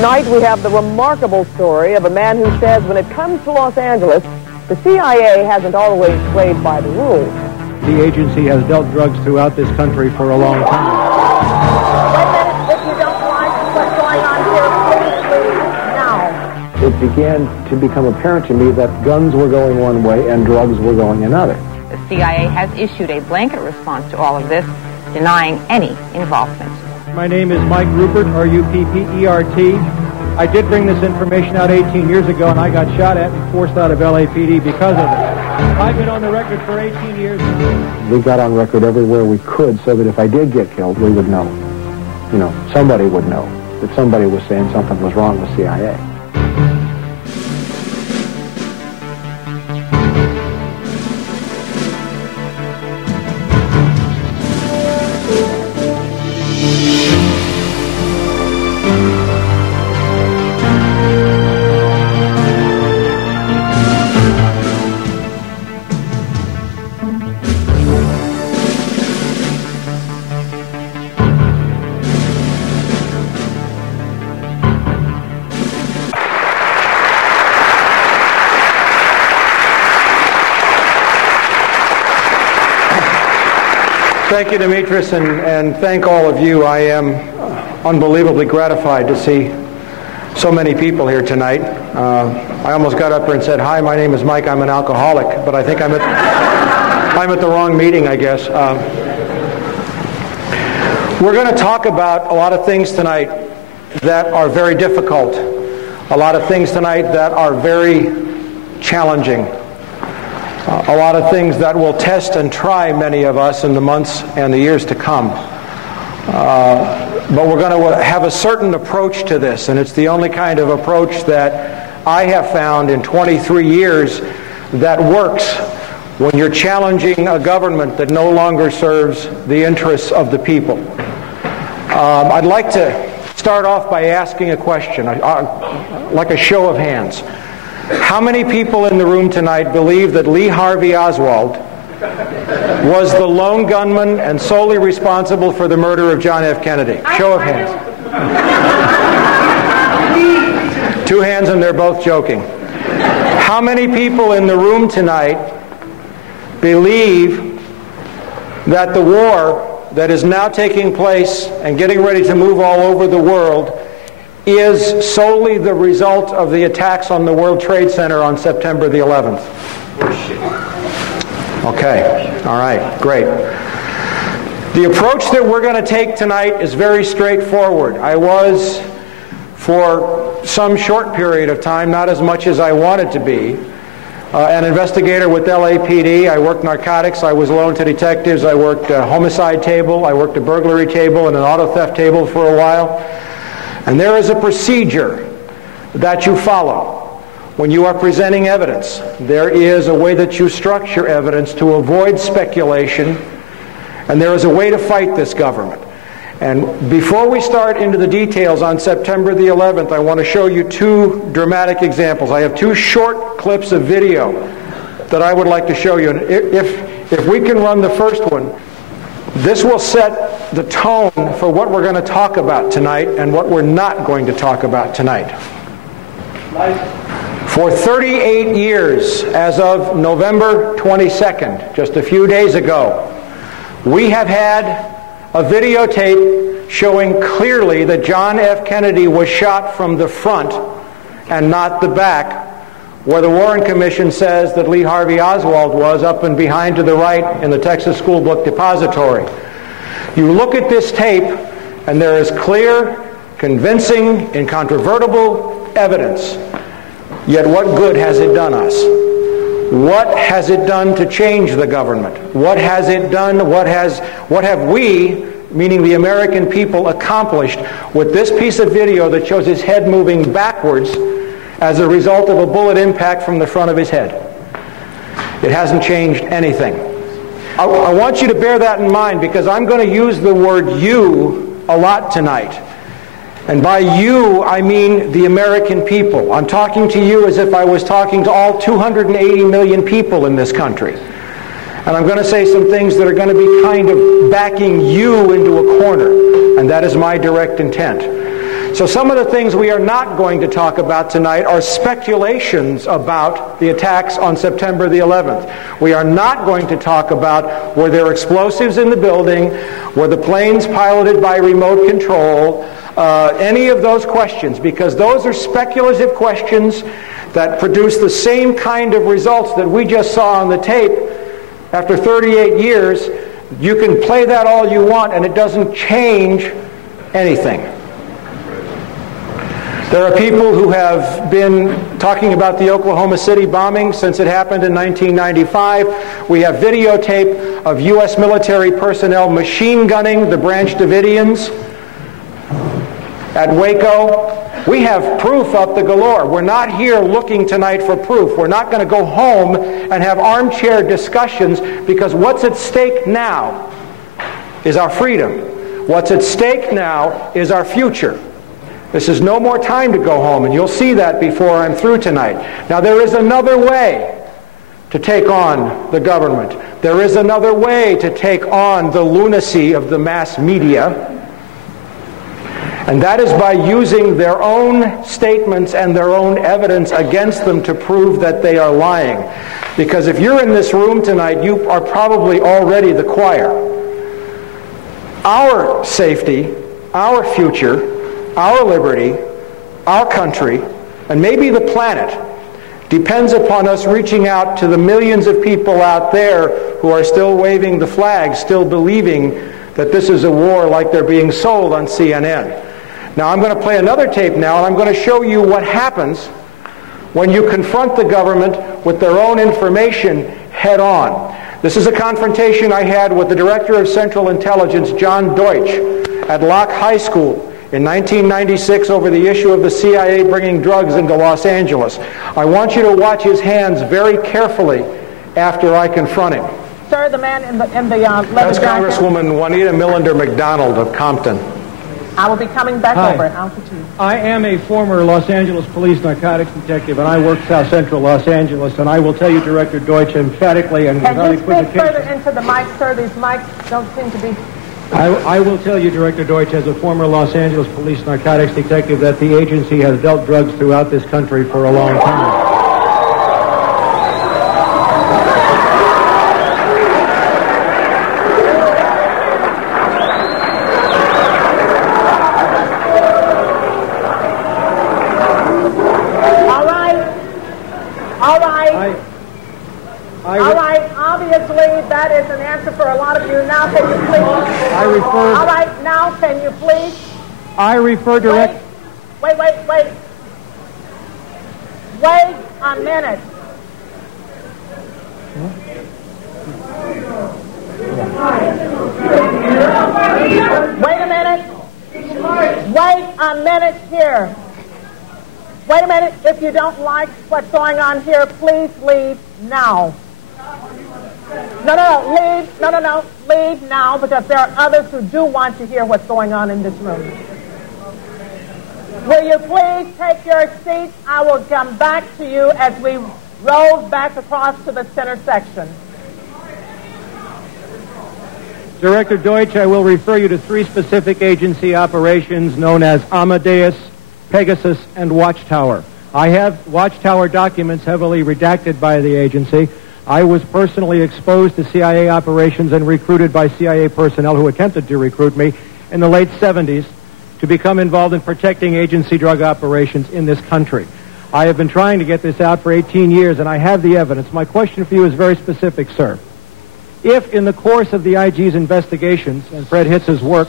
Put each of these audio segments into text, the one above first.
Tonight we have the remarkable story of a man who says when it comes to Los Angeles, the CIA hasn't always played by the rules. The agency has dealt drugs throughout this country for a long time. Wait a minute, if you don't like what's going on here, please now. It began to become apparent to me that guns were going one way and drugs were going another. The CIA has issued a blanket response to all of this, denying any involvement. My name is Mike Rupert, R-U-P-P-E-R-T. I did bring this information out 18 years ago, and I got shot at and forced out of LAPD because of it. I've been on the record for 18 years. We got on record everywhere we could so that if I did get killed, we would know. You know, somebody would know that somebody was saying something was wrong with CIA. Thank you, Demetrius, and thank all of you. I am unbelievably gratified to see so many people here tonight. I almost got up here and said, "Hi, my name is Mike. I'm an alcoholic," but I think I'm at the wrong meeting, I guess. We're going to talk about a lot of things tonight that are very difficult, a lot of things tonight that are very challenging. A lot of things that will test and try many of us in the months and the years to come. But we're going to have a certain approach to this, and it's the only kind of approach that I have found in 23 years that works when you're challenging a government that no longer serves the interests of the people. I'd like to start off by asking a question, like a show of hands. How many people in the room tonight believe that Lee Harvey Oswald was the lone gunman and solely responsible for the murder of John F. Kennedy? Show of hands. 2 hands, and they're both joking. How many people in the room tonight believe that the war that is now taking place and getting ready to move all over the world is solely the result of the attacks on the World Trade Center on September the 11th? Okay, all right, great. The approach that we're going to take tonight is very straightforward. I was, for some short period of time, not as much as I wanted to be, an investigator with LAPD. I worked narcotics, I was loaned to detectives, I worked a homicide table, I worked a burglary table and an auto theft table for a while. And there is a procedure that you follow when you are presenting evidence. There is a way that you structure evidence to avoid speculation, and there is a way to fight this government. And before we start into the details on September the 11th, I want to show you 2 dramatic examples. I have 2 short clips of video that I would like to show you. And if we can run the first one, this will set the tone for what we're going to talk about tonight and what we're not going to talk about tonight. For 38 years, as of November 22nd, just a few days ago, we have had a videotape showing clearly that John F. Kennedy was shot from the front and not the back, where the Warren Commission says that Lee Harvey Oswald was up and behind to the right in the Texas School Book Depository. You look at this tape, and there is clear, convincing, incontrovertible evidence. Yet what good has it done us? What has it done to change the government? What has it done? What have we, meaning the American people, accomplished with this piece of video that shows his head moving backwards as a result of a bullet impact from the front of his head? It hasn't changed anything. I want you to bear that in mind, because I'm going to use the word "you" a lot tonight. And by you, I mean the American people. I'm talking to you as if I was talking to all 280 million people in this country. And I'm going to say some things that are going to be kind of backing you into a corner. And that is my direct intent. So some of the things we are not going to talk about tonight are speculations about the attacks on September the 11th. We are not going to talk about were there explosives in the building, were the planes piloted by remote control, any of those questions, because those are speculative questions that produce the same kind of results that we just saw on the tape. After 38 years, you can play that all you want and it doesn't change anything. There are people who have been talking about the Oklahoma City bombing since it happened in 1995. We have videotape of U.S. military personnel machine gunning the Branch Davidians at Waco. We have proof up the galore. We're not here looking tonight for proof. We're not going to go home and have armchair discussions, because what's at stake now is our freedom. What's at stake now is our future. This is no more time to go home, and you'll see that before I'm through tonight. Now, there is another way to take on the government. There is another way to take on the lunacy of the mass media. And that is by using their own statements and their own evidence against them to prove that they are lying. Because if you're in this room tonight, you are probably already the choir. Our safety, our future, our liberty, our country, and maybe the planet depends upon us reaching out to the millions of people out there who are still waving the flag, still believing that this is a war like they're being sold on CNN. Now, I'm going to play another tape now, and I'm going to show you what happens when you confront the government with their own information head on. This is a confrontation I had with the Director of Central Intelligence, John Deutsch, at Locke High School in 1996 over the issue of the CIA bringing drugs into Los Angeles. I want you to watch his hands very carefully after I confront him. Sir, the man in the leather That's jacket. Congresswoman Juanita Millender McDonald of Compton. I will be coming back Hi. over at altitude. I am a former Los Angeles police narcotics detective, and I work South Central Los Angeles, and I will tell you, Director Deutsch, emphatically and without Can you speak equivocation. further into the mic, sir? These mics don't seem to be... I will tell you, Director Deutsch, as a former Los Angeles police narcotics detective, that the agency has dealt drugs throughout this country for a long time. All right, obviously that is an answer for a lot of you. Now can you please... All right, now can you please... I refer direct... Wait a minute. Wait a minute here. Wait a minute. If you don't like what's going on here, please leave now. No, leave now, because there are others who do want to hear what's going on in this room. Will you please take your seats? I will come back to you as we roll back across to the center section. Director Deutsch, I will refer you to 3 specific agency operations known as Amadeus, Pegasus, and Watchtower. I have Watchtower documents heavily redacted by the agency. I was personally exposed to CIA operations and recruited by CIA personnel who attempted to recruit me in the late 70s to become involved in protecting agency drug operations in this country. I have been trying to get this out for 18 years, and I have the evidence. My question for you is very specific, sir. If, in the course of the IG's investigations and Fred Hitz's work,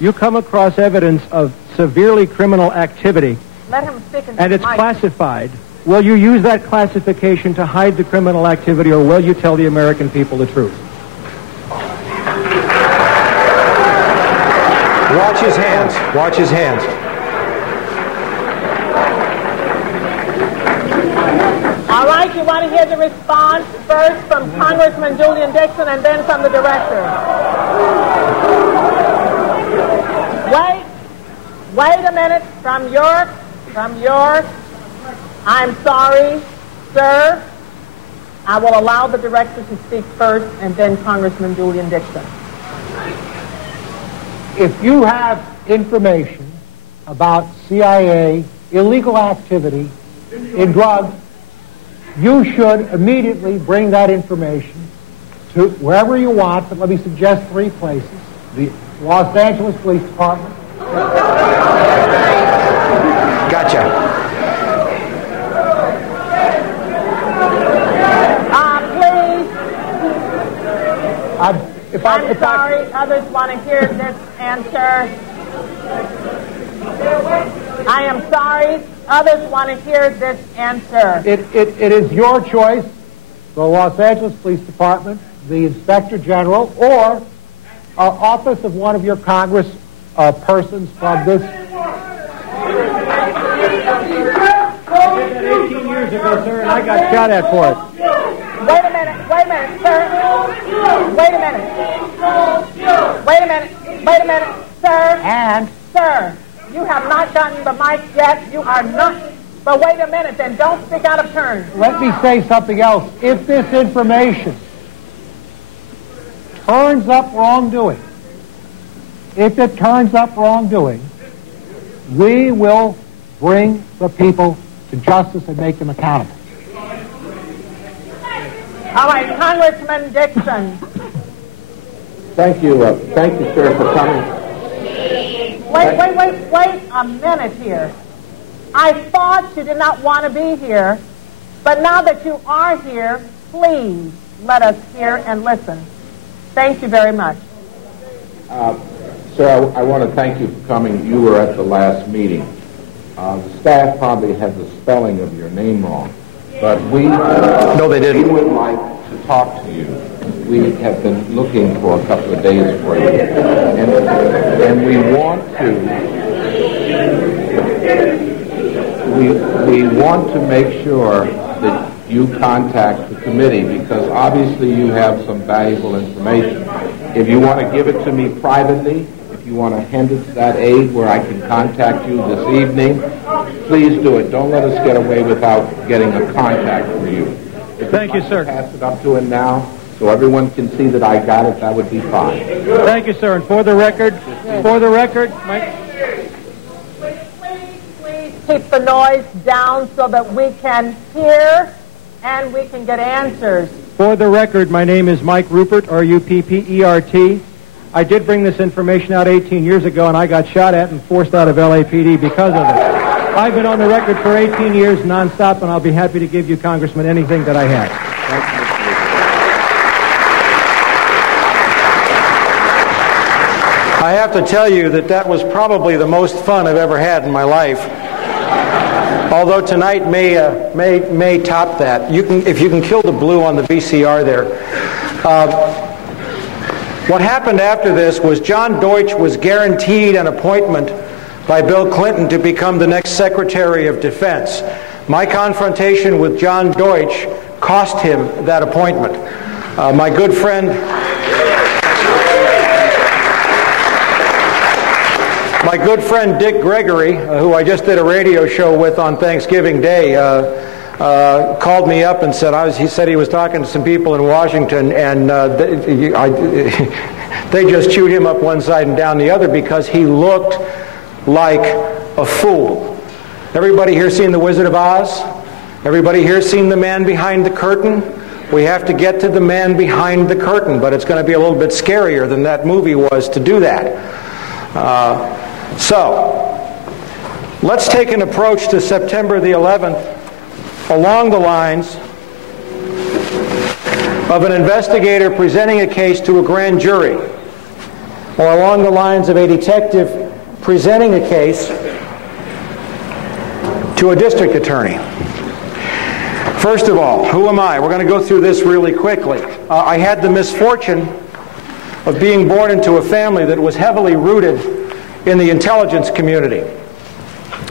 you come across evidence of severely criminal activity, Let him speak into and the it's mic. classified, will you use that classification to hide the criminal activity, or will you tell the American people the truth? Watch his hands. Watch his hands. All right, you want to hear the response first from Congressman Julian Dixon and then from the director. Wait a minute. From York, I'm sorry, sir. I will allow the director to speak first and then Congressman Julian Dixon. If you have information about CIA illegal activity in drugs, you should immediately bring that information to wherever you want, but let me suggest 3 places. The Los Angeles Police Department. Gotcha. Please. I'm sorry, others want to hear this answer. I am sorry, others want to hear this answer. It is your choice, the Los Angeles Police Department, the Inspector General, or office of one of your Congress persons from this. I did that 18 years ago, sir, and I got shot at for it. Wait a minute, sir. Wait a minute, sir. And? Sir, you have not gotten the mic yet. You are not. But wait a minute, then don't speak out of turn. Let me say something else. If this information turns up wrongdoing, we will bring the people to justice and make them accountable. All right, Congressman Dixon. Thank you, sir, for coming. Wait a minute here. I thought you did not want to be here, but now that you are here, please let us hear and listen. Thank you very much. Sir, I want to thank you for coming. You were at the last meeting. The staff probably has the spelling of your name wrong, but we would like to talk to you. We have been looking for a couple of days for you, and we want to make sure that you contact the committee, because obviously you have some valuable information. If you want to give it to me privately, if you want to hand it to that aide where I can contact you this evening, please do it. Don't let us get away without getting a contact for you. Thank you, sir. Pass it up to him now so everyone can see that I got it. That would be fine. Thank you, sir. And for the record, Please keep the noise down so that we can hear and we can get answers. For the record, my name is Mike Ruppert, R-U-P-P-E-R-T. I did bring this information out 18 years ago, and I got shot at and forced out of LAPD because of it. I've been on the record for 18 years nonstop, and I'll be happy to give you, Congressman, anything that I have. I have to tell you that was probably the most fun I've ever had in my life. Although tonight may top that. If you can kill the blue on the VCR there. What happened after this was John Deutsch was guaranteed an appointment by Bill Clinton to become the next Secretary of Defense. My confrontation with John Deutsch cost him that appointment. My good friend Dick Gregory, who I just did a radio show with on Thanksgiving Day, called me up and said he said he was talking to some people in Washington, and they just chewed him up one side and down the other because he looked like a fool. Everybody here seen The Wizard of Oz? Everybody here seen The Man Behind the Curtain? We have to get to the man behind the curtain, but it's going to be a little bit scarier than that movie was to do that. So, let's take an approach to September the 11th along the lines of an investigator presenting a case to a grand jury, or along the lines of a detective presenting a case to a district attorney. First of all, who am I? We're going to go through this really quickly. I had the misfortune of being born into a family that was heavily rooted in the intelligence community.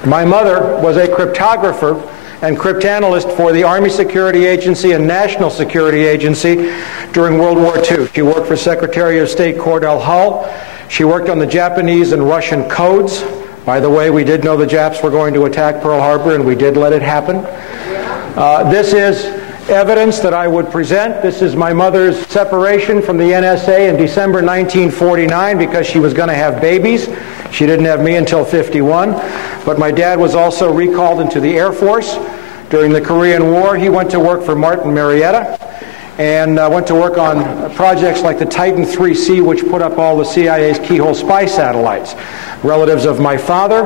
My mother was a cryptographer and cryptanalyst for the Army Security Agency and National Security Agency during World War II. She worked for Secretary of State Cordell Hull. She worked on the Japanese and Russian codes. By the way, we did know the Japs were going to attack Pearl Harbor, and we did let it happen. This is evidence that I would present. This is my mother's separation from the NSA in December 1949 because she was going to have babies. She didn't have me until 51, but my dad was also recalled into the Air Force during the Korean War. He went to work for Martin Marietta and went to work on projects like the Titan 3C, which put up all the CIA's keyhole spy satellites. Relatives of my father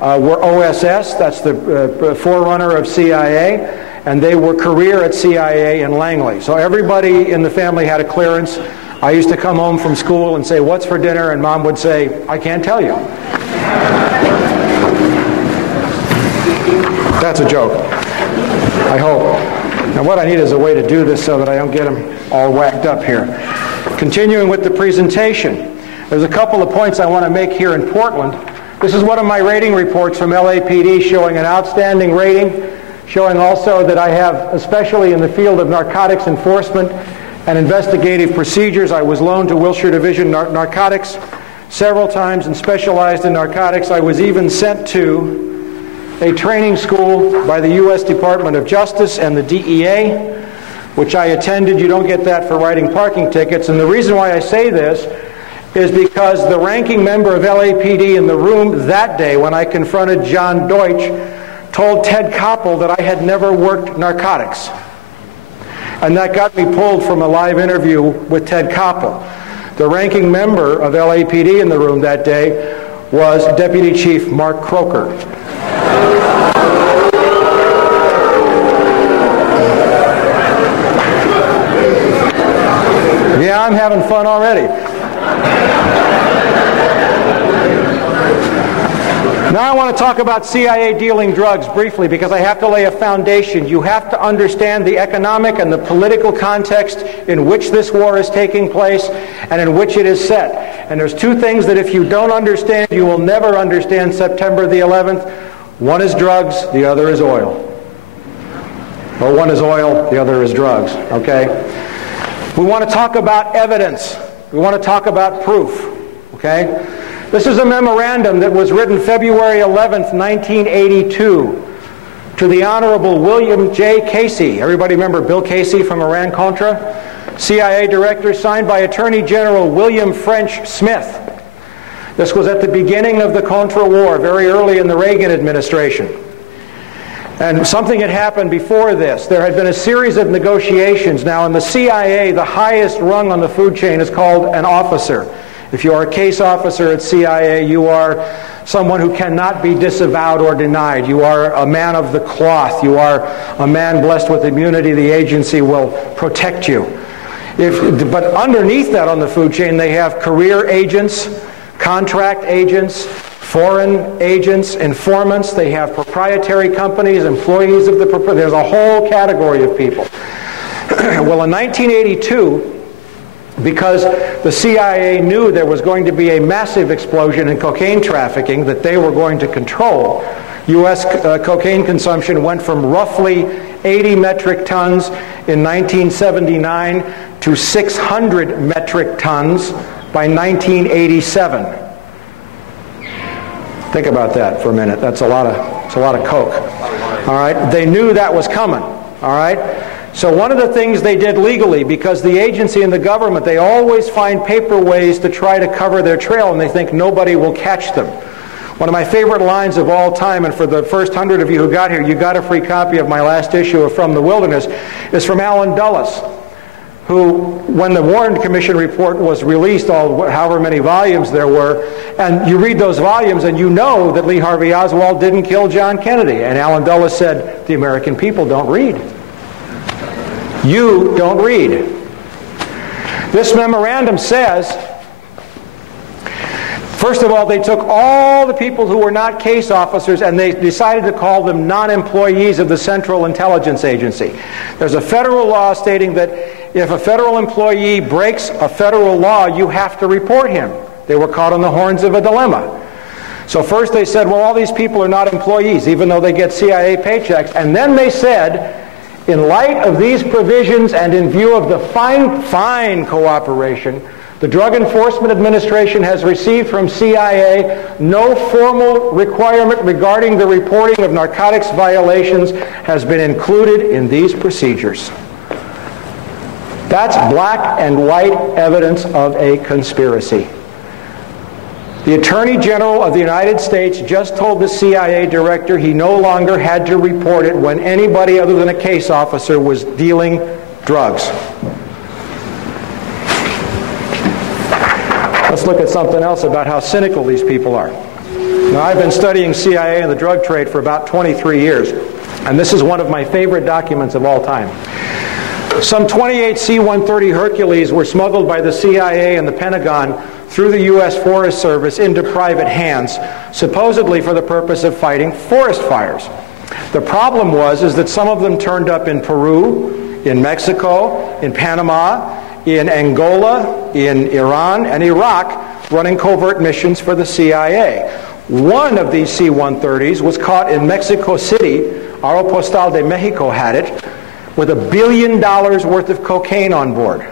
were OSS, that's the forerunner of CIA, and they were career at CIA in Langley. So everybody in the family had a clearance. I used to come home from school and say, "What's for dinner?" And Mom would say, "I can't tell you." That's a joke, I hope. Now what I need is a way to do this so that I don't get them all whacked up here. Continuing with the presentation, there's a couple of points I want to make here in Portland. This is one of my rating reports from LAPD showing an outstanding rating, showing also that I have, especially in the field of narcotics enforcement and investigative procedures, I was loaned to Wilshire Division Narcotics several times and specialized in narcotics. I was even sent to a training school by the U.S. Department of Justice and the DEA, which I attended. You don't get that for writing parking tickets. And the reason why I say this is because the ranking member of LAPD in the room that day when I confronted John Deutsch told Ted Koppel that I had never worked narcotics. And that got me pulled from a live interview with Ted Koppel. The ranking member of LAPD in the room that day was Deputy Chief Mark Croker. Yeah, I'm having fun already. Now I want to talk about CIA dealing drugs briefly because I have to lay a foundation. You have to understand the economic and the political context in which this war is taking place and in which it is set. And there's two things that if you don't understand, you will never understand September the 11th. One is drugs, the other is oil. Well, one is oil, the other is drugs, okay? We want to talk about evidence. We want to talk about proof, okay? This is a memorandum that was written February 11th, 1982 to the Honorable William J. Casey. Everybody remember Bill Casey from Iran-Contra? CIA Director, signed by Attorney General William French Smith. This was at the beginning of the Contra War, very early in the Reagan administration. And something had happened before this. There had been a series of negotiations. Now in the CIA, the highest rung on the food chain is called an officer. If you are a case officer at CIA, you are someone who cannot be disavowed or denied. You are a man of the cloth. You are a man blessed with immunity. The agency will protect you. But underneath that on the food chain, they have career agents, contract agents, foreign agents, informants. They have proprietary companies, employees of the there's a whole category of people. Well, in 1982, because the CIA knew there was going to be a massive explosion in cocaine trafficking that they were going to control, U.S. Cocaine consumption went from roughly 80 metric tons in 1979 to 600 metric tons by 1987. Think about that for a minute. That's a lot of coke. All right, they knew that was coming. All right. So one of the things they did legally, because the agency and the government, they always find paper ways to try to cover their trail, and they think nobody will catch them. One of my favorite lines of all time, and for the first 100 of you who got here, you got a free copy of my last issue of From the Wilderness, is from Alan Dulles, who, when the Warren Commission report was released, however many volumes there were, and you read those volumes and you know that Lee Harvey Oswald didn't kill John Kennedy. And Alan Dulles said, the American people don't read. You don't read. This memorandum says, first of all, they took all the people who were not case officers and they decided to call them non-employees of the Central Intelligence Agency. There's a federal law stating that if a federal employee breaks a federal law, you have to report him. They were caught on the horns of a dilemma. So first they said, well, all these people are not employees, even though they get CIA paychecks. And then they said, in light of these provisions and in view of the fine cooperation the Drug Enforcement Administration has received from CIA, no formal requirement regarding the reporting of narcotics violations has been included in these procedures. That's black and white evidence of a conspiracy. The Attorney General of the United States just told the CIA director he no longer had to report it when anybody other than a case officer was dealing drugs. Let's look at something else about how cynical these people are. Now, I've been studying CIA and the drug trade for about 23 years, and this is one of my favorite documents of all time. Some 28 C-130 Hercules were smuggled by the CIA and the Pentagon through the U.S. Forest Service into private hands, supposedly for the purpose of fighting forest fires. The problem was that some of them turned up in Peru, in Mexico, in Panama, in Angola, in Iran, and Iraq, running covert missions for the CIA. One of these C-130s was caught in Mexico City. Aeropostal de Mexico had it, with $1 billion worth of cocaine on board.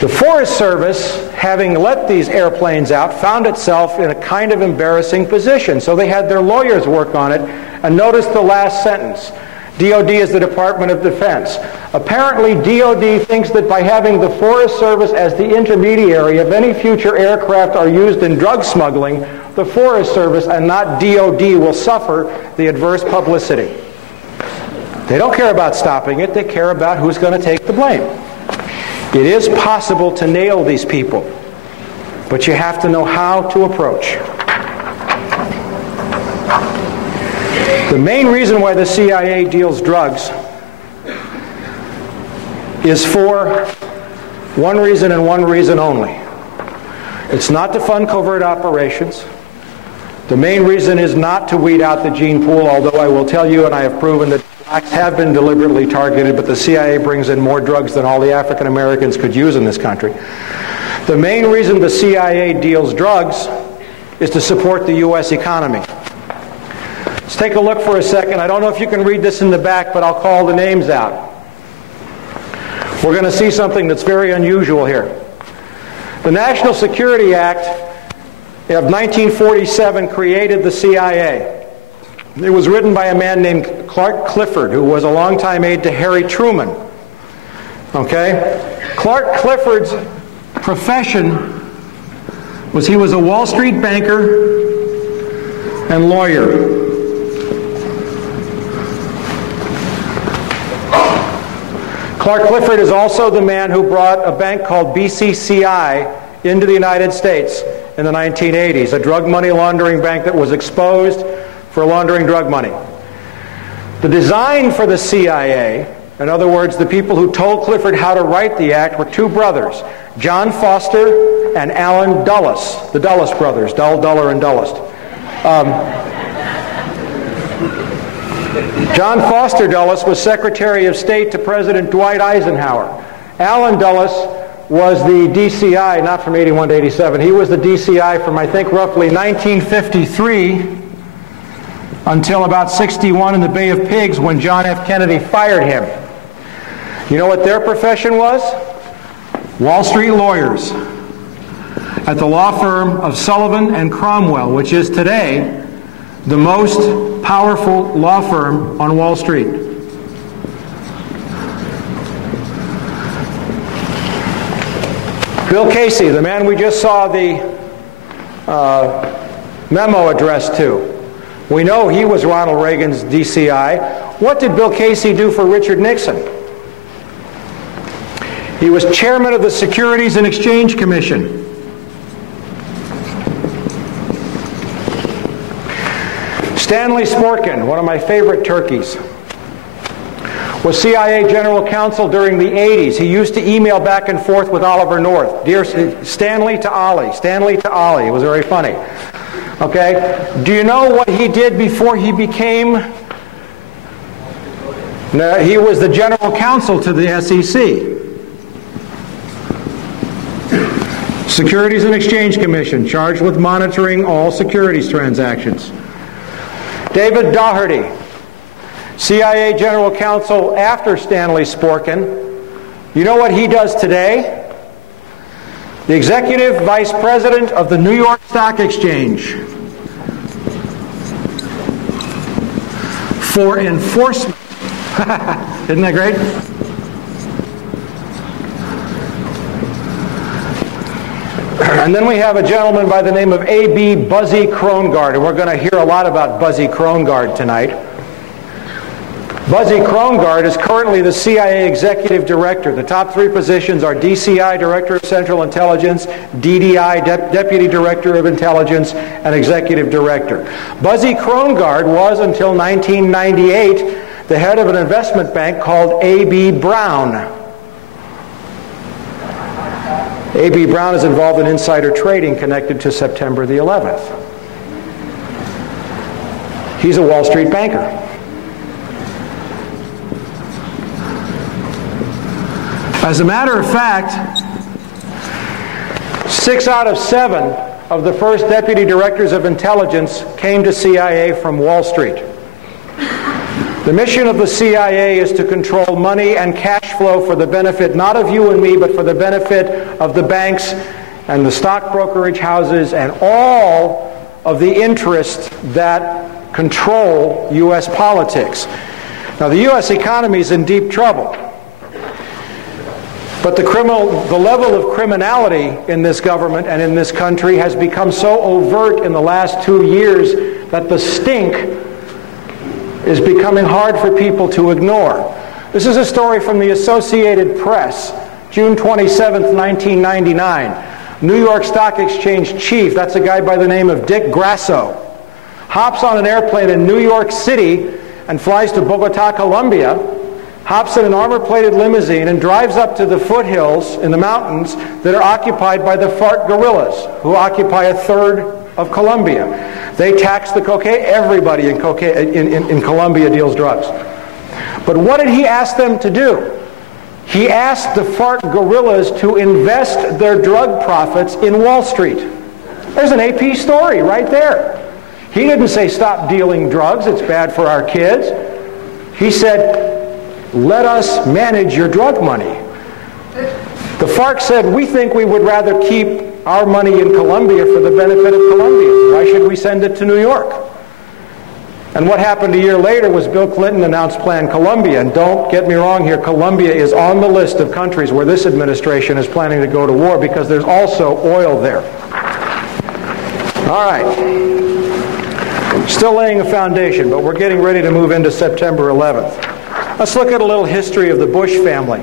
The Forest Service, having let these airplanes out, found itself in a kind of embarrassing position. So they had their lawyers work on it, and notice the last sentence. DOD is the Department of Defense. Apparently, DOD thinks that by having the Forest Service as the intermediary, if any future aircraft are used in drug smuggling, the Forest Service and not DOD will suffer the adverse publicity. They don't care about stopping it, they care about who's going to take the blame. It is possible to nail these people, but you have to know how to approach. The main reason why the CIA deals drugs is for one reason and one reason only. It's not to fund covert operations. The main reason is not to weed out the gene pool, although I will tell you, and I have proven that blacks have been deliberately targeted, but the CIA brings in more drugs than all the African Americans could use in this country. The main reason the CIA deals drugs is to support the U.S. economy. Let's take a look for a second. I don't know if you can read this in the back, but I'll call the names out. We're going to see something that's very unusual here. The National Security Act of 1947 created the CIA. It was written by a man named Clark Clifford, who was a longtime aide to Harry Truman. Okay? Clark Clifford's profession was he was a Wall Street banker and lawyer. Clark Clifford is also the man who brought a bank called BCCI into the United States in the 1980s, a drug money laundering bank that was exposed for laundering drug money. The design for the CIA, in other words, the people who told Clifford how to write the act, were two brothers, John Foster and Allen Dulles, the Dulles brothers, Dull, Duller, and Dullest. John Foster Dulles was Secretary of State to President Dwight Eisenhower. Allen Dulles was the DCI, not from 81 to 87, he was the DCI from, I think, roughly 1953 until about 61 in the Bay of Pigs when John F. Kennedy fired him. You know what their profession was? Wall Street lawyers at the law firm of Sullivan and Cromwell, which is today the most powerful law firm on Wall Street. Bill Casey, the man we just saw the memo addressed to. We know he was Ronald Reagan's DCI. What did Bill Casey do for Richard Nixon? He was chairman of the Securities and Exchange Commission. Stanley Sporkin, one of my favorite turkeys, was CIA General Counsel during the 80s. He used to email back and forth with Oliver North. Dear Stanley to Ollie, Stanley to Ollie. It was very funny. Okay? Do you know what he did before he became... No, he was the General Counsel to the SEC. Securities and Exchange Commission, charged with monitoring all securities transactions. David Daugherty, CIA General Counsel after Stanley Sporkin. You know what he does today? The Executive Vice President of the New York Stock Exchange for enforcement. Isn't that great? And then we have a gentleman by the name of A.B. Buzzy Krongard, and we're going to hear a lot about Buzzy Krongard tonight. Buzzy Krongard is currently the CIA Executive Director. The top three positions are DCI, Director of Central Intelligence, DDI, Deputy Director of Intelligence, and Executive Director. Buzzy Krongard was, until 1998, the head of an investment bank called A.B. Brown. A.B. Brown is involved in insider trading connected to September the 11th. He's a Wall Street banker. As a matter of fact, 6 out of 7 of the first deputy directors of intelligence came to CIA from Wall Street. The mission of the CIA is to control money and cash flow for the benefit not of you and me, but for the benefit of the banks and the stock brokerage houses and all of the interests that control U.S. politics. Now, the U.S. economy is in deep trouble. But the level of criminality in this government and in this country has become so overt in the last 2 years that the stink is becoming hard for people to ignore. This is a story from the Associated Press, June 27th, 1999. New York Stock Exchange chief, that's a guy by the name of Dick Grasso, hops on an airplane in New York City and flies to Bogota, Colombia, hops in an armor-plated limousine and drives up to the foothills in the mountains that are occupied by the FARC guerrillas, who occupy a third of Colombia. They tax the cocaine. Everybody in Colombia deals drugs. But what did he ask them to do? He asked the FARC guerrillas to invest their drug profits in Wall Street. There's an AP story right there. He didn't say stop dealing drugs, it's bad for our kids. He said, let us manage your drug money. The FARC said, we think we would rather keep our money in Colombia for the benefit of Colombians. Why should we send it to New York? And what happened a year later was Bill Clinton announced Plan Colombia. And don't get me wrong here, Colombia is on the list of countries where this administration is planning to go to war because there's also oil there. All right. Still laying a foundation, but we're getting ready to move into September 11th. Let's look at a little history of the Bush family.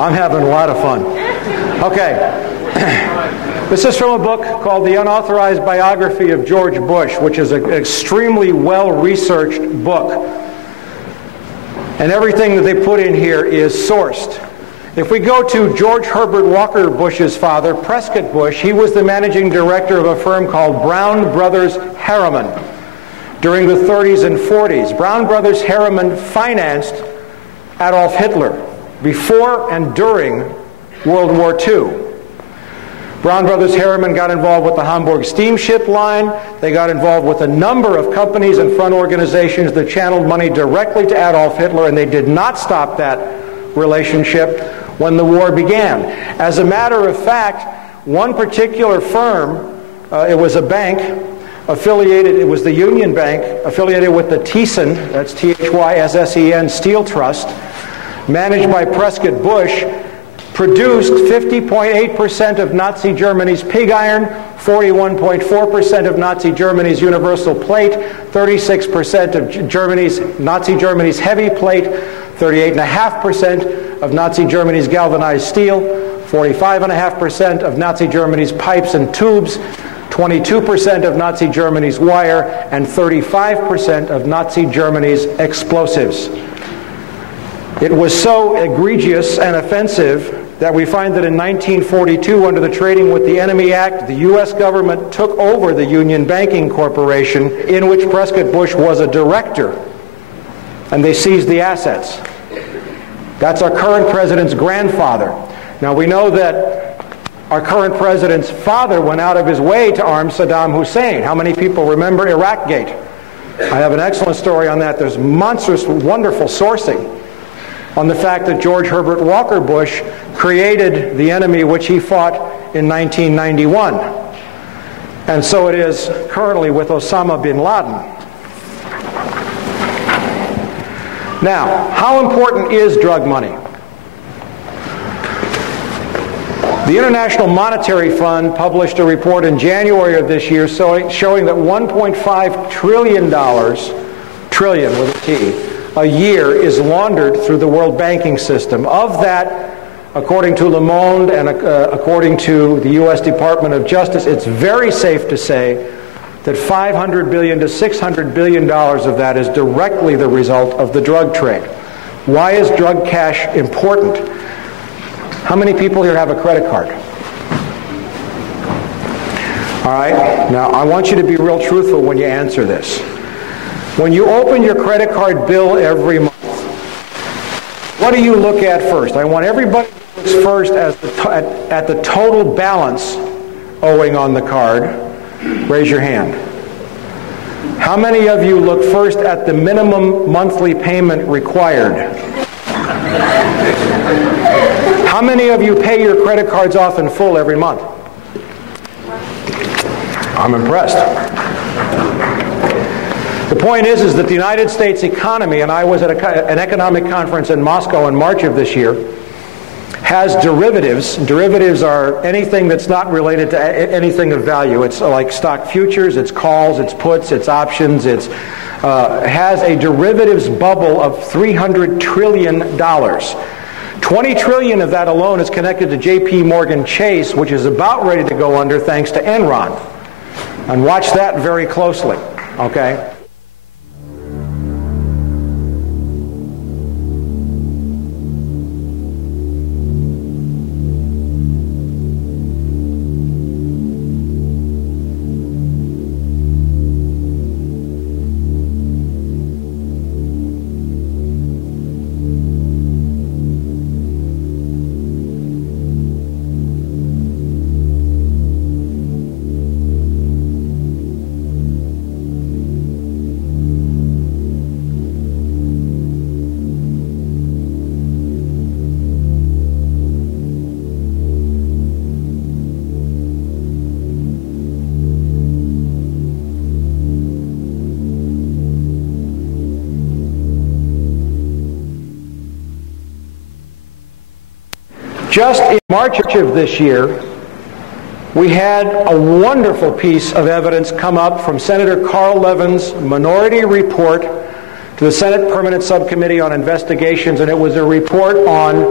I'm having a lot of fun. Okay. This is from a book called The Unauthorized Biography of George Bush, which is an extremely well-researched book. And everything that they put in here is sourced. If we go to George Herbert Walker Bush's father, Prescott Bush, he was the managing director of a firm called Brown Brothers Harriman during the 30s and 40s. Brown Brothers Harriman financed Adolf Hitler before and during World War II. Brown Brothers Harriman got involved with the Hamburg steamship line. They got involved with a number of companies and front organizations that channeled money directly to Adolf Hitler, and they did not stop that relationship when the war began. As a matter of fact, one particular firm, it was a bank affiliated, it was the Union Bank, affiliated with the Thyssen, that's T-H-Y-S-S-E-N, Steel Trust, managed by Prescott Bush, produced 50.8% of Nazi Germany's pig iron, 41.4% of Nazi Germany's universal plate, 36% of Nazi Germany's heavy plate, 38.5% of Nazi Germany's galvanized steel, 45.5% of Nazi Germany's pipes and tubes, 22% of Nazi Germany's wire, and 35% of Nazi Germany's explosives. It was so egregious and offensive that we find that in 1942, under the Trading with the Enemy Act, the U.S. government took over the Union Banking Corporation, in which Prescott Bush was a director, and they seized the assets. That's our current president's grandfather. Now, we know that our current president's father went out of his way to arm Saddam Hussein. How many people remember Iraqgate? I have an excellent story on that. There's monstrous, wonderful sourcing on the fact that George Herbert Walker Bush created the enemy which he fought in 1991. And so it is currently with Osama bin Laden. Now, how important is drug money? The International Monetary Fund published a report in January of this year showing that $1.5 trillion, trillion with a T, a year is laundered through the world banking system. Of that, according to Le Monde and according to the U.S. Department of Justice, it's very safe to say that $500 billion to $600 billion of that is directly the result of the drug trade. Why is drug cash important? How many people here have a credit card? All right, now I want you to be real truthful when you answer this. When you open your credit card bill every month, what do you look at first? I want everybody to look first at the total balance owing on the card. Raise your hand. How many of you look first at the minimum monthly payment required? How many of you pay your credit cards off in full every month? I'm impressed. The point is that the United States economy, and I was at an economic conference in Moscow in March of this year, has derivatives. Derivatives are anything that's not related to anything of value. It's like stock futures, it's calls, it's puts, it's options. It has a derivatives bubble of $300 trillion. $20 trillion of that alone is connected to J.P. Morgan Chase, which is about ready to go under thanks to Enron. And watch that very closely, okay? Just in March of this year, we had a wonderful piece of evidence come up from Senator Carl Levin's minority report to the Senate Permanent Subcommittee on Investigations, and it was a report on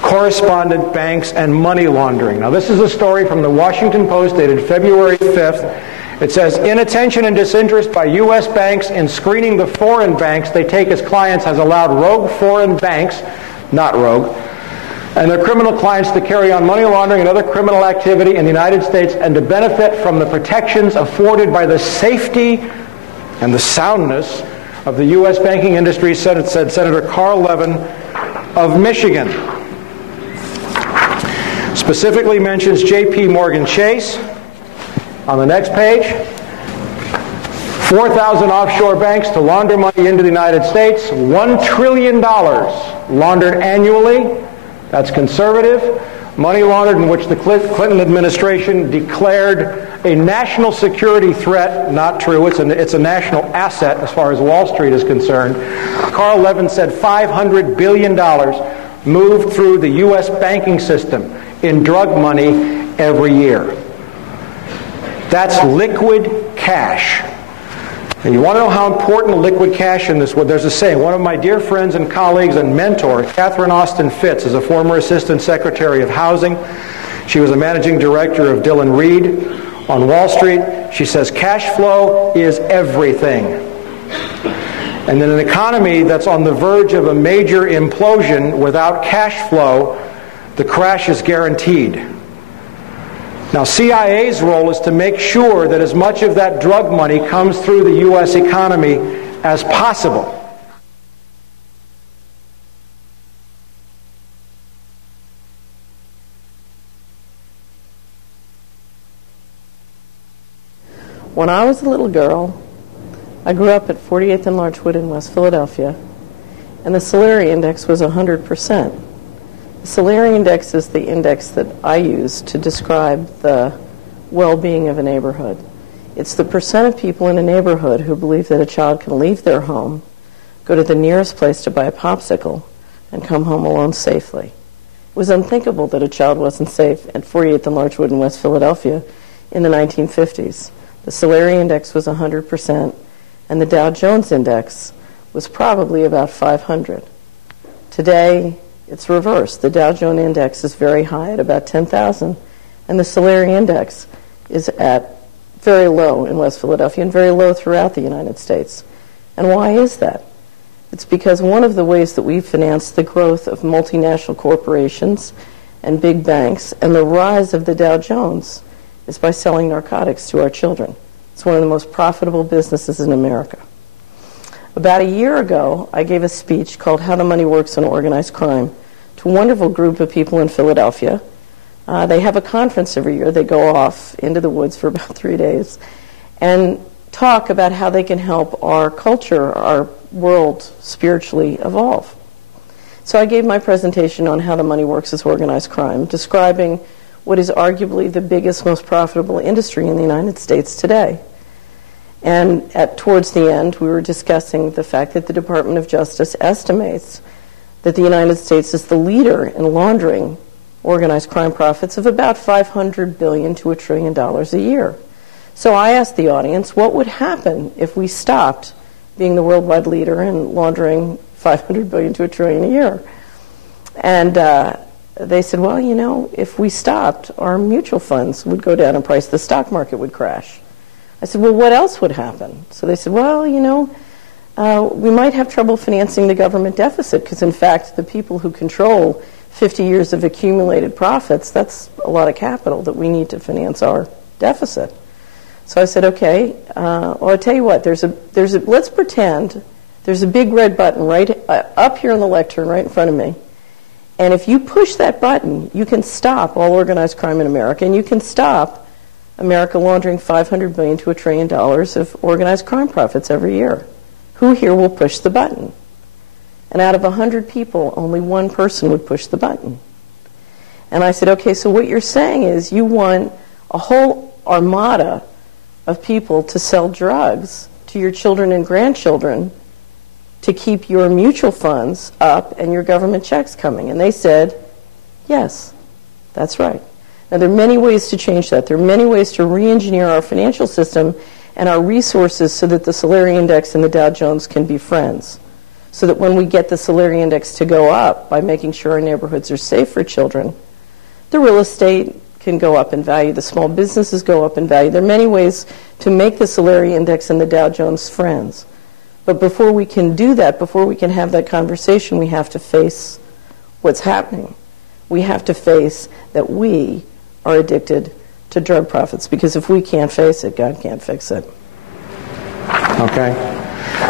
correspondent banks and money laundering. Now, this is a story from the Washington Post dated February 5th. It says, inattention and disinterest by U.S. banks in screening the foreign banks they take as clients has allowed rogue foreign banks, not rogue, and their criminal clients to carry on money laundering and other criminal activity in the United States and to benefit from the protections afforded by the safety and the soundness of the U.S. banking industry, said Senator Carl Levin of Michigan. Specifically mentions J.P. Morgan Chase. On the next page, 4,000 offshore banks to launder money into the United States, $1 trillion laundered annually. That's conservative. Money laundered in which the Clinton administration declared a national security threat. Not true. It's a national asset as far as Wall Street is concerned. Carl Levin said $500 billion moved through the U.S. banking system in drug money every year. That's liquid cash. And you want to know how important liquid cash in this was? There's a saying. One of my dear friends and colleagues and mentor, Catherine Austin Fitz, is a former Assistant Secretary of Housing. She was a managing director of Dillon Reed on Wall Street. She says cash flow is everything. And in an economy that's on the verge of a major implosion, without cash flow, the crash is guaranteed. Now, CIA's role is to make sure that as much of that drug money comes through the U.S. economy as possible. When I was a little girl, I grew up at 48th and Larchwood in West Philadelphia, and the Solari index was 100%. The Solari index is the index that I use to describe the well-being of a neighborhood. It's the percent of people in a neighborhood who believe that a child can leave their home, go to the nearest place to buy a popsicle, and come home alone safely. was unthinkable that a child wasn't safe at 48th and Larchwood in West Philadelphia in the 1950s. The Solari Index was 100%, and the Dow Jones Index was probably about 500. Today, it's reversed. The Dow Jones Index is very high at about 10,000, and the Solari Index is at very low in West Philadelphia and very low throughout the United States. And why is that? It's because one of the ways that we finance the growth of multinational corporations and big banks and the rise of the Dow Jones is by selling narcotics to our children. It's one of the most profitable businesses in America. About a year ago, I gave a speech called How the Money Works on Organized Crime to a wonderful group of people in Philadelphia. They have a conference every year. They go off into the woods for about 3 days and talk about how they can help our culture, our world, spiritually evolve. So I gave my presentation on how the money works as organized crime, describing what is arguably the biggest, most profitable industry in the United States today. And towards the end, we were discussing the fact that the Department of Justice estimates that the United States is the leader in laundering organized crime profits of about $500 billion to $1 trillion a year. So I asked the audience, what would happen if we stopped being the worldwide leader in laundering $500 billion to $1 trillion a year? And they said, well, you know, if we stopped, our mutual funds would go down in price, the stock market would crash. I said, well, what else would happen? So they said, well, you know, we might have trouble financing the government deficit because, in fact, the people who control 50 years of accumulated profits, that's a lot of capital that we need to finance our deficit. So I said, okay, well, I'll tell you what, let's pretend there's a big red button right up here on the lectern right in front of me. And if you push that button, you can stop all organized crime in America, and you can stop America laundering $500 billion to $1 trillion of organized crime profits every year. Who here will push the button? And out of 100 people, only one person would push the button. And I said, okay, so what you're saying is you want a whole armada of people to sell drugs to your children and grandchildren to keep your mutual funds up and your government checks coming. And they said, yes, that's right. Now, there are many ways to change that. There are many ways to re-engineer our financial system and our resources so that the Solari Index and the Dow Jones can be friends. So that when we get the Solari Index to go up by making sure our neighborhoods are safe for children, the real estate can go up in value, the small businesses go up in value. There are many ways to make the Solari Index and the Dow Jones friends. But before we can do that, before we can have that conversation, we have to face what's happening. We have to face that we are addicted to drug profits, because if we can't face it, God can't fix it. Okay.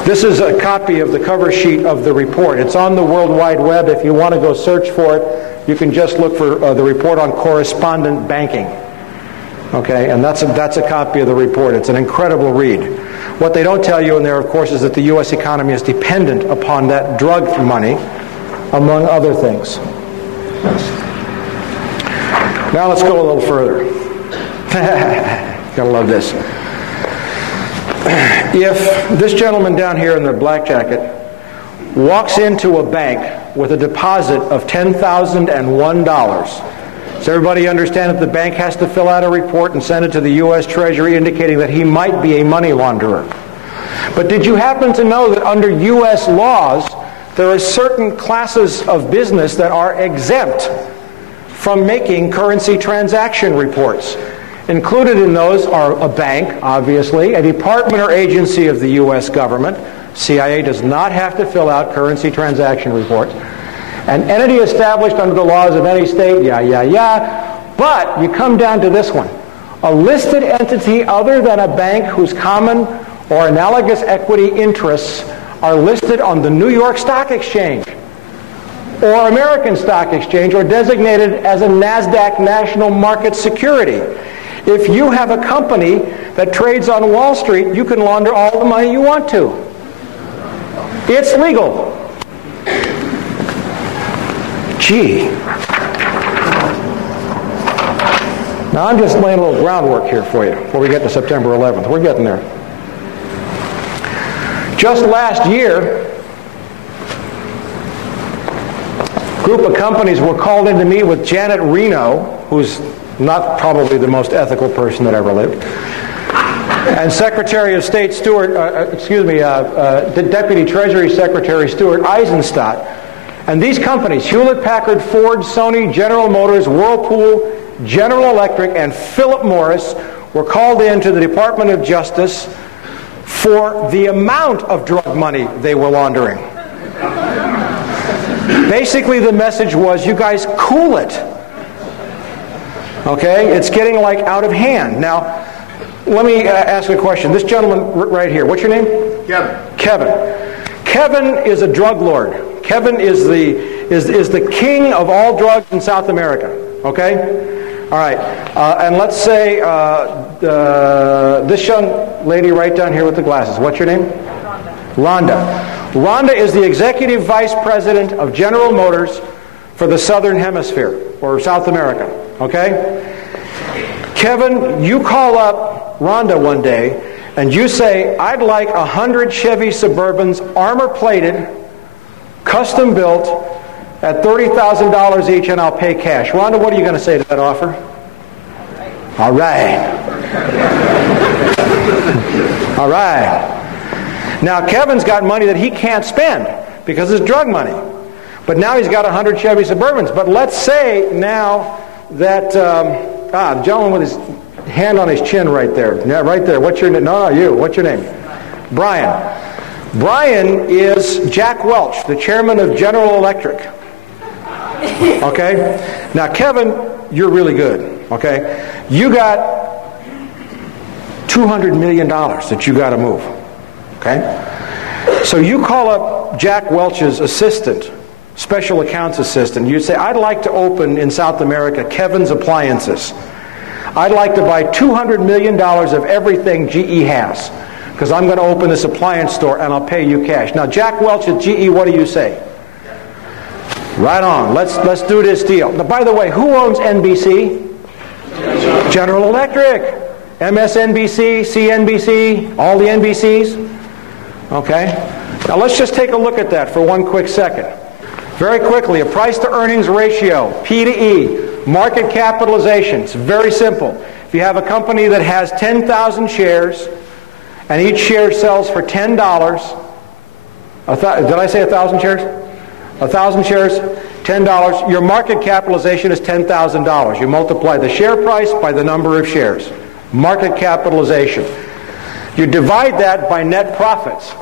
This is a copy of the cover sheet of the report. It's on the World Wide Web. If you want to go search for it, you can just look for the report on correspondent banking. Okay, and that's a copy of the report. It's an incredible read. What they don't tell you in there, of course, is that the U.S. economy is dependent upon that drug money, among other things. Now let's go a little further. Gotta love this. If this gentleman down here in the black jacket walks into a bank with a deposit of $10,001, does everybody understand that the bank has to fill out a report and send it to the U.S. Treasury indicating that he might be a money launderer? But did you happen to know that under U.S. laws, there are certain classes of business that are exempt from making currency transaction reports? Included in those are a bank, obviously, a department or agency of the U.S. government. CIA does not have to fill out currency transaction reports. An entity established under the laws of any state, But you come down to this one. A listed entity other than a bank whose common or analogous equity interests are listed on the New York Stock Exchange or American Stock Exchange, or designated as a NASDAQ national market security. If you have a company that trades on Wall Street, you can launder all the money you want to. It's legal. Gee. Now I'm just laying a little groundwork here for you before we get to September 11th. We're getting there. Just last year, group of companies were called in to meet with Janet Reno, who's not probably the most ethical person that ever lived, and Secretary of State Deputy Treasury Secretary Stuart Eisenstadt. And these companies, Hewlett-Packard, Ford, Sony, General Motors, Whirlpool, General Electric, and Philip Morris, were called into the Department of Justice for the amount of drug money they were laundering. Basically, the message was, you guys cool it. Okay? It's getting like out of hand. Now, let me ask a question. This gentleman right here, what's your name? Kevin. Kevin is a drug lord. Kevin is the king of all drugs in South America. Okay? All right, and let's say this young lady right down here with the glasses. What's your name? Rhonda. Rhonda is the executive vice president of General Motors for the Southern Hemisphere, or South America. Okay? Kevin, you call up Rhonda one day, and you say, I'd like 100 Chevy Suburbans, armor-plated, custom-built, at $30,000 each, and I'll pay cash. Rhonda, what are you going to say to that offer? All right. All right. Now, Kevin's got money that he can't spend because it's drug money. But now he's got 100 Chevy Suburbans. But let's say now that, the gentleman with his hand on his chin right there. Yeah, right there. What's your name? No, you. What's your name? Brian. Brian is Jack Welch, the chairman of General Electric. Okay? Now, Kevin, you're really good. Okay? You got $200 million that you got to move. Okay? So you call up Jack Welch's assistant, special accounts assistant. You say, I'd like to open in South America Kevin's Appliances. I'd like to buy $200 million of everything GE has, because I'm going to open this appliance store and I'll pay you cash. Now, Jack Welch at GE, what do you say? Right on. Let's do this deal. Now, by the way, who owns NBC? General Electric. MSNBC, CNBC, all the NBCs. Okay? Now, let's just take a look at that for one quick second. Very quickly, a price-to-earnings ratio, P to E, market capitalization. It's very simple. If you have a company that has 10,000 shares, and each share sells for $10, did I say 1,000 shares? 1,000 shares, $10. Your market capitalization is $10,000. You multiply the share price by the number of shares. Market capitalization. You divide that by net profits.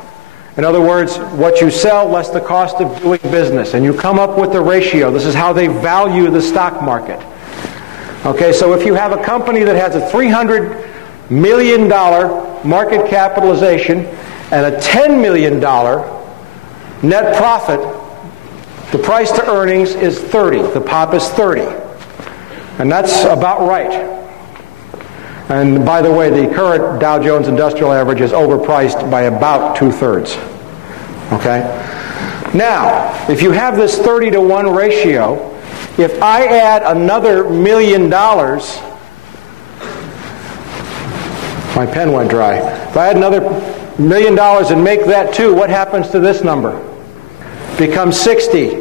In other words, what you sell less the cost of doing business. And you come up with the ratio. This is how they value the stock market. Okay, so if you have a company that has a $300 million market capitalization and a $10 million net profit, the price to earnings is 30. The pop is 30. And that's about right. And by the way, the current Dow Jones Industrial Average is overpriced by about 2/3. Okay? Now, if you have this 30-to-1 ratio, if I add another $1 million, my pen went dry. If I add another $1 million and make that 2, what happens to this number? Becomes 60.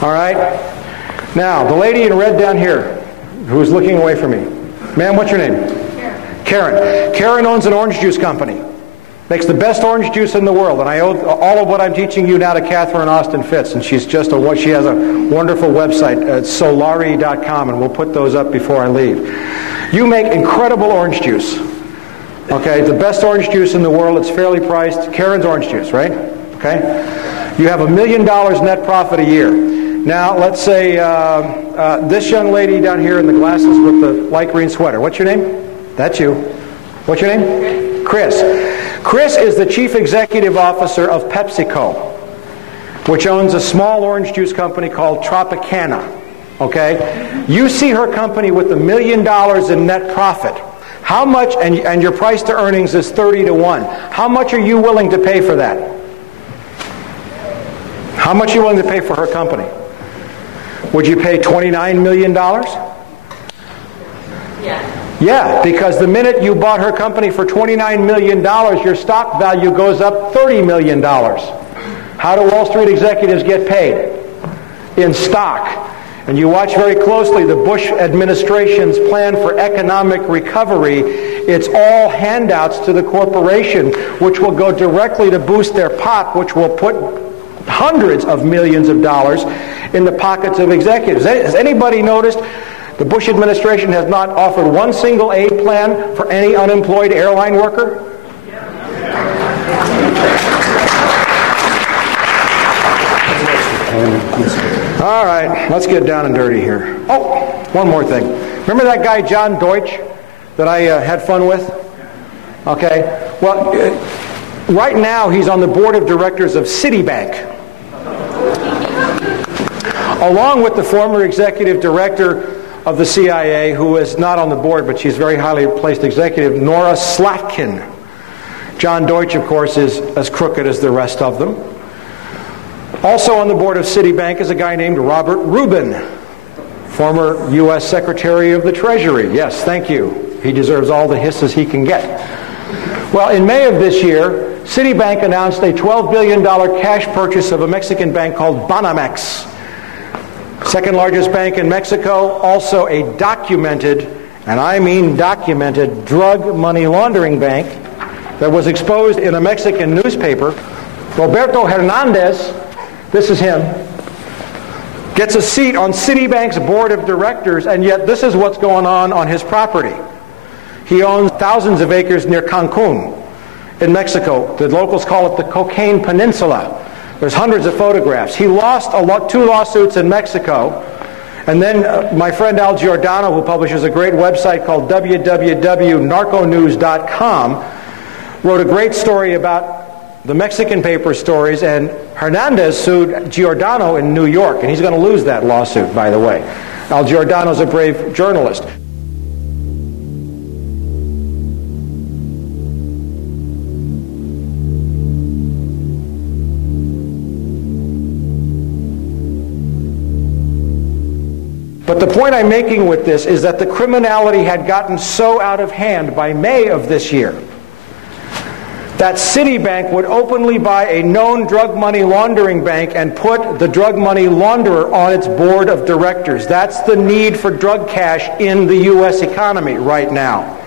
All right? Now, the lady in red down here, who's looking away from me. Ma'am, what's your name? Karen. Karen owns an orange juice company. Makes the best orange juice in the world. And I owe all of what I'm teaching you now to Catherine Austin Fitz. And she has a wonderful website at solari.com, and we'll put those up before I leave. You make incredible orange juice. Okay, the best orange juice in the world. It's fairly priced. Karen's orange juice, right? Okay? You have $1 million net profit a year. Now, let's say this young lady down here in the glasses with the light green sweater. What's your name? That's you. What's your name? Chris. Chris is the chief executive officer of PepsiCo, which owns a small orange juice company called Tropicana. Okay? You see her company with $1 million in net profit. How much, and your price to earnings is 30-to-1. How much are you willing to pay for that? How much are you willing to pay for her company? Would you pay $29 million? Yeah. Yeah, because the minute you bought her company for $29 million, your stock value goes up $30 million. How do Wall Street executives get paid? in stock, and you watch very closely the Bush administration's plan for economic recovery, it's all handouts to the corporation, which will go directly to boost their pot, which will put hundreds of millions of dollars in the pockets of executives. Has anybody noticed the Bush administration has not offered one single aid plan for any unemployed airline worker? All right, let's get down and dirty here. Oh, one more thing. Remember that guy John Deutsch that I had fun with? Okay. Well, right now he's on the board of directors of Citibank, along with the former executive director of the CIA, who is not on the board, but she's very highly placed executive, Nora Slatkin. John Deutsch, of course, is as crooked as the rest of them. Also on the board of Citibank is a guy named Robert Rubin, former U.S. Secretary of the Treasury. Yes, thank you. He deserves all the hisses he can get. Well, in May of this year, Citibank announced a $12 billion cash purchase of a Mexican bank called Banamex. Second largest bank in Mexico, also a documented, and I mean documented, drug money laundering bank that was exposed in a Mexican newspaper. Roberto Hernandez, this is him, gets a seat on Citibank's board of directors, and yet this is what's going on his property. He owns thousands of acres near Cancun in Mexico. The locals call it the Cocaine Peninsula. There's hundreds of photographs. He lost two lawsuits in Mexico, and then my friend Al Giordano, who publishes a great website called www.narconews.com, wrote a great story about the Mexican paper stories, and Hernandez sued Giordano in New York, and he's going to lose that lawsuit, by the way. Al Giordano's a brave journalist. But the point I'm making with this is that the criminality had gotten so out of hand by May of this year that Citibank would openly buy a known drug money laundering bank and put the drug money launderer on its board of directors. That's the need for drug cash in the U.S. economy right now.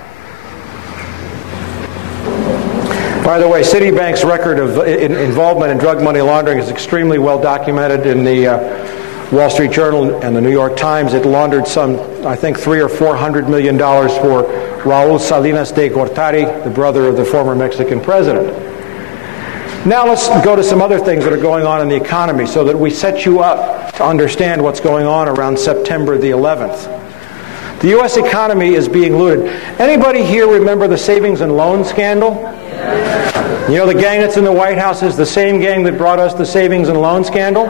By the way, Citibank's record of involvement in drug money laundering is extremely well documented in the Wall Street Journal and the New York Times. It laundered some, I think, $300 or $400 million for Raul Salinas de Gortari, the brother of the former Mexican president. Now let's go to some other things that are going on in the economy so that we set you up to understand what's going on around September the 11th. The U.S. economy is being looted. Anybody here remember the savings and loan scandal? You know, the gang that's in the White House is the same gang that brought us the savings and loan scandal?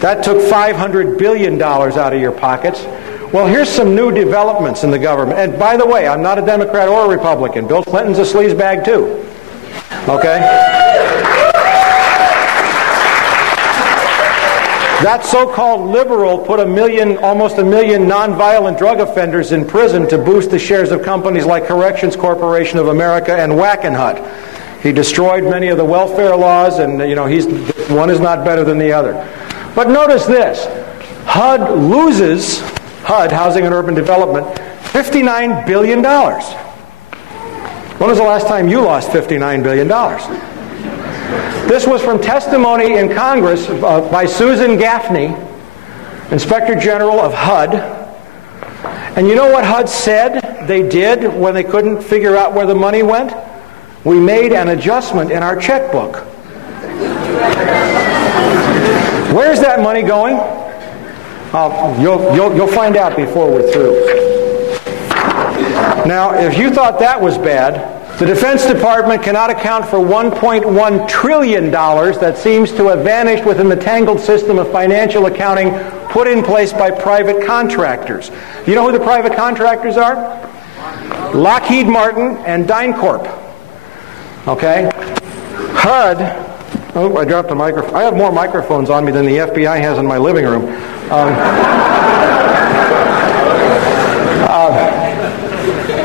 That took $500 billion out of your pockets. Well, here's some new developments in the government. And by the way, I'm not a Democrat or a Republican. Bill Clinton's a sleazebag too. Okay? That so-called liberal put almost a million nonviolent drug offenders in prison to boost the shares of companies like Corrections Corporation of America and Wackenhut. He destroyed many of the welfare laws, and one is not better than the other. But notice this. HUD loses, HUD, Housing and Urban Development, $59 billion. When was the last time you lost $59 billion? This was from testimony in Congress by Susan Gaffney, Inspector General of HUD. And you know what HUD said they did when they couldn't figure out where the money went? We made an adjustment in our checkbook. Where's that money going? You'll find out before we're through. Now, if you thought that was bad, the Defense Department cannot account for $1.1 trillion that seems to have vanished within the tangled system of financial accounting put in place by private contractors. You know who the private contractors are? Lockheed Martin and DynCorp. Okay? HUD... Oh, I dropped a microphone. I have more microphones on me than the FBI has in my living room.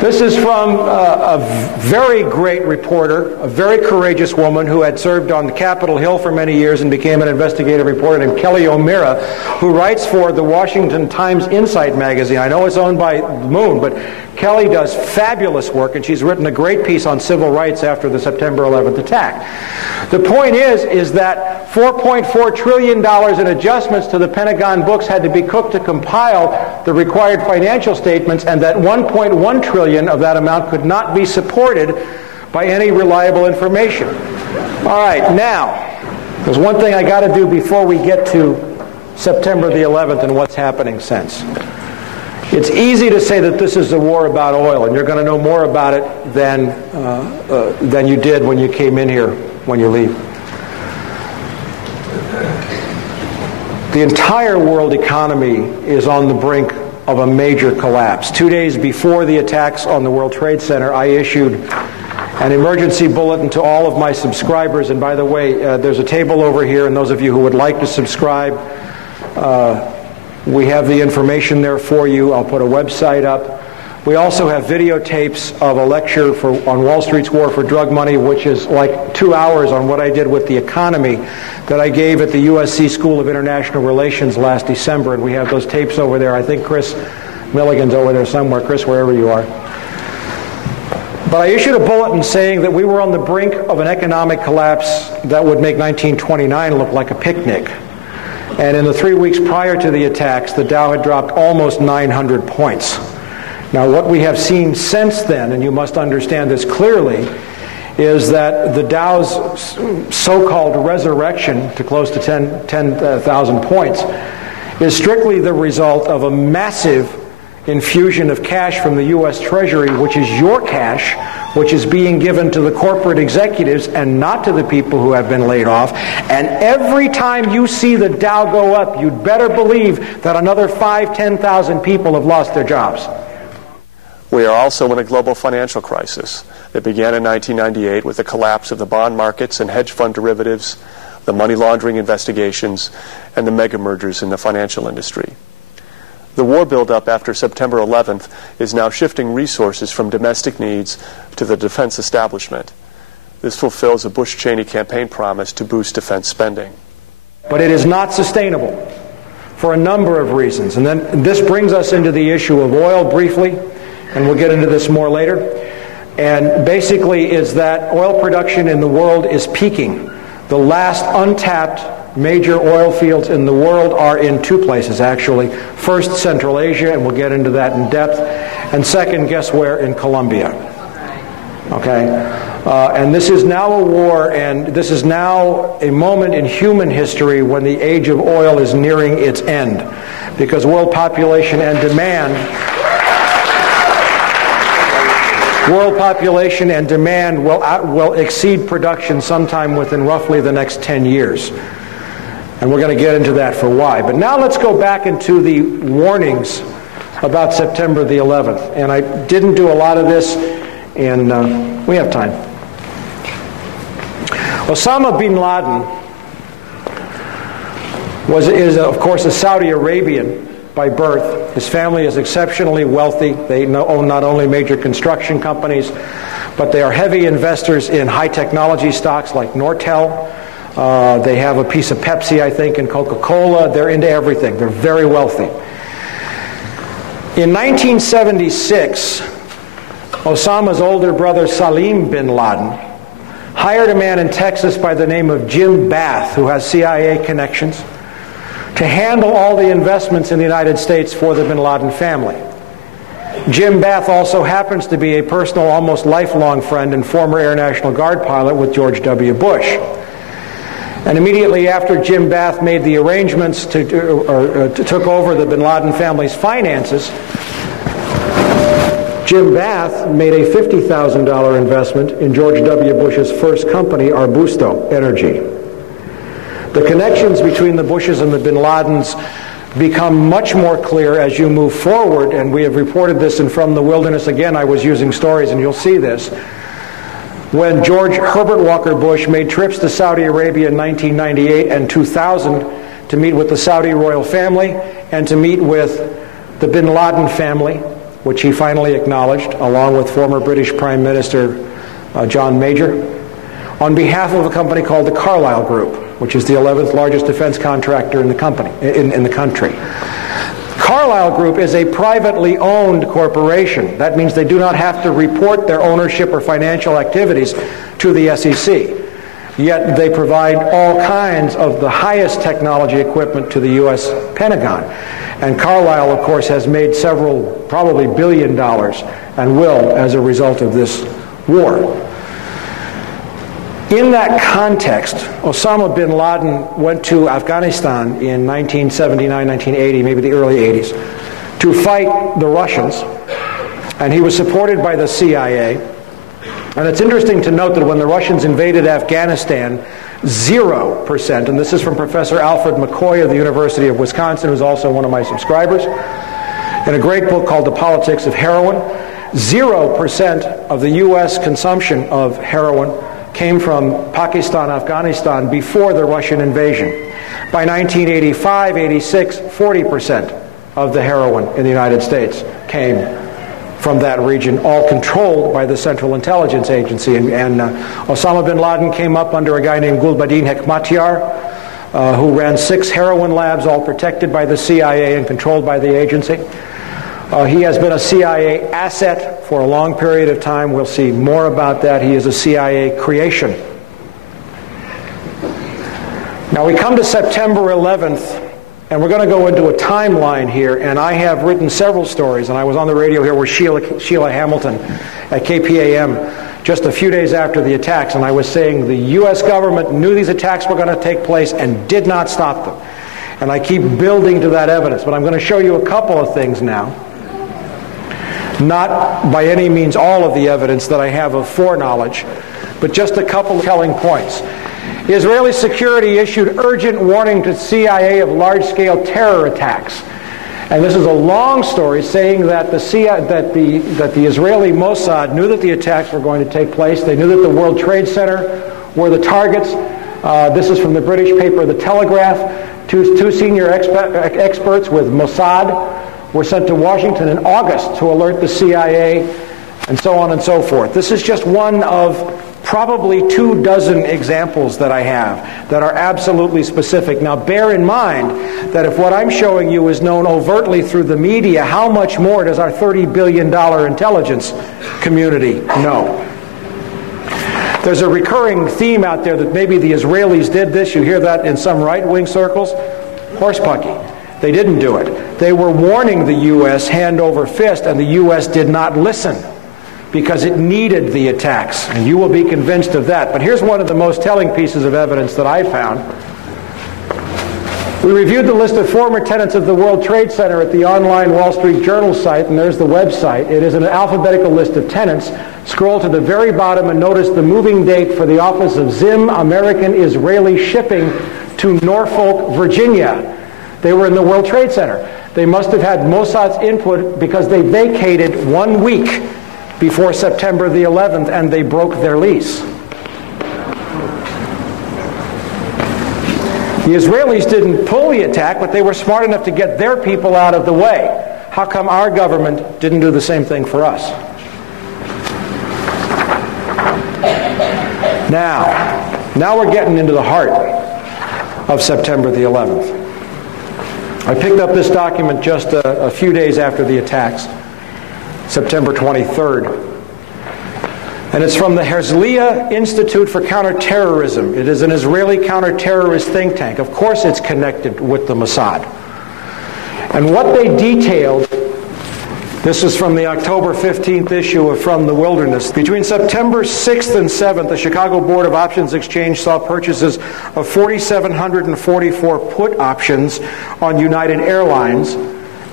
This is from a very great reporter, a very courageous woman who had served on Capitol Hill for many years and became an investigative reporter named Kelly O'Meara, who writes for the Washington Times Insight magazine. I know it's owned by Moon, but Kelly does fabulous work, and she's written a great piece on civil rights after the September 11th attack. The point is that $4.4 trillion in adjustments to the Pentagon books had to be cooked to compile the required financial statements, and that $1.1 trillion of that amount could not be supported by any reliable information. All right, now, there's one thing I got to do before we get to September the 11th and what's happening since. It's easy to say that this is a war about oil, and you're going to know more about it than you did when you came in here, when you leave. The entire world economy is on the brink of a major collapse. 2 days before the attacks on the World Trade Center, I issued an emergency bulletin to all of my subscribers. And by the way, there's a table over here, and those of you who would like to subscribe, we have the information there for you. I'll put a website up. We also have videotapes of a lecture on Wall Street's War for Drug Money, which is like 2 hours on what I did with the economy that I gave at the USC School of International Relations last December. And we have those tapes over there. I think Chris Milligan's over there somewhere. Chris, wherever you are. But I issued a bulletin saying that we were on the brink of an economic collapse that would make 1929 look like a picnic. And in the 3 weeks prior to the attacks, the Dow had dropped almost 900 points. Now, what we have seen since then, and you must understand this clearly, is that the Dow's so-called resurrection to close to 10,000 points is strictly the result of a massive infusion of cash from the U.S. Treasury, which is your cash, which is being given to the corporate executives and not to the people who have been laid off. And every time you see the Dow go up, you'd better believe that another 10,000 people have lost their jobs. We are also in a global financial crisis that began in 1998 with the collapse of the bond markets and hedge fund derivatives, the money laundering investigations, and the mega mergers in the financial industry. The war buildup after September 11th is now shifting resources from domestic needs to the defense establishment. This fulfills a Bush-Cheney campaign promise to boost defense spending. But it is not sustainable for a number of reasons. And then this brings us into the issue of oil briefly, and we'll get into this more later. And basically is that oil production in the world is peaking. The last untapped major oil fields in the world are in two places, actually. First, Central Asia, and we'll get into that in depth. And second, guess where? In Colombia. Okay? And this is now a war, and this is now a moment in human history when the age of oil is nearing its end. Because world population and demand will exceed production sometime within roughly the next 10 years. And we're going to get into that for why. But now let's go back into the warnings about September the 11th. And I didn't do a lot of this, and we have time. Osama bin Laden is of course a Saudi Arabian by birth. His family is exceptionally wealthy. They own not only major construction companies, but they are heavy investors in high technology stocks like Nortel. They have a piece of Pepsi, I think, and Coca-Cola. They're into everything. They're very wealthy. In 1976, Osama's older brother Salim bin Laden hired a man in Texas by the name of Jim Bath, who has CIA connections, to handle all the investments in the United States for the bin Laden family. Jim Bath also happens to be a personal, almost lifelong friend and former Air National Guard pilot with George W. Bush. And immediately after Jim Bath made the arrangements took over the bin Laden family's finances, Jim Bath made a $50,000 investment in George W. Bush's first company, Arbusto Energy. The connections between the Bushes and the bin Ladens become much more clear as you move forward, and we have reported this in From the Wilderness. Again, I was using stories, and you'll see this. When George Herbert Walker Bush made trips to Saudi Arabia in 1998 and 2000 to meet with the Saudi royal family and to meet with the bin Laden family, which he finally acknowledged, along with former British Prime Minister John Major, on behalf of a company called the Carlyle Group, which is the 11th largest defense contractor in the company in the country. Carlyle Group is a privately owned corporation. That means they do not have to report their ownership or financial activities to the SEC. Yet they provide all kinds of the highest technology equipment to the U.S. Pentagon. And Carlyle, of course, has made several, probably $1 billion, and will as a result of this war. In that context, Osama bin Laden went to Afghanistan in 1979, 1980, maybe the early 80s, to fight the Russians, and he was supported by the CIA. And it's interesting to note that when the Russians invaded Afghanistan, 0%, and this is from Professor Alfred McCoy of the University of Wisconsin, who's also one of my subscribers, in a great book called The Politics of Heroin, 0% of the U.S. consumption of heroin came from Pakistan, Afghanistan before the Russian invasion. By 1985, 86, 40% of the heroin in the United States came from that region, all controlled by the Central Intelligence Agency. And Osama bin Laden came up under a guy named Gulbuddin Hekmatyar, who ran 6 heroin labs, all protected by the CIA and controlled by the agency. He has been a CIA asset for a long period of time. We'll see more about that. He is a CIA creation. Now we come to September 11th, and we're going to go into a timeline here, and I have written several stories, and I was on the radio here with Sheila Hamilton at KPAM just a few days after the attacks, and I was saying the U.S. government knew these attacks were going to take place and did not stop them. And I keep building to that evidence, but I'm going to show you a couple of things now. Not by any means all of the evidence that I have of foreknowledge, but just a couple of telling points. Israeli security issued urgent warning to CIA of large-scale terror attacks. And this is a long story saying that the Israeli Mossad knew that the attacks were going to take place. They knew that the World Trade Center were the targets. This is from the British paper The Telegraph. Two senior experts with Mossad were sent to Washington in August to alert the CIA, and so on and so forth. This is just one of probably 24 examples that I have that are absolutely specific. Now bear in mind that if what I'm showing you is known overtly through the media, how much more does our $30 billion intelligence community know? There's a recurring theme out there that maybe the Israelis did this. You hear that in some right-wing circles. Horsepucky. They didn't do it. They were warning the U.S. hand over fist, and the U.S. did not listen because it needed the attacks. And you will be convinced of that. But here's one of the most telling pieces of evidence that I found. We reviewed the list of former tenants of the World Trade Center at the online Wall Street Journal site, and there's the website. It is an alphabetical list of tenants. Scroll to the very bottom and notice the moving date for the office of Zim American Israeli Shipping to Norfolk, Virginia. They were in the World Trade Center. They must have had Mossad's input because they vacated 1 week before September the 11th, and they broke their lease. The Israelis didn't pull the attack, but they were smart enough to get their people out of the way. How come our government didn't do the same thing for us? Now we're getting into the heart of September the 11th. I picked up this document just a few days after the attacks, September 23rd. And it's from the Herzliya Institute for Counterterrorism. It is an Israeli counterterrorist think tank. Of course it's connected with the Mossad. And what they detailed, this is from the October 15th issue of From the Wilderness. Between September 6th and 7th, the Chicago Board of Options Exchange saw purchases of 4,744 put options on United Airlines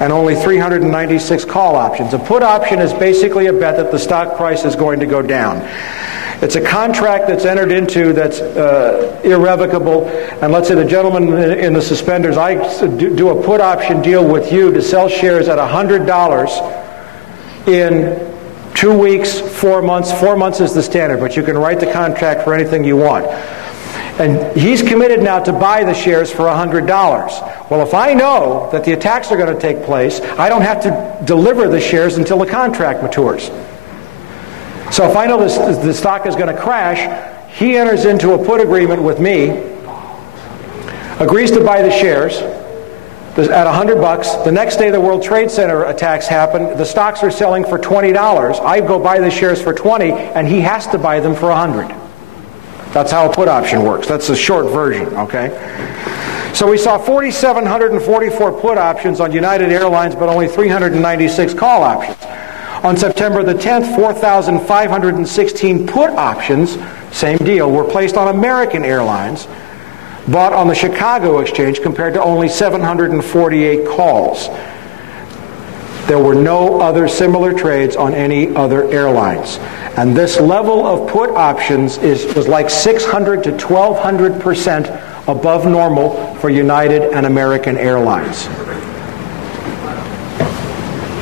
and only 396 call options. A put option is basically a bet that the stock price is going to go down. It's a contract that's entered into that's irrevocable. And let's say the gentleman in the suspenders, I do a put option deal with you to sell shares at $100 in 2 weeks, 4 months. 4 months is the standard, but you can write the contract for anything you want. And he's committed now to buy the shares for $100. Well, if I know that the attacks are going to take place, I don't have to deliver the shares until the contract matures. So if I know the stock is going to crash, he enters into a put agreement with me, agrees to buy the shares at $100. The next day the World Trade Center attacks happen. The stocks are selling for $20. I go buy the shares for $20, and he has to buy them for $100. That's how a put option works. That's the short version, okay? So we saw 4,744 put options on United Airlines, but only 396 call options. On September the 10th, 4,516 put options, same deal, were placed on American Airlines, bought on the Chicago Exchange, compared to only 748 calls. There were no other similar trades on any other airlines. And this level of put options was like 600 to 1,200% above normal for United and American Airlines.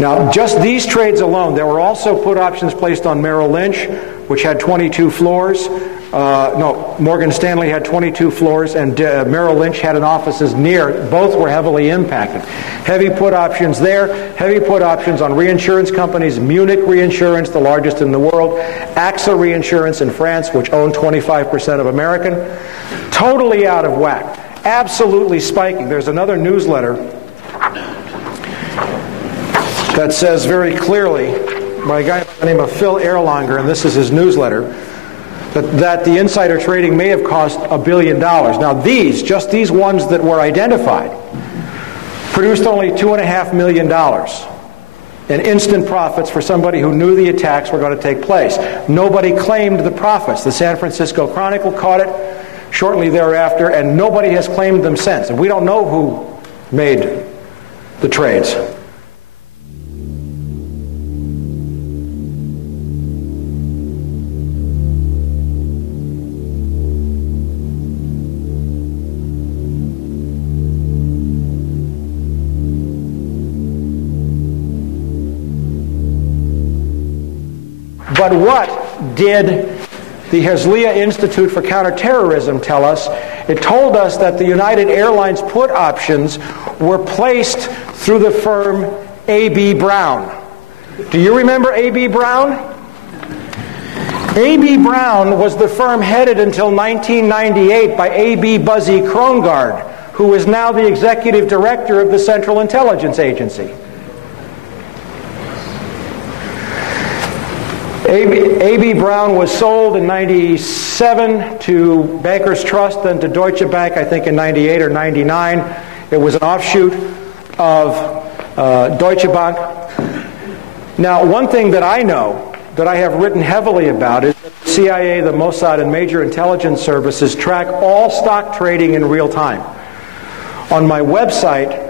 Now, just these trades alone, there were also put options placed on Merrill Lynch, which had 22 floors. Morgan Stanley had 22 floors, and Merrill Lynch had an offices near. Both were heavily impacted. Heavy put options there. Heavy put options on reinsurance companies. Munich Reinsurance, the largest in the world. AXA Reinsurance in France, which owned 25% of American. Totally out of whack. Absolutely spiking. There's another newsletter that says very clearly, by a guy by the name of Phil Erlanger, and this is his newsletter, that the insider trading may have cost $1 billion. Now just these ones that were identified, produced only $2.5 million in instant profits for somebody who knew the attacks were going to take place. Nobody claimed the profits. The San Francisco Chronicle caught it shortly thereafter, and nobody has claimed them since. And we don't know who made the trades. But what did the Herzliya Institute for Counterterrorism tell us? It told us that the United Airlines put options were placed through the firm A.B. Brown. Do you remember A.B. Brown? A.B. Brown was the firm headed until 1998 by A.B. Buzzy Krongard, who is now the executive director of the Central Intelligence Agency. A.B. Brown was sold in 97 to Bankers Trust, then to Deutsche Bank, I think in 98 or 99. It was an offshoot of Deutsche Bank. Now, one thing that I know, that I have written heavily about, is that the CIA, the Mossad, and major intelligence services track all stock trading in real time. On my website,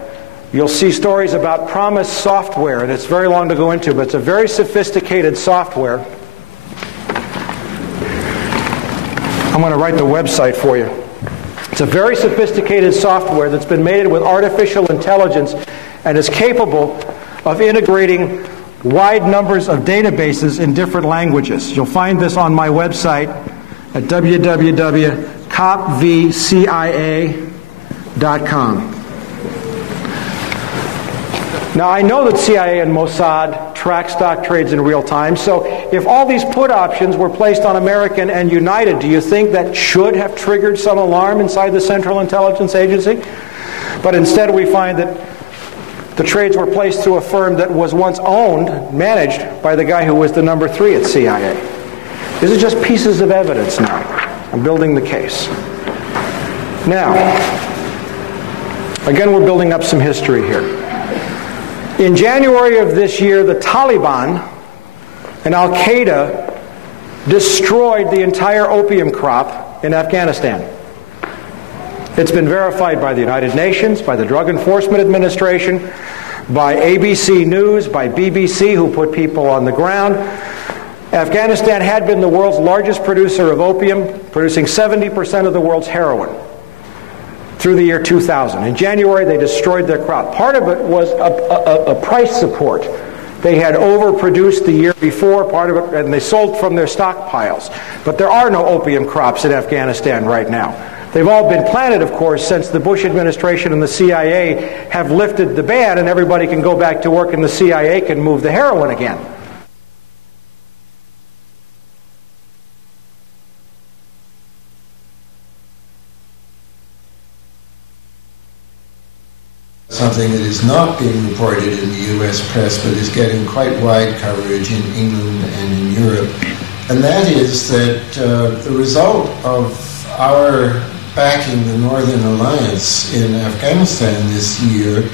you'll see stories about Promise software, and it's very long to go into, but it's a very sophisticated software. I'm going to write the website for you. It's a very sophisticated software that's been made with artificial intelligence and is capable of integrating wide numbers of databases in different languages. You'll find this on my website at www.copvcia.com. Now, I know that CIA and Mossad track stock trades in real time, so if all these put options were placed on American and United, do you think that should have triggered some alarm inside the Central Intelligence Agency? But instead we find that the trades were placed through a firm that was once owned, managed by the guy who was the number 3 at CIA. This is just pieces of evidence now. I'm building the case. Now, again, we're building up some history here. In January of this year, the Taliban and Al-Qaeda destroyed the entire opium crop in Afghanistan. It's been verified by the United Nations, by the Drug Enforcement Administration, by ABC News, by BBC, who put people on the ground. Afghanistan had been the world's largest producer of opium, producing 70% of the world's heroin through the year 2000. In January, they destroyed their crop. Part of it was a price support They had overproduced the year before, part of it, and they sold from their stockpiles. But there are no opium crops in Afghanistan right now. They've all been planted, of course, since the Bush administration and the CIA have lifted the ban, and everybody can go back to work and the CIA can move the heroin again. Something that is not being reported in the US press but is getting quite wide coverage in England and in Europe. And that is that the result of our backing the Northern Alliance in Afghanistan this year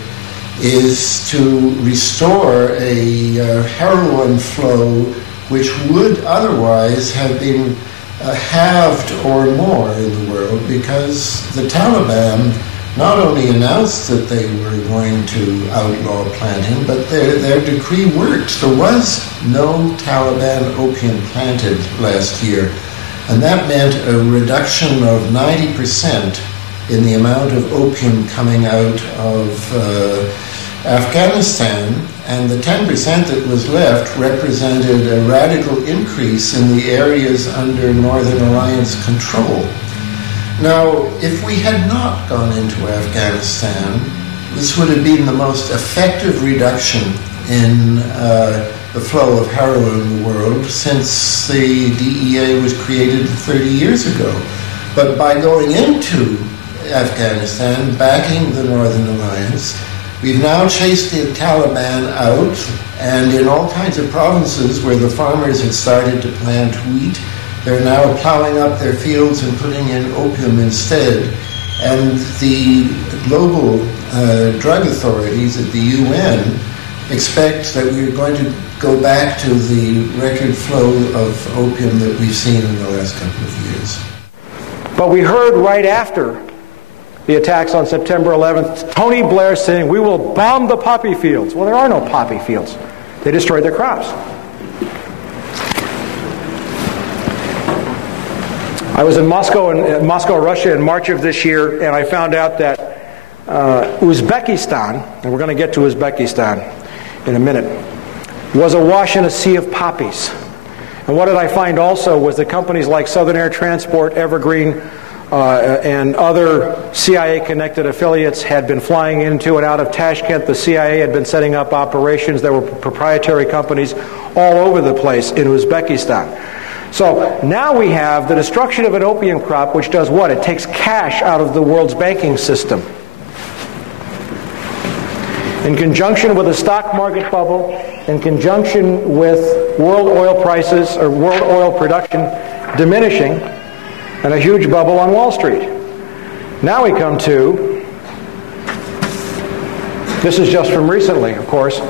is to restore a heroin flow which would otherwise have been halved or more in the world, because the Taliban not only announced that they were going to outlaw planting, but their decree worked. There was no Taliban opium planted last year, and that meant a reduction of 90% in the amount of opium coming out of Afghanistan, and the 10% that was left represented a radical increase in the areas under Northern Alliance control. Now, if we had not gone into Afghanistan, this would have been the most effective reduction in the flow of heroin in the world since the DEA was created 30 years ago. But by going into Afghanistan, backing the Northern Alliance, we've now chased the Taliban out, and in all kinds of provinces where the farmers had started to plant wheat, they're now plowing up their fields and putting in opium instead. And the global drug authorities at the UN expect that we're going to go back to the record flow of opium that we've seen in the last couple of years. But we heard right after the attacks on September 11th, Tony Blair saying, "We will bomb the poppy fields." Well, there are no poppy fields. They destroyed their crops. I was in Moscow, Russia in March of this year, and I found out that Uzbekistan, and we're going to get to Uzbekistan in a minute, was awash in a sea of poppies. And what did I find also was that companies like Southern Air Transport, Evergreen, and other CIA-connected affiliates had been flying into and out of Tashkent. The CIA had been setting up operations. There were proprietary companies all over the place in Uzbekistan. So now we have the destruction of an opium crop, which does what? It takes cash out of the world's banking system. In conjunction with a stock market bubble, in conjunction with world oil prices or world oil production diminishing, and a huge bubble on Wall Street. Now we come to, this is just from recently, of course.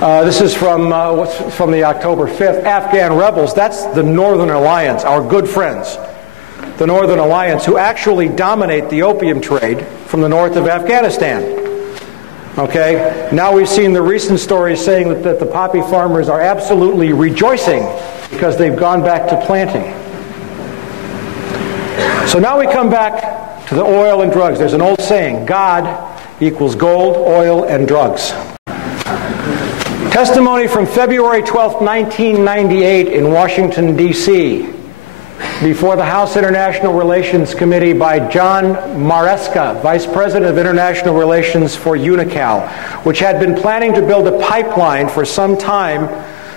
This is from the October 5th. Afghan rebels, that's the Northern Alliance, our good friends. The Northern Alliance, who actually dominate the opium trade from the north of Afghanistan. Okay? Now we've seen the recent stories saying that the poppy farmers are absolutely rejoicing because they've gone back to planting. So now we come back to the oil and drugs. There's an old saying, God equals gold, oil, and drugs. Testimony from February 12, 1998 in Washington, D.C. before the House International Relations Committee by John Maresca, Vice President of International Relations for UNICAL, which had been planning to build a pipeline for some time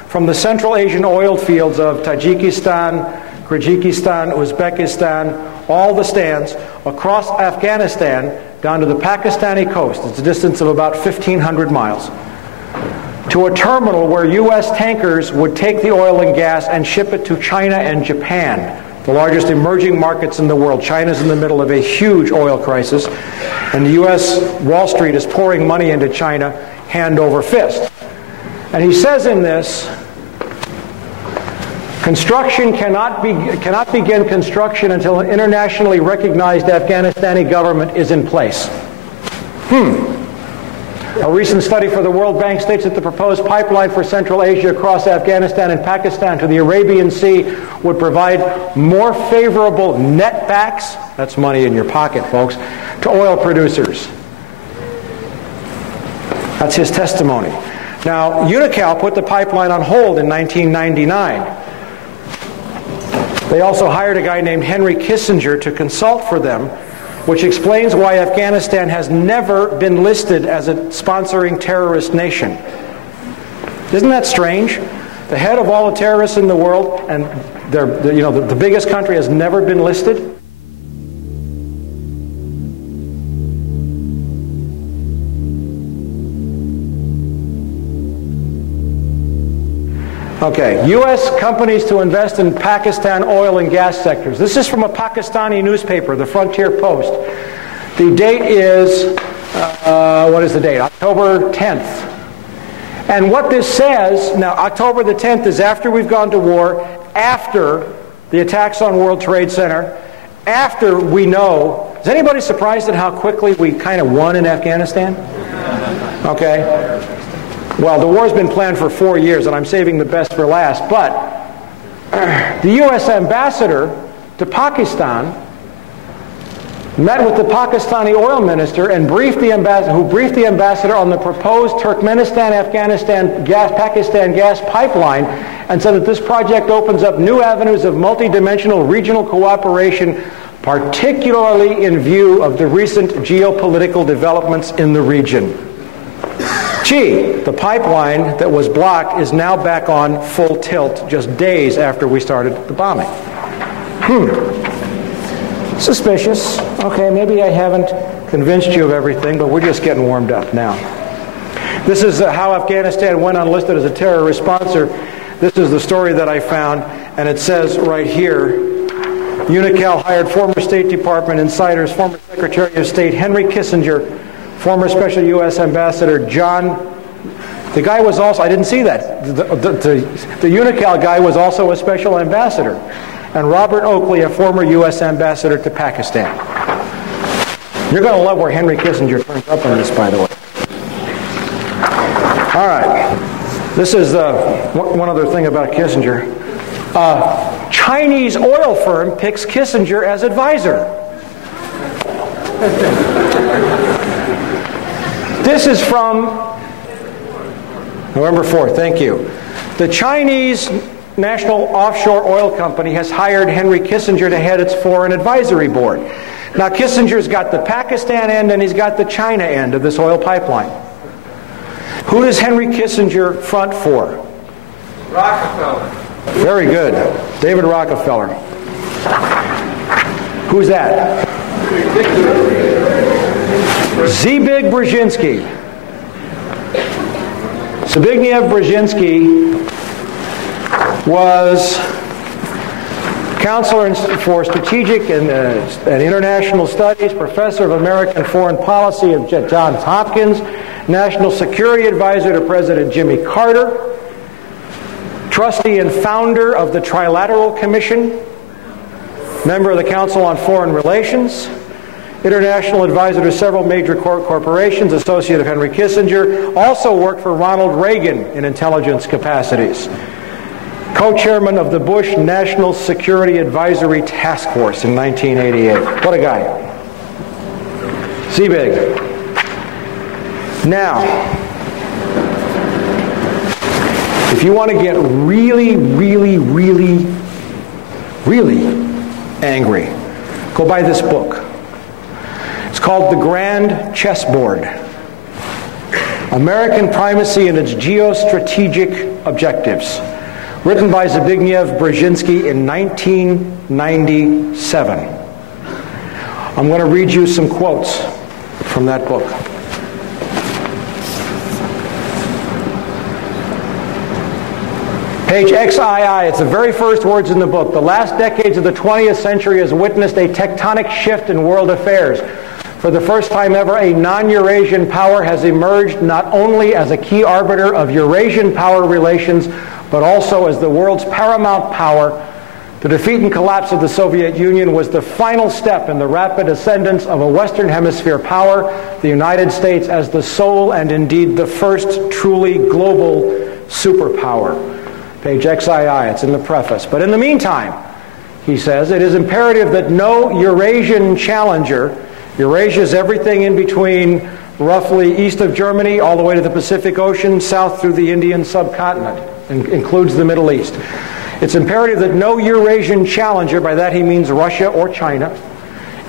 from the Central Asian oil fields of Tajikistan, Kyrgyzstan, Uzbekistan, all the stands, across Afghanistan down to the Pakistani coast. It's a distance of about 1,500 miles. To a terminal where U.S. tankers would take the oil and gas and ship it to China and Japan, the largest emerging markets in the world. China's in the middle of a huge oil crisis, and the U.S. Wall Street is pouring money into China hand over fist. And he says in this, construction cannot begin construction until an internationally recognized Afghanistani government is in place. A recent study for the World Bank states that the proposed pipeline for Central Asia across Afghanistan and Pakistan to the Arabian Sea would provide more favorable netbacks, that's money in your pocket, folks, to oil producers. That's his testimony. Now, Unical put the pipeline on hold in 1999. They also hired a guy named Henry Kissinger to consult for them, which explains why Afghanistan has never been listed as a sponsoring terrorist nation. Isn't that strange? The head of all the terrorists in the world, and the biggest country, has never been listed? Okay, U.S. companies to invest in Pakistan oil and gas sectors. This is from a Pakistani newspaper, the Frontier Post. The date is, what is the date? October 10th. And what this says, now October the 10th is after we've gone to war, after the attacks on World Trade Center, after we know, is anybody surprised at how quickly we kind of won in Afghanistan? Okay. Well, the war's been planned for 4 years, and I'm saving the best for last, but the U.S. ambassador to Pakistan met with the Pakistani oil minister and briefed the ambassador on the proposed Turkmenistan-Afghanistan Pakistan gas pipeline, and said that this project opens up new avenues of multidimensional regional cooperation, particularly in view of the recent geopolitical developments in the region. Gee, the pipeline that was blocked is now back on full tilt just days after we started the bombing. Suspicious. Okay, maybe I haven't convinced you of everything, but we're just getting warmed up now. This is how Afghanistan went unlisted as a terrorist sponsor. This is the story that I found, and it says right here, Unical hired former State Department insiders, former Secretary of State Henry Kissinger, former Special U.S. Ambassador John, the guy was also, I didn't see that, the Unical guy was also a special ambassador, and Robert Oakley, a former U.S. ambassador to Pakistan. You're going to love where Henry Kissinger turns up on this, by the way. All right, this is one other thing about Kissinger. Chinese oil firm picks Kissinger as advisor. This is from November 4th, thank you. The Chinese National Offshore Oil Company has hired Henry Kissinger to head its foreign advisory board. Now, Kissinger's got the Pakistan end and he's got the China end of this oil pipeline. Who does Henry Kissinger front for? Rockefeller. Very good. David Rockefeller. Who's that? Zbigniew Brzezinski. Zbigniew Brzezinski was counselor for strategic and international studies, professor of American foreign policy at Johns Hopkins, national security advisor to President Jimmy Carter, trustee and founder of the Trilateral Commission, member of the Council on Foreign Relations, international advisor to several major corporations, associate of Henry Kissinger, also worked for Ronald Reagan in intelligence capacities. Co-chairman of the Bush National Security Advisory Task Force in 1988. What a guy. Zbig. Now, if you want to get really, really, really, really angry, go buy this book. It's called The Grand Chessboard. American Primacy and Its Geostrategic Objectives. Written by Zbigniew Brzezinski in 1997. I'm going to read you some quotes from that book. Page XII, it's the very first words in the book. The last decades of the 20th century has witnessed a tectonic shift in world affairs. For the first time ever, a non-Eurasian power has emerged not only as a key arbiter of Eurasian power relations, but also as the world's paramount power. The defeat and collapse of the Soviet Union was the final step in the rapid ascendance of a Western Hemisphere power, the United States as the sole and indeed the first truly global superpower. Page XII, it's in the preface. But in the meantime, he says, it is imperative that no Eurasian challenger, Eurasia is everything in between roughly east of Germany, all the way to the Pacific Ocean, south through the Indian subcontinent, and includes the Middle East. It's imperative that no Eurasian challenger, by that he means Russia or China,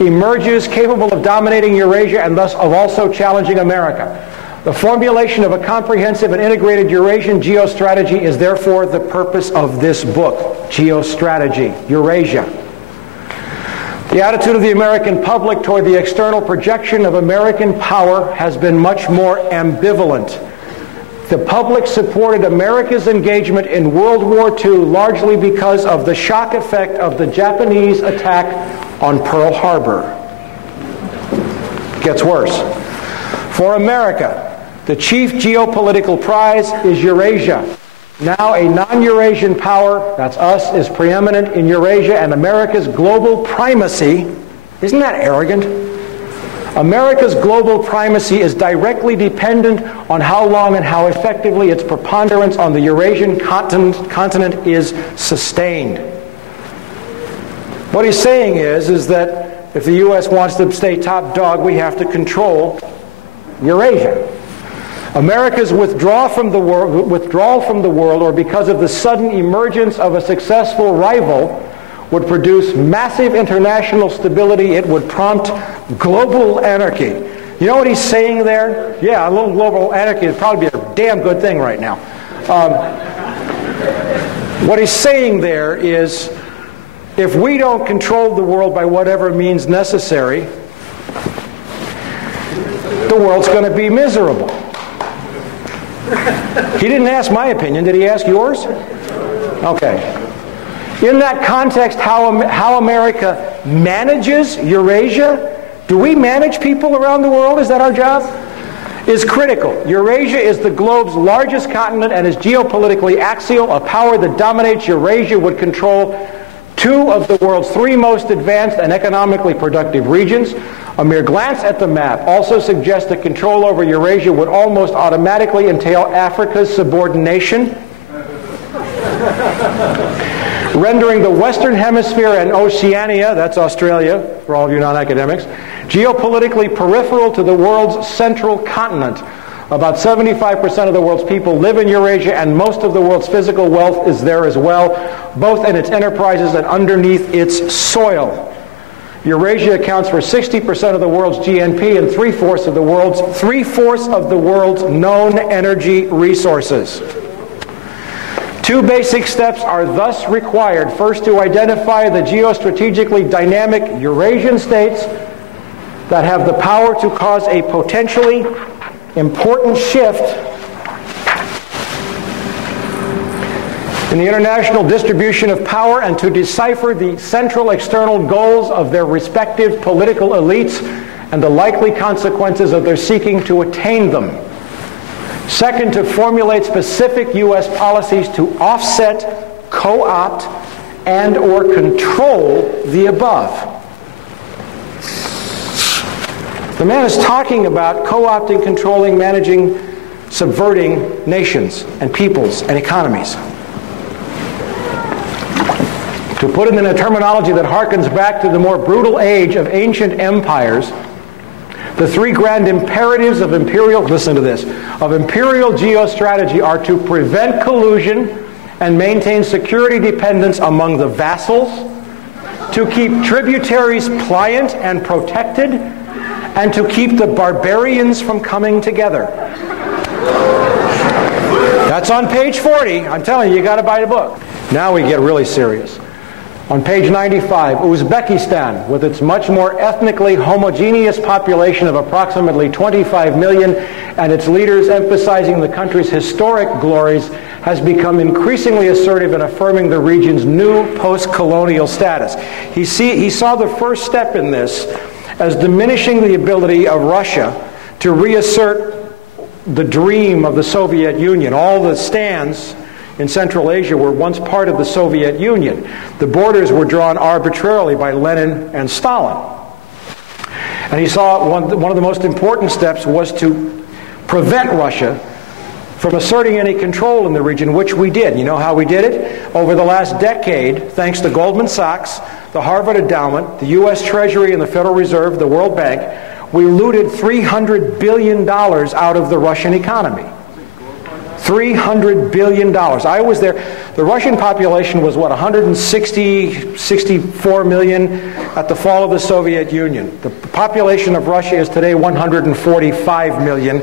emerges capable of dominating Eurasia and thus of also challenging America. The formulation of a comprehensive and integrated Eurasian geostrategy is therefore the purpose of this book, Geostrategy, Eurasia. The attitude of the American public toward the external projection of American power has been much more ambivalent. The public supported America's engagement in World War II largely because of the shock effect of the Japanese attack on Pearl Harbor. It gets worse. For America, the chief geopolitical prize is Eurasia. Now a non-Eurasian power, that's us, is preeminent in Eurasia, and America's global primacy, isn't that arrogant? America's global primacy is directly dependent on how long and how effectively its preponderance on the Eurasian continent is sustained. What he's saying is that if the U.S. wants to stay top dog, we have to control Eurasia. America's withdrawal from the world, or because of the sudden emergence of a successful rival, would produce massive international stability. It would prompt global anarchy. You know what he's saying there? Yeah, a little global anarchy would probably be a damn good thing right now. What he's saying there is, if we don't control the world by whatever means necessary, the world's going to be miserable. He didn't ask my opinion. Did he ask yours? Okay. In that context, how America manages Eurasia, do we manage people around the world? Is that our job? Is critical. Eurasia is the globe's largest continent and is geopolitically axial. A power that dominates Eurasia would control two of the world's three most advanced and economically productive regions. A mere glance at the map also suggests that control over Eurasia would almost automatically entail Africa's subordination, rendering the Western Hemisphere and Oceania, that's Australia for all of you non-academics, geopolitically peripheral to the world's central continent. About 75% of the world's people live in Eurasia, and most of the world's physical wealth is there as well, both in its enterprises and underneath its soil. Eurasia accounts for 60% of the world's GNP and three-fourths of the world's known energy resources. Two basic steps are thus required. First, to identify the geostrategically dynamic Eurasian states that have the power to cause a potentially important shift in the international distribution of power, and to decipher the central external goals of their respective political elites and the likely consequences of their seeking to attain them. Second, to formulate specific U.S. policies to offset, co-opt, and or control the above. The man is talking about co-opting, controlling, managing, subverting nations and peoples and economies. To put it in a terminology that harkens back to the more brutal age of ancient empires, the three grand imperatives of imperial geostrategy are to prevent collusion and maintain security dependence among the vassals, to keep tributaries pliant and protected, and to keep the barbarians from coming together. That's on page 40. I'm telling you, you got to buy the book. Now we get really serious. On page 95, Uzbekistan, with its much more ethnically homogeneous population of approximately 25 million and its leaders emphasizing the country's historic glories, has become increasingly assertive in affirming the region's new post-colonial status. He saw the first step in this as diminishing the ability of Russia to reassert the dream of the Soviet Union. All the stands in Central Asia were once part of the Soviet Union. The borders were drawn arbitrarily by Lenin and Stalin. And he saw one of the most important steps was to prevent Russia from asserting any control in the region, which we did. You know how we did it? Over the last decade, thanks to Goldman Sachs, the Harvard Endowment, the U.S. Treasury and the Federal Reserve, the World Bank, we looted $300 billion out of the Russian economy. $300 billion. I was there. The Russian population was, 64 million at the fall of the Soviet Union. The population of Russia is today 145 million.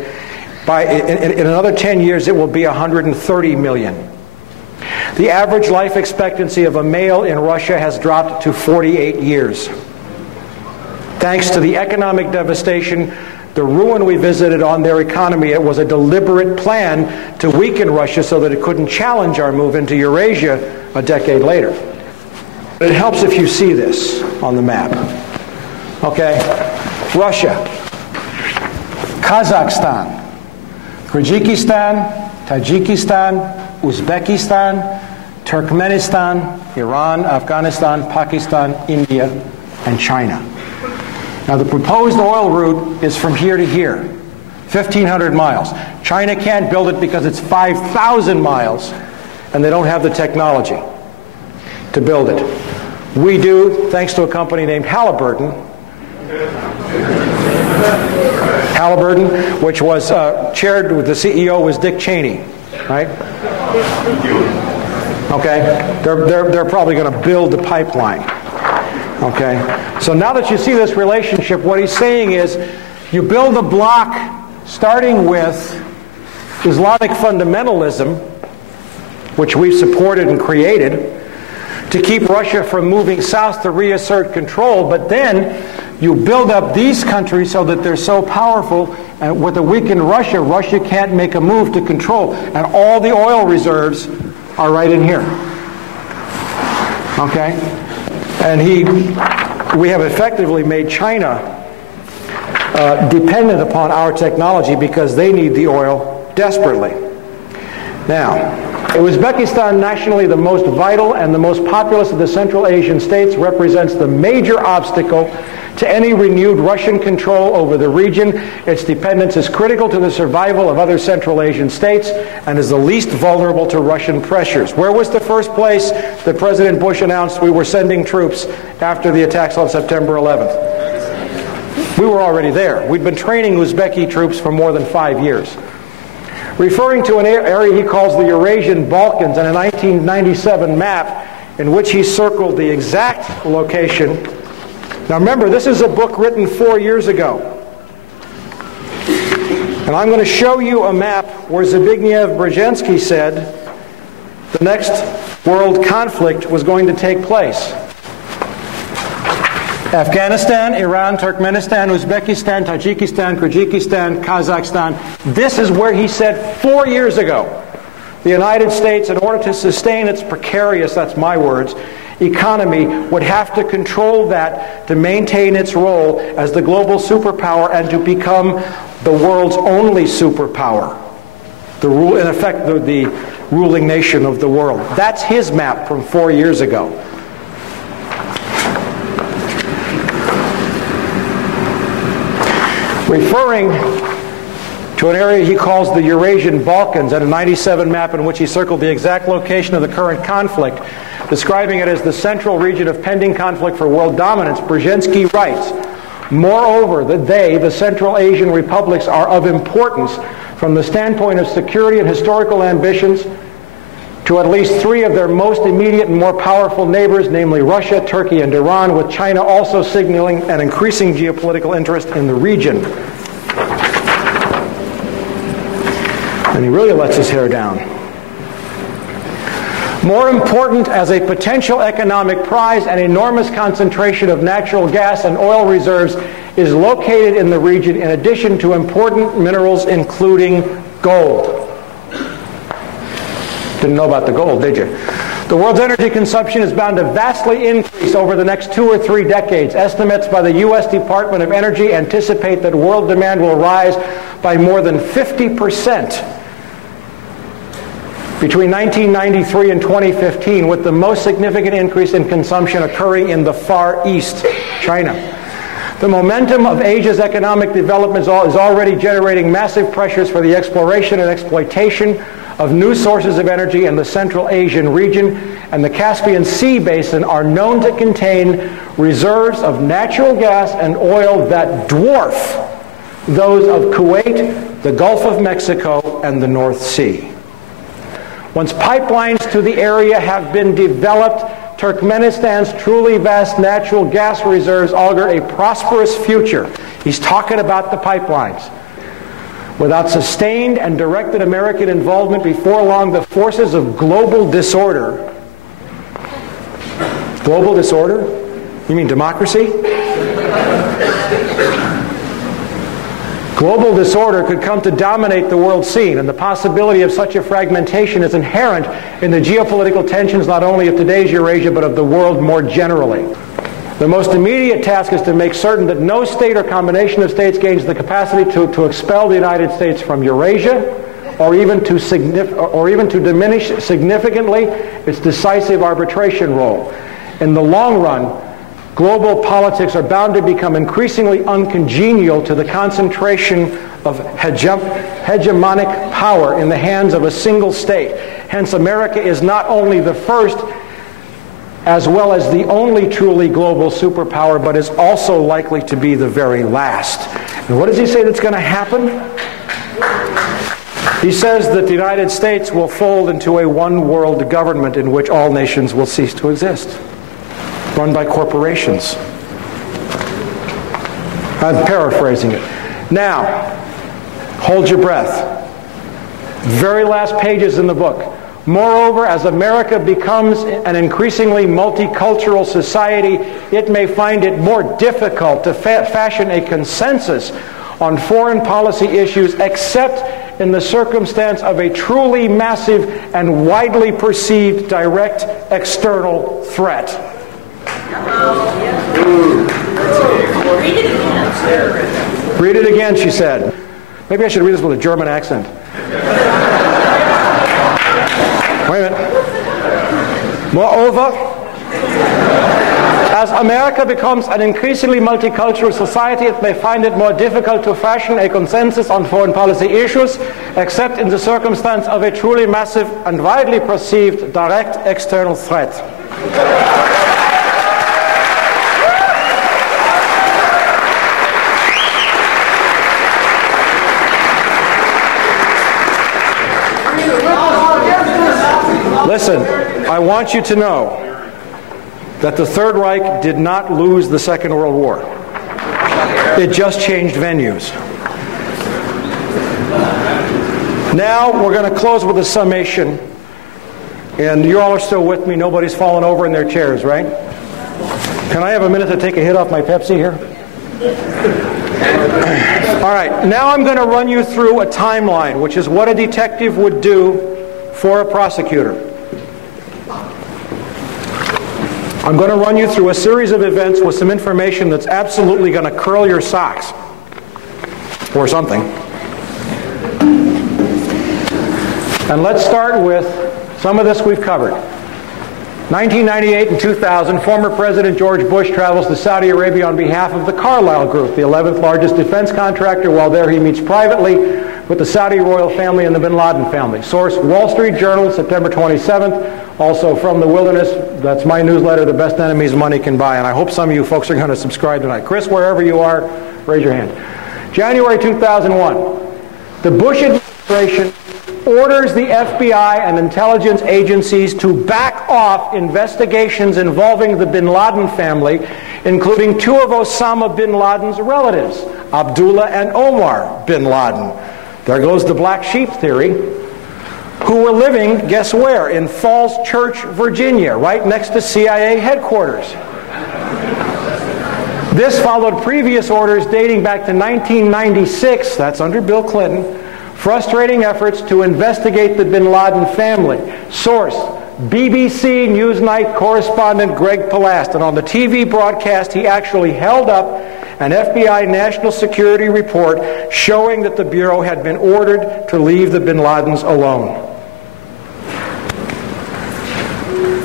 In another 10 years, it will be 130 million. The average life expectancy of a male in Russia has dropped to 48 years. Thanks to the economic devastation, the ruin we visited on their economy, it was a deliberate plan to weaken Russia so that it couldn't challenge our move into Eurasia a decade later. It helps if you see this on the map. Okay? Russia, Kazakhstan, Kyrgyzstan, Tajikistan, Uzbekistan, Turkmenistan, Iran, Afghanistan, Pakistan, India, and China. Now, the proposed oil route is from here to here, 1,500 miles. China can't build it because it's 5,000 miles, and they don't have the technology to build it. We do, thanks to a company named Halliburton, which was chaired with the CEO was Dick Cheney, right? Okay, they're probably going to build the pipeline. Okay, so now that you see this relationship, what he's saying is you build a block starting with Islamic fundamentalism, which we've supported and created, to keep Russia from moving south to reassert control, but then you build up these countries so that they're so powerful, and with a weakened Russia, Russia can't make a move to control, and all the oil reserves are right in here. Okay? And we have effectively made China dependent upon our technology because they need the oil desperately. Now, Uzbekistan, nationally the most vital and the most populous of the Central Asian states, represents the major obstacle to any renewed Russian control over the region. Its dependence is critical to the survival of other Central Asian states and is the least vulnerable to Russian pressures. Where was the first place that President Bush announced we were sending troops after the attacks on September 11th? We were already there. We'd been training Uzbeki troops for more than 5 years. Referring to an area he calls the Eurasian Balkans and a 1997 map in which he circled the exact location. Now remember, this is a book written 4 years ago. And I'm going to show you a map where Zbigniew Brzezinski said the next world conflict was going to take place. Afghanistan, Iran, Turkmenistan, Uzbekistan, Tajikistan, Kyrgyzstan, Kazakhstan. This is where he said 4 years ago the United States, in order to sustain its precarious, that's my words, economy, would have to control that to maintain its role as the global superpower and to become the world's only superpower. In effect, the ruling nation of the world. That's his map from 4 years ago. Referring to an area he calls the Eurasian Balkans and a 97 map in which he circled the exact location of the current conflict, describing it as the central region of pending conflict for world dominance, Brzezinski writes, moreover, that the Central Asian republics, are of importance from the standpoint of security and historical ambitions to at least 3 of their most immediate and more powerful neighbors, namely Russia, Turkey, and Iran, with China also signaling an increasing geopolitical interest in the region. And he really lets his hair down. More important as a potential economic prize, an enormous concentration of natural gas and oil reserves is located in the region, in addition to important minerals including gold. Didn't know about the gold, did you? The world's energy consumption is bound to vastly increase over the next 2 or 3 decades. Estimates by the U.S. Department of Energy anticipate that world demand will rise by more than 50% between 1993 and 2015, with the most significant increase in consumption occurring in the Far East, China. The momentum of Asia's economic development is already generating massive pressures for the exploration and exploitation of new sources of energy in the Central Asian region and the Caspian Sea basin are known to contain reserves of natural gas and oil that dwarf those of Kuwait, the Gulf of Mexico, and the North Sea. Once pipelines to the area have been developed, Turkmenistan's truly vast natural gas reserves augur a prosperous future. He's talking about the pipelines. Without sustained and directed American involvement, before long, the forces of global disorder. Global disorder? You mean democracy? Global disorder could come to dominate the world scene, and the possibility of such a fragmentation is inherent in the geopolitical tensions not only of today's Eurasia, but of the world more generally. The most immediate task is to make certain that no state or combination of states gains the capacity to expel the United States from Eurasia, or even to diminish significantly its decisive arbitration role. In the long run, global politics are bound to become increasingly uncongenial to the concentration of hegemonic power in the hands of a single state. Hence, America is not only the first as well as the only truly global superpower, but is also likely to be the very last. And what does he say that's going to happen? He says that the United States will fold into a one-world government in which all nations will cease to exist, run by corporations. I'm paraphrasing it. Now, hold your breath. Very last pages in the book. Moreover, as America becomes an increasingly multicultural society, it may find it more difficult to fashion a consensus on foreign policy issues except in the circumstance of a truly massive and widely perceived direct external threat. Read it again, she said. Maybe I should read this with a German accent. Wait a minute. Moreover, as America becomes an increasingly multicultural society, it may find it more difficult to fashion a consensus on foreign policy issues, except in the circumstance of a truly massive and widely perceived direct external threat. Listen, I want you to know that the Third Reich did not lose the Second World War. It just changed venues. Now we're going to close with a summation. And you all are still with me. Nobody's fallen over in their chairs, right? Can I have a minute to take a hit off my Pepsi here? All right, now I'm going to run you through a timeline, which is what a detective would do for a prosecutor. I'm going to run you through a series of events with some information that's absolutely going to curl your socks. Or something. And let's start with some of this we've covered. 1998 and 2000, former President George Bush travels to Saudi Arabia on behalf of the Carlyle Group, the 11th largest defense contractor. While there, he meets privately with the Saudi royal family and the bin Laden family. Source, Wall Street Journal, September 27th. Also from The Wilderness, that's my newsletter, The Best Enemies Money Can Buy. And I hope some of you folks are going to subscribe tonight. Chris, wherever you are, raise your hand. January 2001, the Bush administration orders the FBI and intelligence agencies to back off investigations involving the bin Laden family, including two of Osama bin Laden's relatives, Abdullah and Omar bin Laden. There goes the black sheep theory. Who were living, guess where? In Falls Church, Virginia, right next to CIA headquarters. This followed previous orders dating back to 1996, that's under Bill Clinton, frustrating efforts to investigate the bin Laden family. Source, BBC Newsnight correspondent Greg Palast. And on the TV broadcast, he actually held up an FBI national security report showing that the Bureau had been ordered to leave the bin Ladens alone.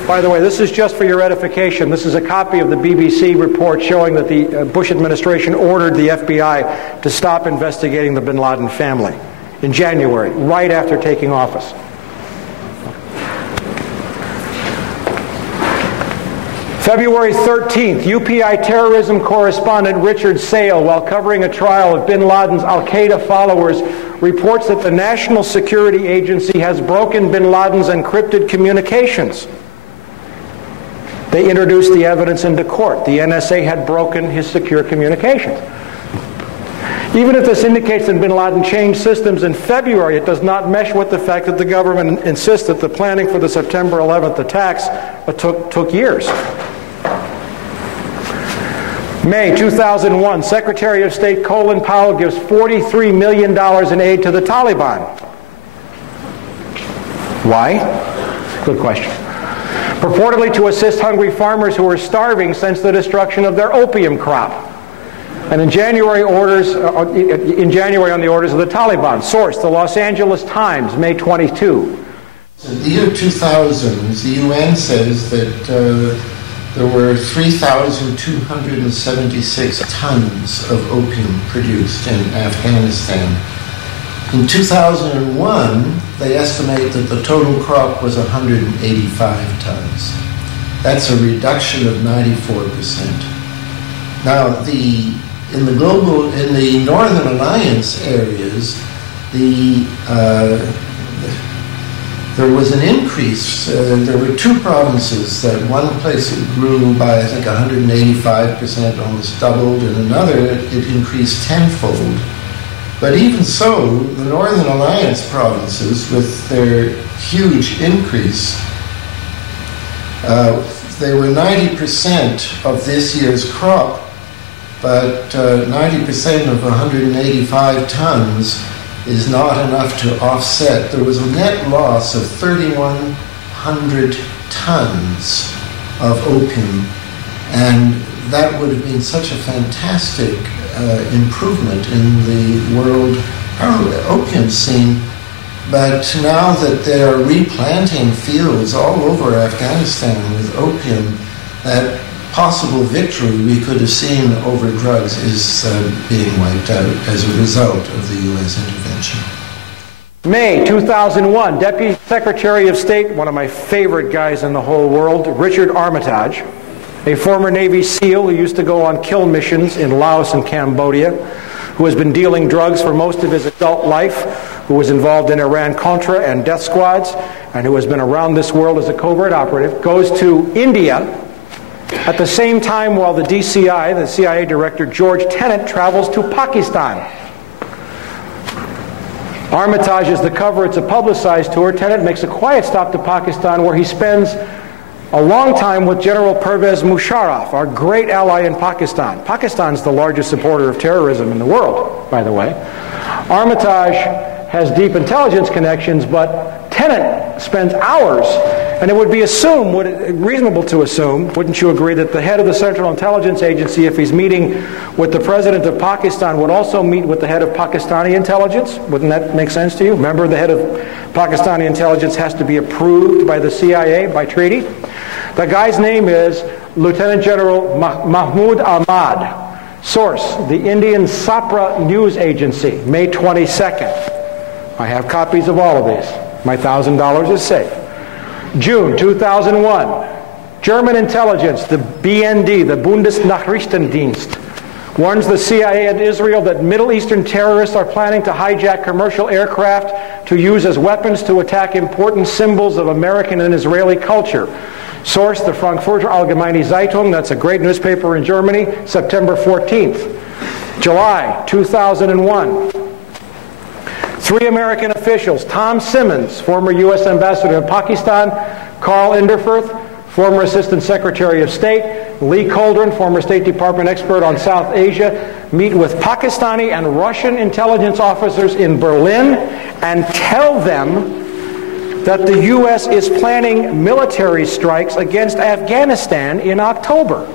By the way, this is just for your edification. This is a copy of the BBC report showing that the Bush administration ordered the FBI to stop investigating the bin Laden family in January, right after taking office. February 13th, UPI terrorism correspondent Richard Sale, while covering a trial of bin Laden's al-Qaeda followers, reports that the National Security Agency has broken bin Laden's encrypted communications. They introduced the evidence into court. The NSA had broken his secure communications. Even if this indicates that bin Laden changed systems in February, it does not mesh with the fact that the government insists that the planning for the September 11th attacks took years. May 2001, Secretary of State Colin Powell gives $43 million in aid to the Taliban. Why? Good question. Purportedly to assist hungry farmers who are starving since the destruction of their opium crop. And in January on the orders of the Taliban. Source, the Los Angeles Times, May 22. In the year 2000, the UN says that there were 3,276 tons of opium produced in Afghanistan. In 2001, they estimate that the total crop was 185 tons. That's a reduction of 94%. Now, in the Northern Alliance areas, there was an increase. There were two provinces that one place it grew by, I think, 185%, almost doubled, and another it increased tenfold. But even so, the Northern Alliance provinces, with their huge increase, they were 90% of this year's crop, but 90% of 185 tons is not enough to offset. There was a net loss of 3,100 tons of opium, and that would have been such a fantastic improvement in the world opium scene. But now that they are replanting fields all over Afghanistan with opium, that possible victory we could have seen over drugs is being wiped out as a result of the U.S. intervention. May 2001, Deputy Secretary of State, one of my favorite guys in the whole world, Richard Armitage, a former Navy SEAL who used to go on kill missions in Laos and Cambodia, who has been dealing drugs for most of his adult life, who was involved in Iran-Contra and death squads, and who has been around this world as a covert operative, goes to India at the same time while the DCI, the CIA director George Tenet, travels to Pakistan. Armitage is the cover. It's a publicized tour. Tenet makes a quiet stop to Pakistan where he spends a long time with General Pervez Musharraf, our great ally in Pakistan. Pakistan's the largest supporter of terrorism in the world, by the way. Armitage has deep intelligence connections, but Tenet spends hours, and it would be reasonable to assume, wouldn't you agree, that the head of the Central Intelligence Agency, if he's meeting with the president of Pakistan, would also meet with the head of Pakistani intelligence? Wouldn't that make sense to you? Remember, the head of Pakistani intelligence has to be approved by the CIA by treaty. The guy's name is Lieutenant General Mahmood Ahmad. Source, the Indian Sapra News Agency, May 22nd. I have copies of all of these. My $1,000 is safe. June 2001, German intelligence, the BND, the Bundesnachrichtendienst, warns the CIA and Israel that Middle Eastern terrorists are planning to hijack commercial aircraft to use as weapons to attack important symbols of American and Israeli culture. Source, the Frankfurter Allgemeine Zeitung, that's a great newspaper in Germany, September 14th. July 2001. 3 American officials, Tom Simmons, former U.S. ambassador to Pakistan, Carl Inderfirth, former Assistant Secretary of State, Lee Coldren, former State Department expert on South Asia, meet with Pakistani and Russian intelligence officers in Berlin and tell them that the U.S. is planning military strikes against Afghanistan in October.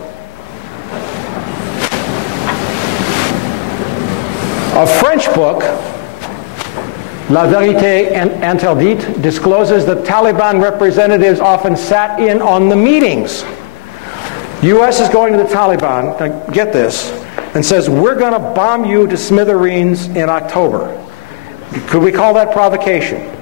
A French book, La Vérité Interdite, discloses that Taliban representatives often sat in on the meetings. U.S. is going to the Taliban, now get this, and says, we're going to bomb you to smithereens in October. Could we call that provocation?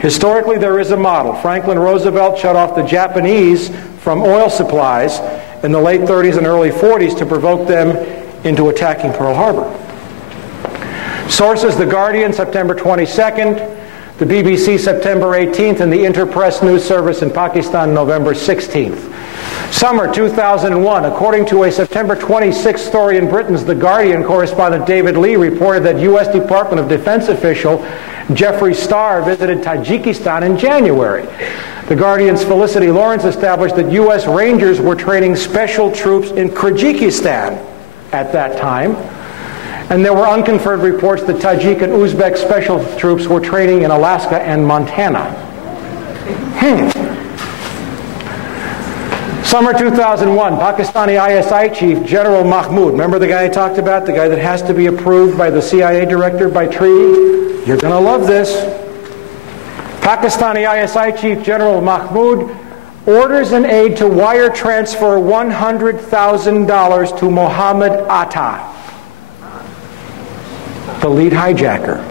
Historically, there is a model. Franklin Roosevelt shut off the Japanese from oil supplies in the late 30s and early 40s to provoke them into attacking Pearl Harbor. Sources: The Guardian, September 22nd, the BBC, September 18th, and the Interpress News Service in Pakistan, November 16th. Summer 2001, according to a September 26th story in Britain's The Guardian, correspondent David Lee reported that U.S. Department of Defense official Jeffrey Starr visited Tajikistan in January. The Guardian's Felicity Lawrence established that U.S. Rangers were training special troops in Kyrgyzstan at that time. And there were unconfirmed reports that Tajik and Uzbek special troops were training in Alaska and Montana. Summer 2001, Pakistani ISI chief General Mahmoud, remember the guy I talked about, the guy that has to be approved by the CIA director by treaty? You're going to love this. Pakistani ISI chief General Mahmoud orders an aide to wire transfer $100,000 to Mohammed Atta, the lead hijacker.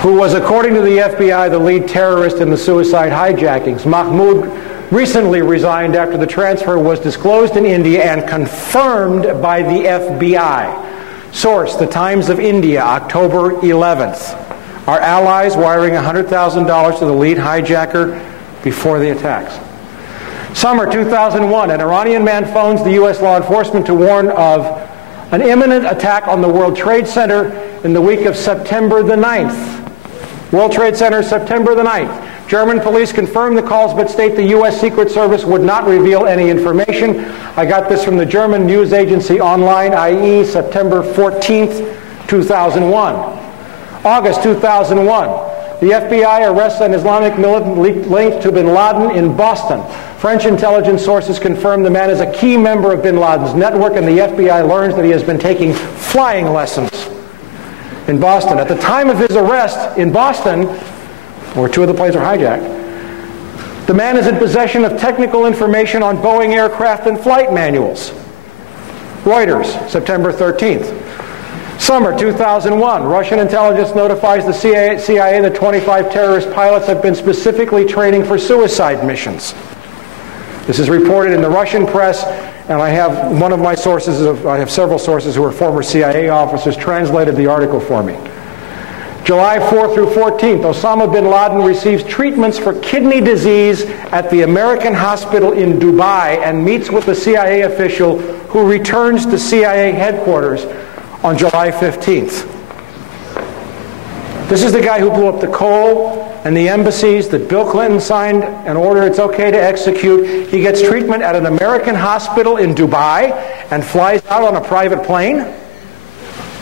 Who was, according to the FBI, the lead terrorist in the suicide hijackings. Mahmoud recently resigned after the transfer was disclosed in India and confirmed by the FBI. Source: The Times of India, October 11th. Our allies wiring $100,000 to the lead hijacker before the attacks. Summer 2001, an Iranian man phones the U.S. law enforcement to warn of an imminent attack on the World Trade Center in the week of September the 9th. World Trade Center, September the 9th. German police confirmed the calls but state the U.S. Secret Service would not reveal any information. I got this from the German news agency Online, i.e. September 14th, 2001. August 2001. The FBI arrests an Islamic militant linked to bin Laden in Boston. French intelligence sources confirm the man is a key member of bin Laden's network, and the FBI learns that he has been taking flying lessons in Boston. At the time of his arrest in Boston, where two of the planes are hijacked, the man is in possession of technical information on Boeing aircraft and flight manuals. Reuters, September 13th. Summer 2001, Russian intelligence notifies the CIA that 25 terrorist pilots have been specifically training for suicide missions. This is reported in the Russian press, and I have one of my sources, I have several sources who are former CIA officers, translated the article for me. July 4th through 14th, Osama bin Laden receives treatments for kidney disease at the American hospital in Dubai and meets with the CIA official who returns to CIA headquarters on July 15th. This is the guy who blew up the Cole and the embassies that Bill Clinton signed an order it's okay to execute. He gets treatment at an American hospital in Dubai and flies out on a private plane.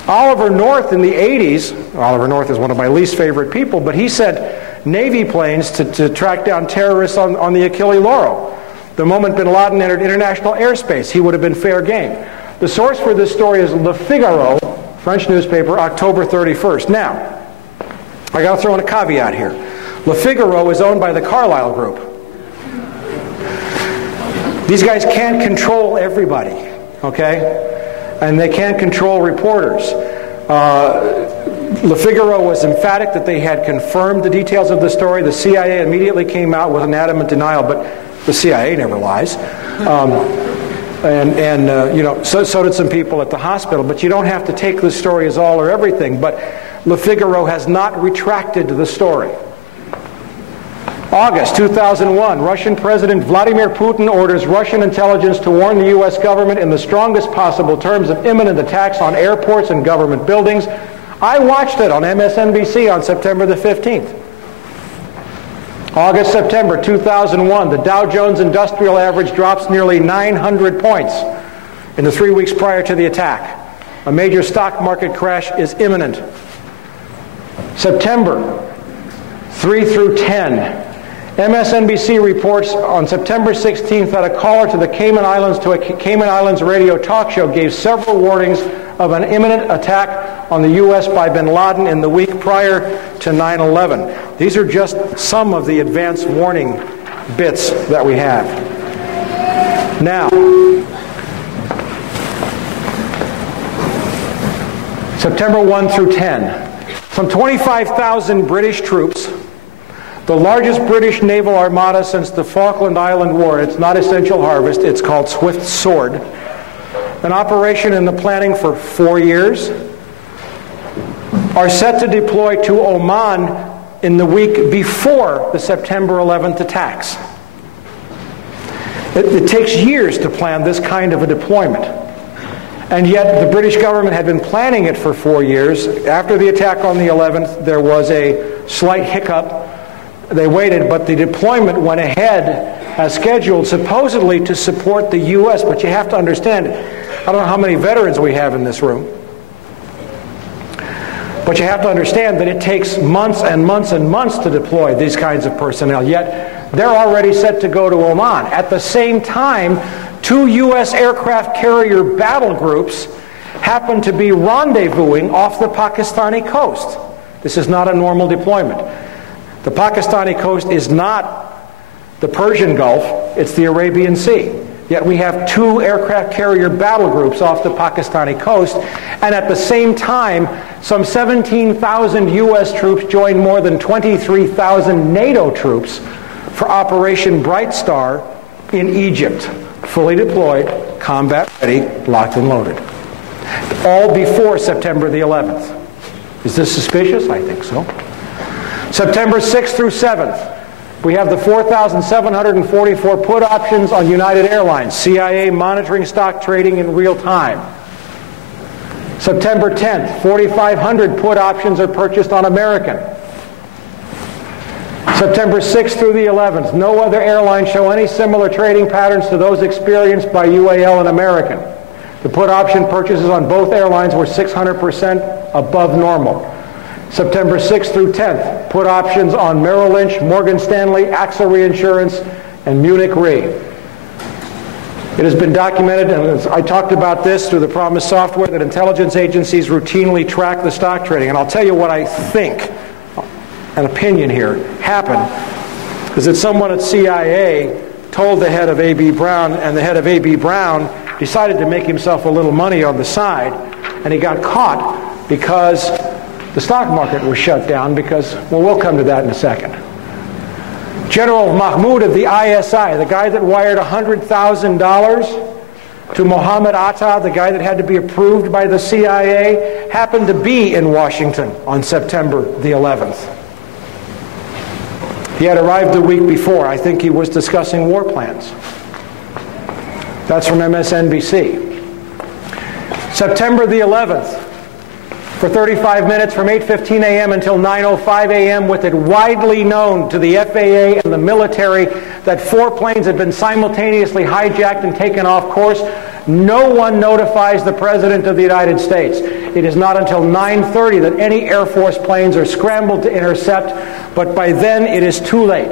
Oliver North in the 80s, Oliver North is one of my least favorite people, but he sent Navy planes to track down terrorists on the Achille Lauro. The moment bin Laden entered international airspace, he would have been fair game. The source for this story is Le Figaro, French newspaper, October 31st. Now, I got to throw in a caveat here. Le Figaro is owned by the Carlyle Group. These guys can't control everybody, okay? And they can't control reporters. Le Figaro was emphatic that they had confirmed the details of the story. The CIA immediately came out with an adamant denial, but the CIA never lies. So did some people at the hospital. But you don't have to take the story as all or everything. But Le Figaro has not retracted the story. August 2001, Russian President Vladimir Putin orders Russian intelligence to warn the U.S. government in the strongest possible terms of imminent attacks on airports and government buildings. I watched it on MSNBC on September the 15th. August, September 2001, the Dow Jones Industrial Average drops nearly 900 points in the 3 weeks prior to the attack. A major stock market crash is imminent. September 3 through 10. MSNBC reports on September 16th that a caller to the Cayman Islands radio talk show gave several warnings of an imminent attack on the U.S. by bin Laden in the week prior to 9/11. These are just some of the advance warning bits that we have. Now, September 1 through 10. Some 25,000 British troops the largest British naval armada since the Falkland Island War. It's not Essential Harvest. It's called Swift Sword. An operation in the planning for 4 years. Are set to deploy to Oman in the week before the September 11th attacks. It takes years to plan this kind of a deployment. And yet the British government had been planning it for 4 years. After the attack on the 11th, there was a slight hiccup. They waited, but the deployment went ahead as scheduled, supposedly to support the U.S. But you have to understand, I don't know how many veterans we have in this room, but you have to understand that it takes months and months and months to deploy these kinds of personnel, yet they're already set to go to Oman. At the same time, 2 U.S. aircraft carrier battle groups happen to be rendezvousing off the Pakistani coast. This is not a normal deployment. The Pakistani coast is not the Persian Gulf, it's the Arabian Sea. Yet we have 2 aircraft carrier battle groups off the Pakistani coast, and at the same time, some 17,000 U.S. troops joined more than 23,000 NATO troops for Operation Bright Star in Egypt. Fully deployed, combat ready, locked and loaded. All before September the 11th. Is this suspicious? I think so. September 6th through 7th. We have the 4,744 put options on United Airlines. CIA monitoring stock trading in real time. September 10th, 4,500 put options are purchased on American. September 6th through the 11th, no other airlines show any similar trading patterns to those experienced by UAL and American. The put option purchases on both airlines were 600% above normal. September 6th through 10th, put options on Merrill Lynch, Morgan Stanley, AXA Reinsurance, and Munich Re. It has been documented, and I talked about this through the Promise software, that intelligence agencies routinely track the stock trading. And I'll tell you what I think, an opinion here, happened, is that someone at CIA told the head of A.B. Brown, and the head of A.B. Brown decided to make himself a little money on the side, and he got caught because the stock market was shut down because, well, we'll come to that in a second. General Mahmoud of the ISI, the guy that wired $100,000 to Mohammed Atta, the guy that had to be approved by the CIA, happened to be in Washington on September the 11th. He had arrived the week before. I think he was discussing war plans. That's from MSNBC. September the 11th, for 35 minutes from 8:15 a.m. until 9:05 a.m., with it widely known to the FAA and the military that 4 planes had been simultaneously hijacked and taken off course. No one notifies the President of the United States. It is not until 9:30 that any Air Force planes are scrambled to intercept, but by then it is too late.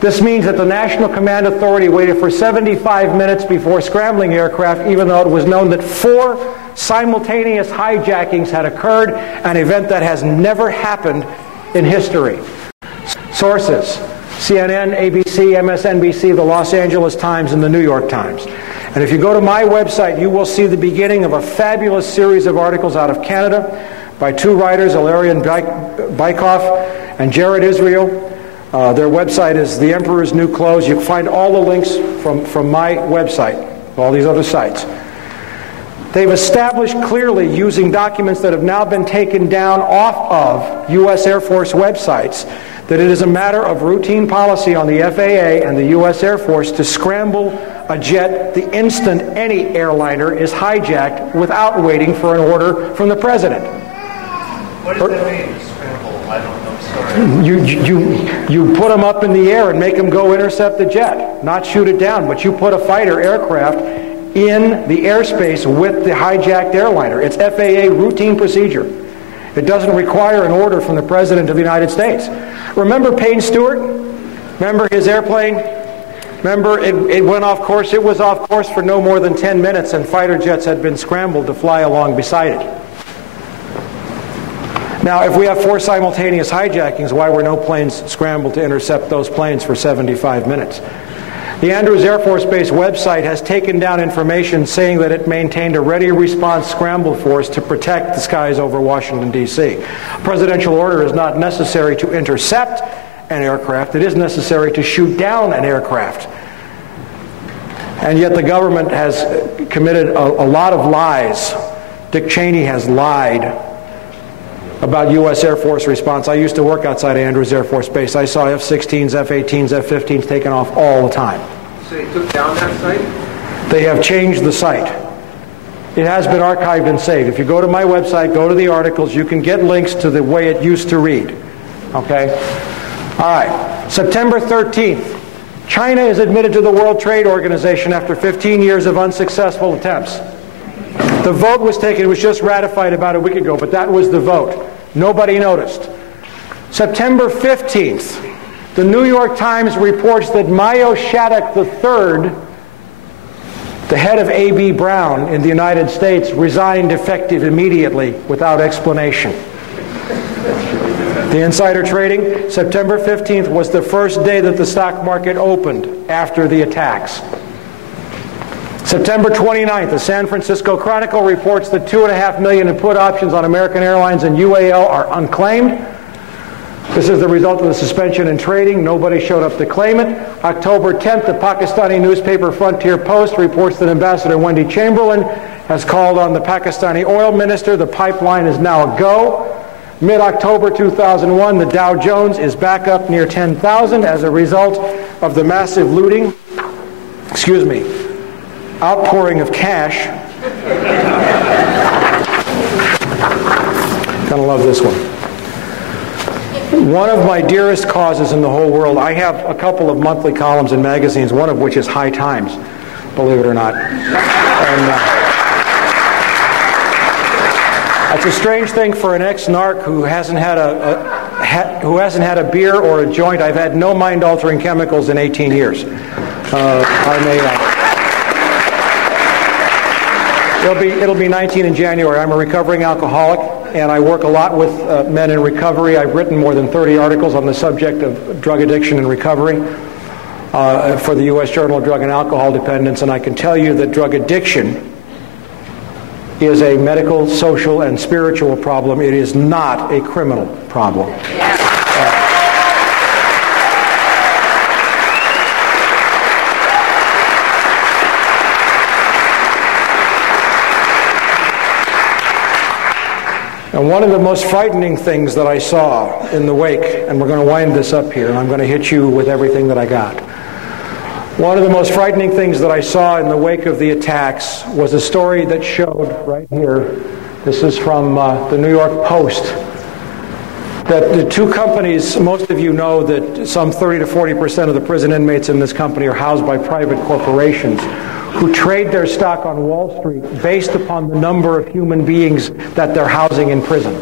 This means that the National Command Authority waited for 75 minutes before scrambling aircraft, even though it was known that 4 simultaneous hijackings had occurred, an event that has never happened in history. Sources: CNN, ABC, MSNBC, the Los Angeles Times, and the New York Times. And if you go to my website, you will see the beginning of a fabulous series of articles out of Canada by 2 writers, Ilarion Bykoff and Jared Israel. Their website is The Emperor's New Clothes. You can find all the links from my website, all these other sites. They've established clearly, using documents that have now been taken down off of U.S. Air Force websites, that it is a matter of routine policy on the FAA and the U.S. Air Force to scramble a jet the instant any airliner is hijacked without waiting for an order from the President. What does that mean, scramble? I don't know, sorry. You put them up in the air and make them go intercept the jet, not shoot it down, but you put a fighter aircraft in the airspace with the hijacked airliner. It's FAA routine procedure. It doesn't require an order from the President of the United States. Remember Payne Stewart? Remember his airplane? Remember it went off course? It was off course for no more than 10 minutes, and fighter jets had been scrambled to fly along beside it. Now, if we have 4 simultaneous hijackings, why were no planes scrambled to intercept those planes for 75 minutes? The Andrews Air Force Base website has taken down information saying that it maintained a ready response scramble force to protect the skies over Washington, D.C. A presidential order is not necessary to intercept an aircraft. It is necessary to shoot down an aircraft. And yet the government has committed a lot of lies. Dick Cheney has lied about U.S. Air Force response. I used to work outside of Andrews Air Force Base. I saw F-16s, F-18s, F-15s taken off all the time. So they took down that site? They have changed the site. It has been archived and saved. If you go to my website, go to the articles, you can get links to the way it used to read. Okay? All right. September 13th. China is admitted to the World Trade Organization after 15 years of unsuccessful attempts. The vote was taken. It was just ratified about a week ago, but that was the vote. Nobody noticed. September 15th, the New York Times reports that Mayo Shattuck III, the head of A.B. Brown in the United States, resigned effective immediately without explanation. The insider trading, September 15th was the first day that the stock market opened after the attacks. September 29th, the San Francisco Chronicle reports that 2.5 million in put options on American Airlines and UAL are unclaimed. This is the result of the suspension in trading. Nobody showed up to claim it. October 10th, the Pakistani newspaper Frontier Post reports that Ambassador Wendy Chamberlain has called on the Pakistani oil minister. The pipeline is now a go. Mid-October 2001, the Dow Jones is back up near 10,000 as a result of the massive looting, outpouring of cash. Gonna love this one. One of my dearest causes in the whole world, I have a couple of monthly columns in magazines, one of which is High Times, believe it or not. And, it's a strange thing for an ex-narc who hasn't had a beer or a joint. I've had no mind-altering chemicals in 18 years. It'll be 19 in January. I'm a recovering alcoholic, and I work a lot with men in recovery. I've written more than 30 articles on the subject of drug addiction and recovery for the U.S. Journal of Drug and Alcohol Dependence, and I can tell you that drug addiction is a medical, social, and spiritual problem. It is not a criminal problem. And one of the most frightening things that I saw in the wake, and we're going to wind this up here, and I'm going to hit you with everything that I got. One of the most frightening things that I saw in the wake of the attacks was a story that showed right here, this is from the New York Post, that the two companies, most of you know that some 30 to 40% of the prison inmates in this company are housed by private corporations who trade their stock on Wall Street based upon the number of human beings that they're housing in prison.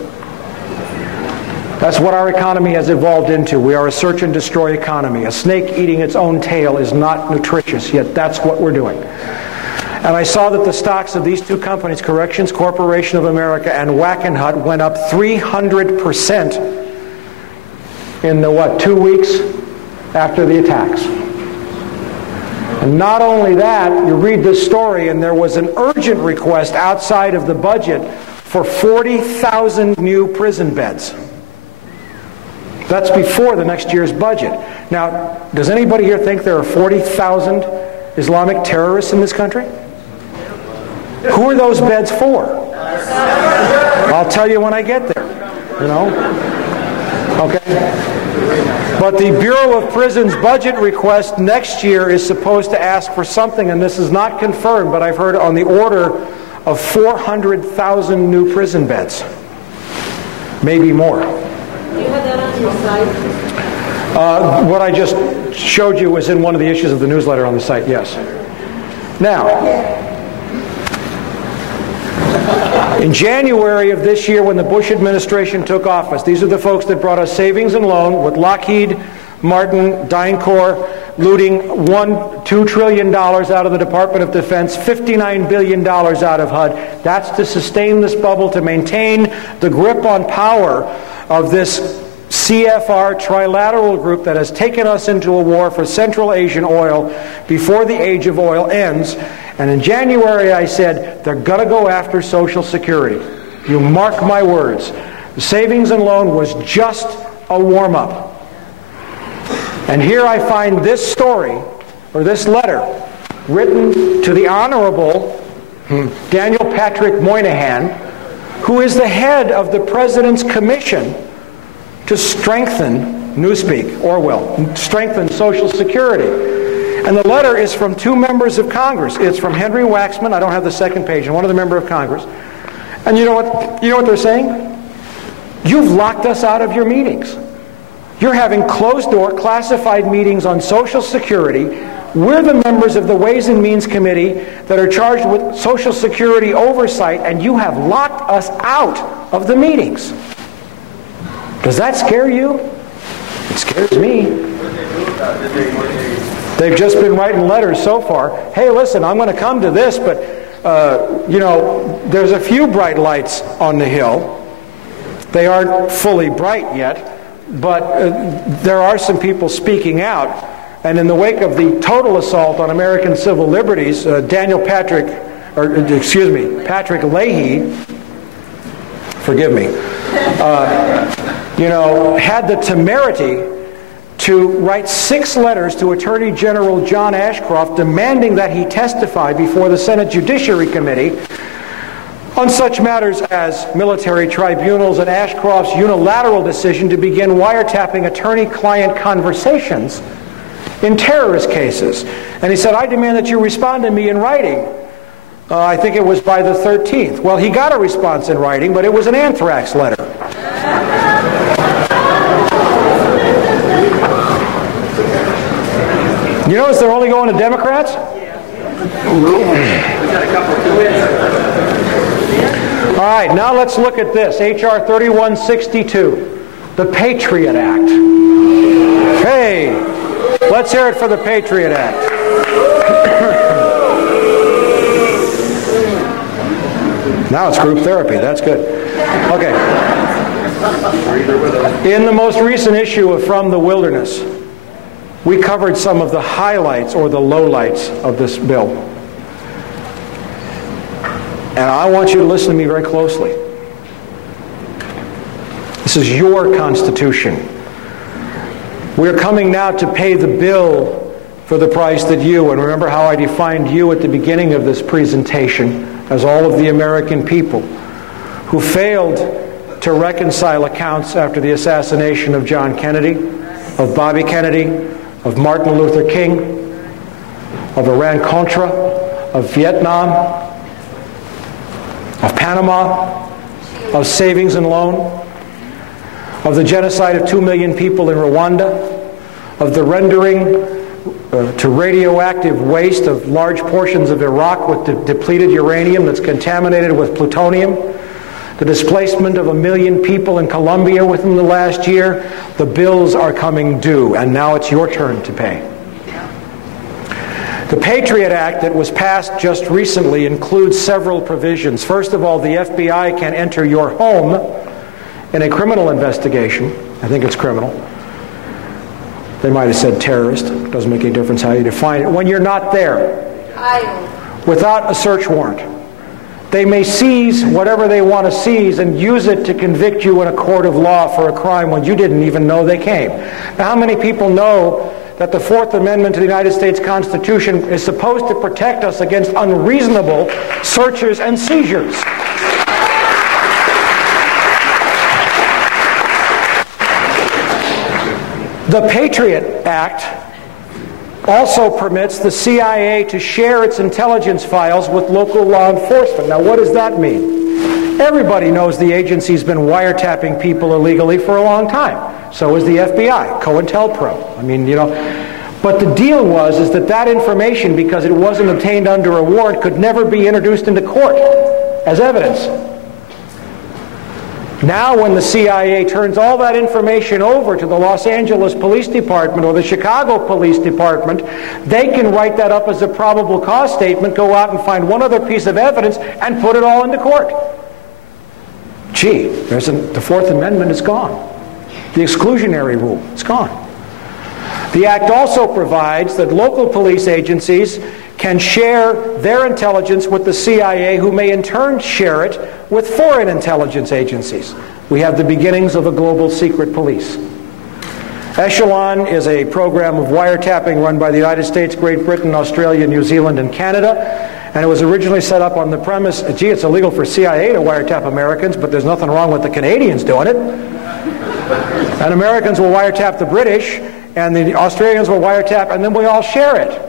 That's what our economy has evolved into. We are a search and destroy economy. A snake eating its own tail is not nutritious, yet that's what we're doing. And I saw that the stocks of these two companies, Corrections Corporation of America and Wackenhut, went up 300% in the, 2 weeks after the attacks. And not only that, you read this story, and there was an urgent request outside of the budget for 40,000 new prison beds. That's before the next year's budget. Now, does anybody here think there are 40,000 Islamic terrorists in this country? Who are those beds for? I'll tell you when I get there, Okay? But the Bureau of Prisons budget request next year is supposed to ask for something, and this is not confirmed, but I've heard on the order of 400,000 new prison beds. Maybe more. Do you have that on your site? What I just showed you was in one of the issues of the newsletter on the site, yes. Now, in January of this year, when the Bush administration took office, these are the folks that brought us savings and loan with Lockheed Martin, DynCorp, looting $2 trillion out of the Department of Defense, $59 billion out of HUD. That's to sustain this bubble, to maintain the grip on power of this CFR trilateral group that has taken us into a war for Central Asian oil before the age of oil ends. And in January I said, they're going to go after Social Security. You mark my words. The savings and loan was just a warm-up. And here I find this story, or this letter, written to the Honorable Daniel Patrick Moynihan, who is the head of the President's Commission to strengthen Newspeak, Orwell, strengthen Social Security. And the letter is from two members of Congress. It's from Henry Waxman, I don't have the second page, and one other member of Congress. And you know what they're saying? You've locked us out of your meetings. You're having closed-door, classified meetings on Social Security. We're the members of the Ways and Means Committee that are charged with Social Security oversight, and you have locked us out of the meetings. Does that scare you? It scares me. They've just been writing letters so far. Hey, listen, I'm going to come to this, but, there's a few bright lights on the hill. They aren't fully bright yet, but there are some people speaking out. And in the wake of the total assault on American civil liberties, Patrick Leahy, forgive me, had the temerity to write 6 letters to Attorney General John Ashcroft demanding that he testify before the Senate Judiciary Committee on such matters as military tribunals and Ashcroft's unilateral decision to begin wiretapping attorney-client conversations in terrorist cases. And he said, I demand that you respond to me in writing. I think it was by the 13th. Well, he got a response in writing, but it was an anthrax letter. You notice they're only going to Democrats? All right, now let's look at this. H.R. 3162, the Patriot Act. Hey, let's hear it for the Patriot Act. Now it's group therapy. That's good. Okay. In the most recent issue of From the Wilderness, we covered some of the highlights or the lowlights of this bill. And I want you to listen to me very closely. This is your Constitution. We're coming now to pay the bill for the price that you, and remember how I defined you at the beginning of this presentation as all of the American people who failed to reconcile accounts after the assassination of John Kennedy, of Bobby Kennedy, of Martin Luther King, of Iran-Contra, of Vietnam, of Panama, of savings and loan, of the genocide of 2 million people in Rwanda, of the rendering to radioactive waste of large portions of Iraq with depleted uranium that's contaminated with plutonium, the displacement of 1 million people in Colombia within the last year. The bills are coming due, and now it's your turn to pay. The Patriot Act that was passed just recently includes several provisions. First of all, the FBI can enter your home in a criminal investigation. I think it's criminal. They might have said terrorist. It doesn't make any difference how you define it. When you're not there, without a search warrant. They may seize whatever they want to seize and use it to convict you in a court of law for a crime when you didn't even know they came. Now, how many people know that the Fourth Amendment to the United States Constitution is supposed to protect us against unreasonable searches and seizures? The Patriot Act also permits the CIA to share its intelligence files with local law enforcement. Now, what does that mean? Everybody knows the agency's been wiretapping people illegally for a long time. So is the FBI, COINTELPRO. I mean, but the deal is that information, because it wasn't obtained under a warrant, could never be introduced into court as evidence. Now when the CIA turns all that information over to the Los Angeles Police Department or the Chicago Police Department, they can write that up as a probable cause statement, go out and find one other piece of evidence, and put it all into court. Gee, the Fourth Amendment is gone. The exclusionary rule is gone. The Act also provides that local police agencies can share their intelligence with the CIA, who may in turn share it with foreign intelligence agencies. We have the beginnings of a global secret police. Echelon is a program of wiretapping run by the United States, Great Britain, Australia, New Zealand, and Canada. And it was originally set up on the premise, gee, it's illegal for CIA to wiretap Americans, but there's nothing wrong with the Canadians doing it. And Americans will wiretap the British, and the Australians will wiretap, and then we all share it.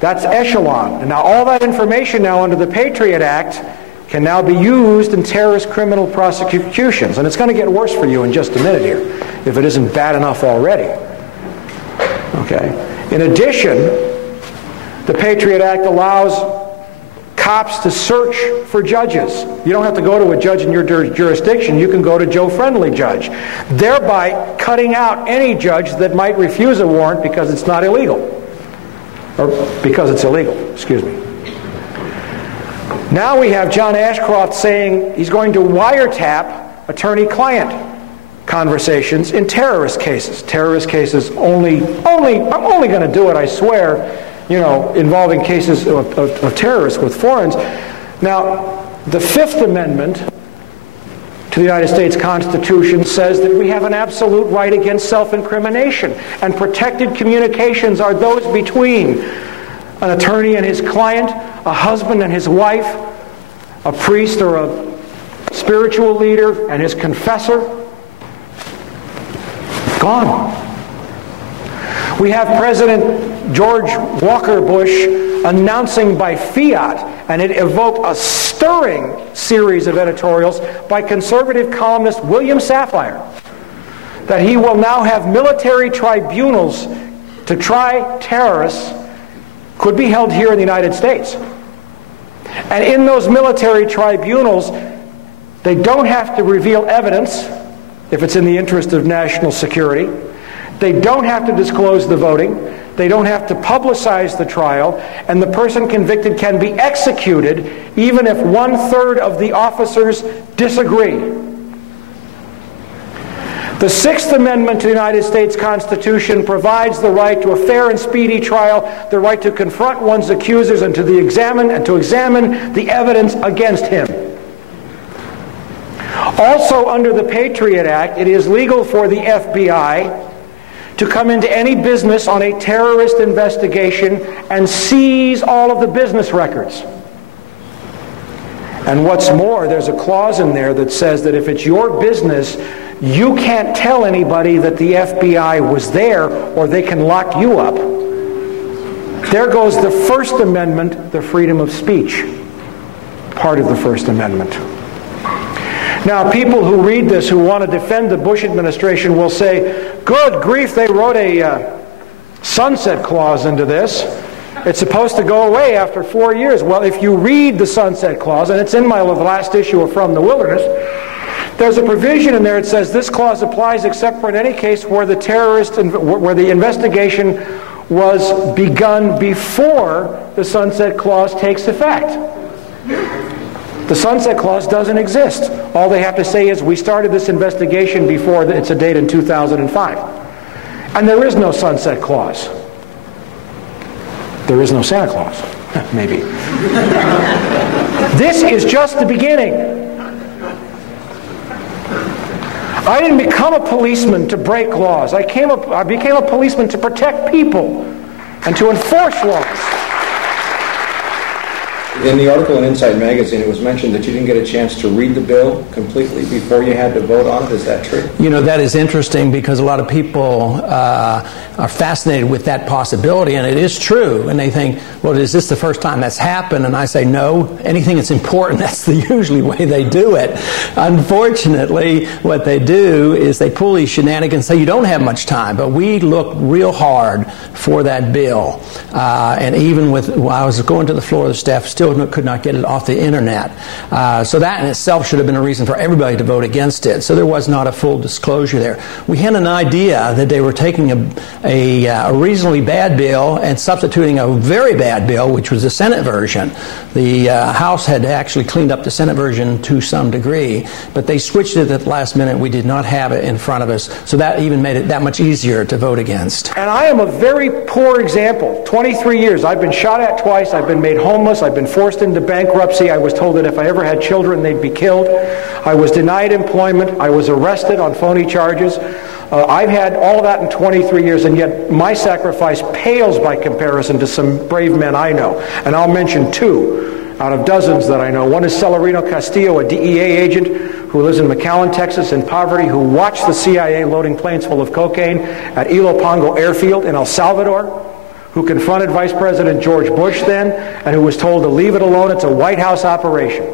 That's Echelon. And now all that information now under the Patriot Act can now be used in terrorist criminal prosecutions. And it's going to get worse for you in just a minute here, if it isn't bad enough already. Okay. In addition, the Patriot Act allows cops to search for judges. You don't have to go to a judge in your jurisdiction. You can go to Joe Friendly judge, thereby cutting out any judge that might refuse a warrant because it's not illegal. Or because it's illegal, excuse me. Now we have John Ashcroft saying he's going to wiretap attorney-client conversations in terrorist cases. Terrorist cases I'm only going to do it, I swear, involving cases of terrorists with foreigners. Now, the Fifth Amendment to the United States Constitution says that we have an absolute right against self-incrimination, and protected communications are those between an attorney and his client, a husband and his wife, a priest or a spiritual leader and his confessor. Gone. We have President George Walker Bush announcing by fiat, and it evoked a stirring series of editorials by conservative columnist William Safire, that he will now have military tribunals to try terrorists could be held here in the United States. And in those military tribunals, they don't have to reveal evidence if it's in the interest of national security. They don't have to disclose the voting. They don't have to publicize the trial. And the person convicted can be executed even if 1/3 of the officers disagree. The Sixth Amendment to the United States Constitution provides the right to a fair and speedy trial, the right to confront one's accusers and to examine the evidence against him. Also, under the Patriot Act, it is legal for the FBI to come into any business on a terrorist investigation and seize all of the business records. And what's more, there's a clause in there that says that if it's your business, you can't tell anybody that the FBI was there, or they can lock you up. There goes the First Amendment, the freedom of speech, part of the First Amendment. Now, people who read this, who want to defend the Bush administration, will say, good grief, they wrote a sunset clause into this. It's supposed to go away after 4 years. Well, if you read the sunset clause, and it's in my last issue of From the Wilderness, there's a provision in there that says this clause applies except for in any case where the investigation was begun before the sunset clause takes effect. The sunset clause doesn't exist. All they have to say is, we started this investigation before it's a date in 2005. And there is no sunset clause. There is no Santa Claus. Maybe. This is just the beginning. I didn't become a policeman to break laws. I became a policeman to protect people and to enforce laws. In the article in Inside Magazine, it was mentioned that you didn't get a chance to read the bill completely before you had to vote on it. Is that true? That is interesting because a lot of people are fascinated with that possibility, and it is true. And they think, well, is this the first time that's happened? And I say, no. Anything that's important, that's the usually way they do it. Unfortunately, what they do is they pull these shenanigans and say, you don't have much time. But we looked real hard for that bill. And even while I was going to the floor, the staff still could not get it off the internet. So that in itself should have been a reason for everybody to vote against it. So there was not a full disclosure there. We had an idea that they were taking a reasonably bad bill and substituting a very bad bill, which was the Senate version. The House had actually cleaned up the Senate version to some degree, but they switched it at the last minute. We did not have it in front of us, so that even made it that much easier to vote against. And I am a very poor example. 23 years. I've been shot at twice. I've been made homeless. I've been forced into bankruptcy. I was told that if I ever had children, they'd be killed. I was denied employment. I was arrested on phony charges. I've had all of that in 23 years, and yet my sacrifice pales by comparison to some brave men I know. And I'll mention two out of dozens that I know. One is Celerino Castillo, a DEA agent who lives in McAllen, Texas, in poverty, who watched the CIA loading planes full of cocaine at Ilopango Airfield in El Salvador, who confronted Vice President George Bush then, and who was told to leave it alone. It's a White House operation.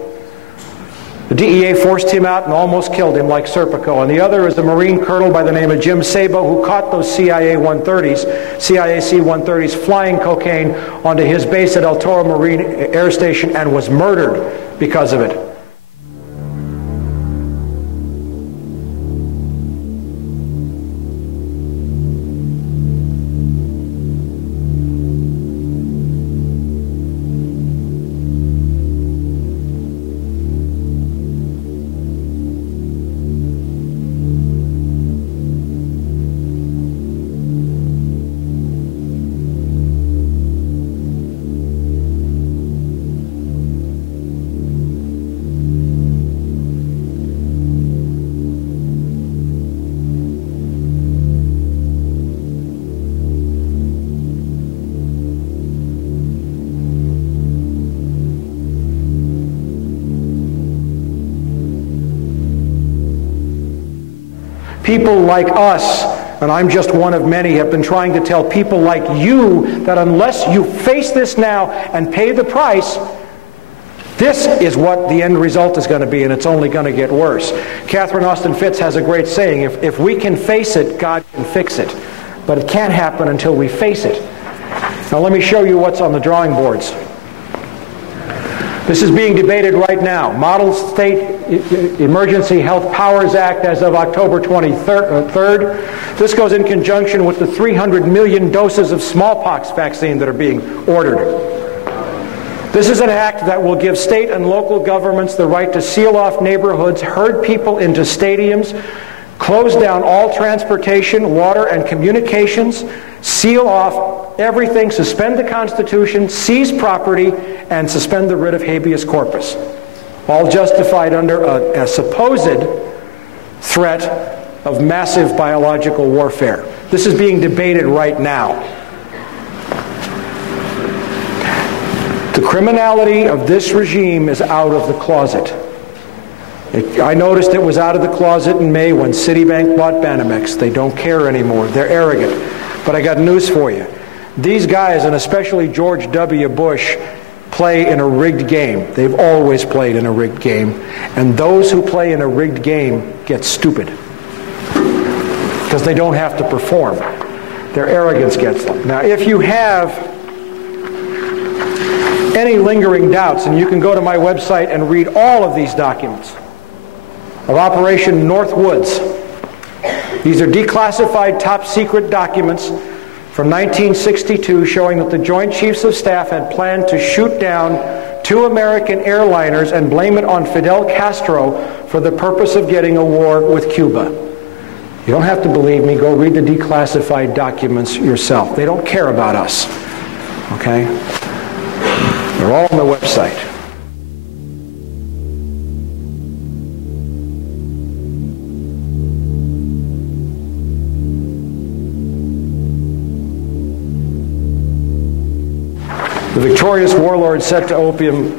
The DEA forced him out and almost killed him like Serpico. And the other is a Marine colonel by the name of Jim Sabo, who caught those CIA C-130s flying cocaine onto his base at El Toro Marine Air Station and was murdered because of it. People like us, and I'm just one of many, have been trying to tell people like you that unless you face this now and pay the price, this is what the end result is going to be, and it's only going to get worse. Catherine Austin Fitts has a great saying, if we can face it, God can fix it. But it can't happen until we face it. Now let me show you what's on the drawing boards. This is being debated right now. Model State Emergency Health Powers Act as of October 23rd. This goes in conjunction with the 300 million doses of smallpox vaccine that are being ordered. This is an act that will give state and local governments the right to seal off neighborhoods, herd people into stadiums, close down all transportation, water, and communications, seal off everything, suspend the Constitution, seize property, and suspend the writ of habeas corpus. All justified under a supposed threat of massive biological warfare. This is being debated right now. The criminality of this regime is out of the closet. I noticed it was out of the closet in May when Citibank bought Banamex. They don't care anymore. They're arrogant. But I got news for you. These guys, and especially George W. Bush, play in a rigged game. They've always played in a rigged game. And those who play in a rigged game get stupid. Because they don't have to perform. Their arrogance gets them. Now, if you have any lingering doubts, and you can go to my website and read all of these documents of Operation Northwoods. These are declassified top secret documents from 1962 showing that the Joint Chiefs of Staff had planned to shoot down 2 American airliners and blame it on Fidel Castro for the purpose of getting a war with Cuba. You don't have to believe me. Go read the declassified documents yourself. They don't care about us. Okay? They're all on the website. The victorious warlord set to open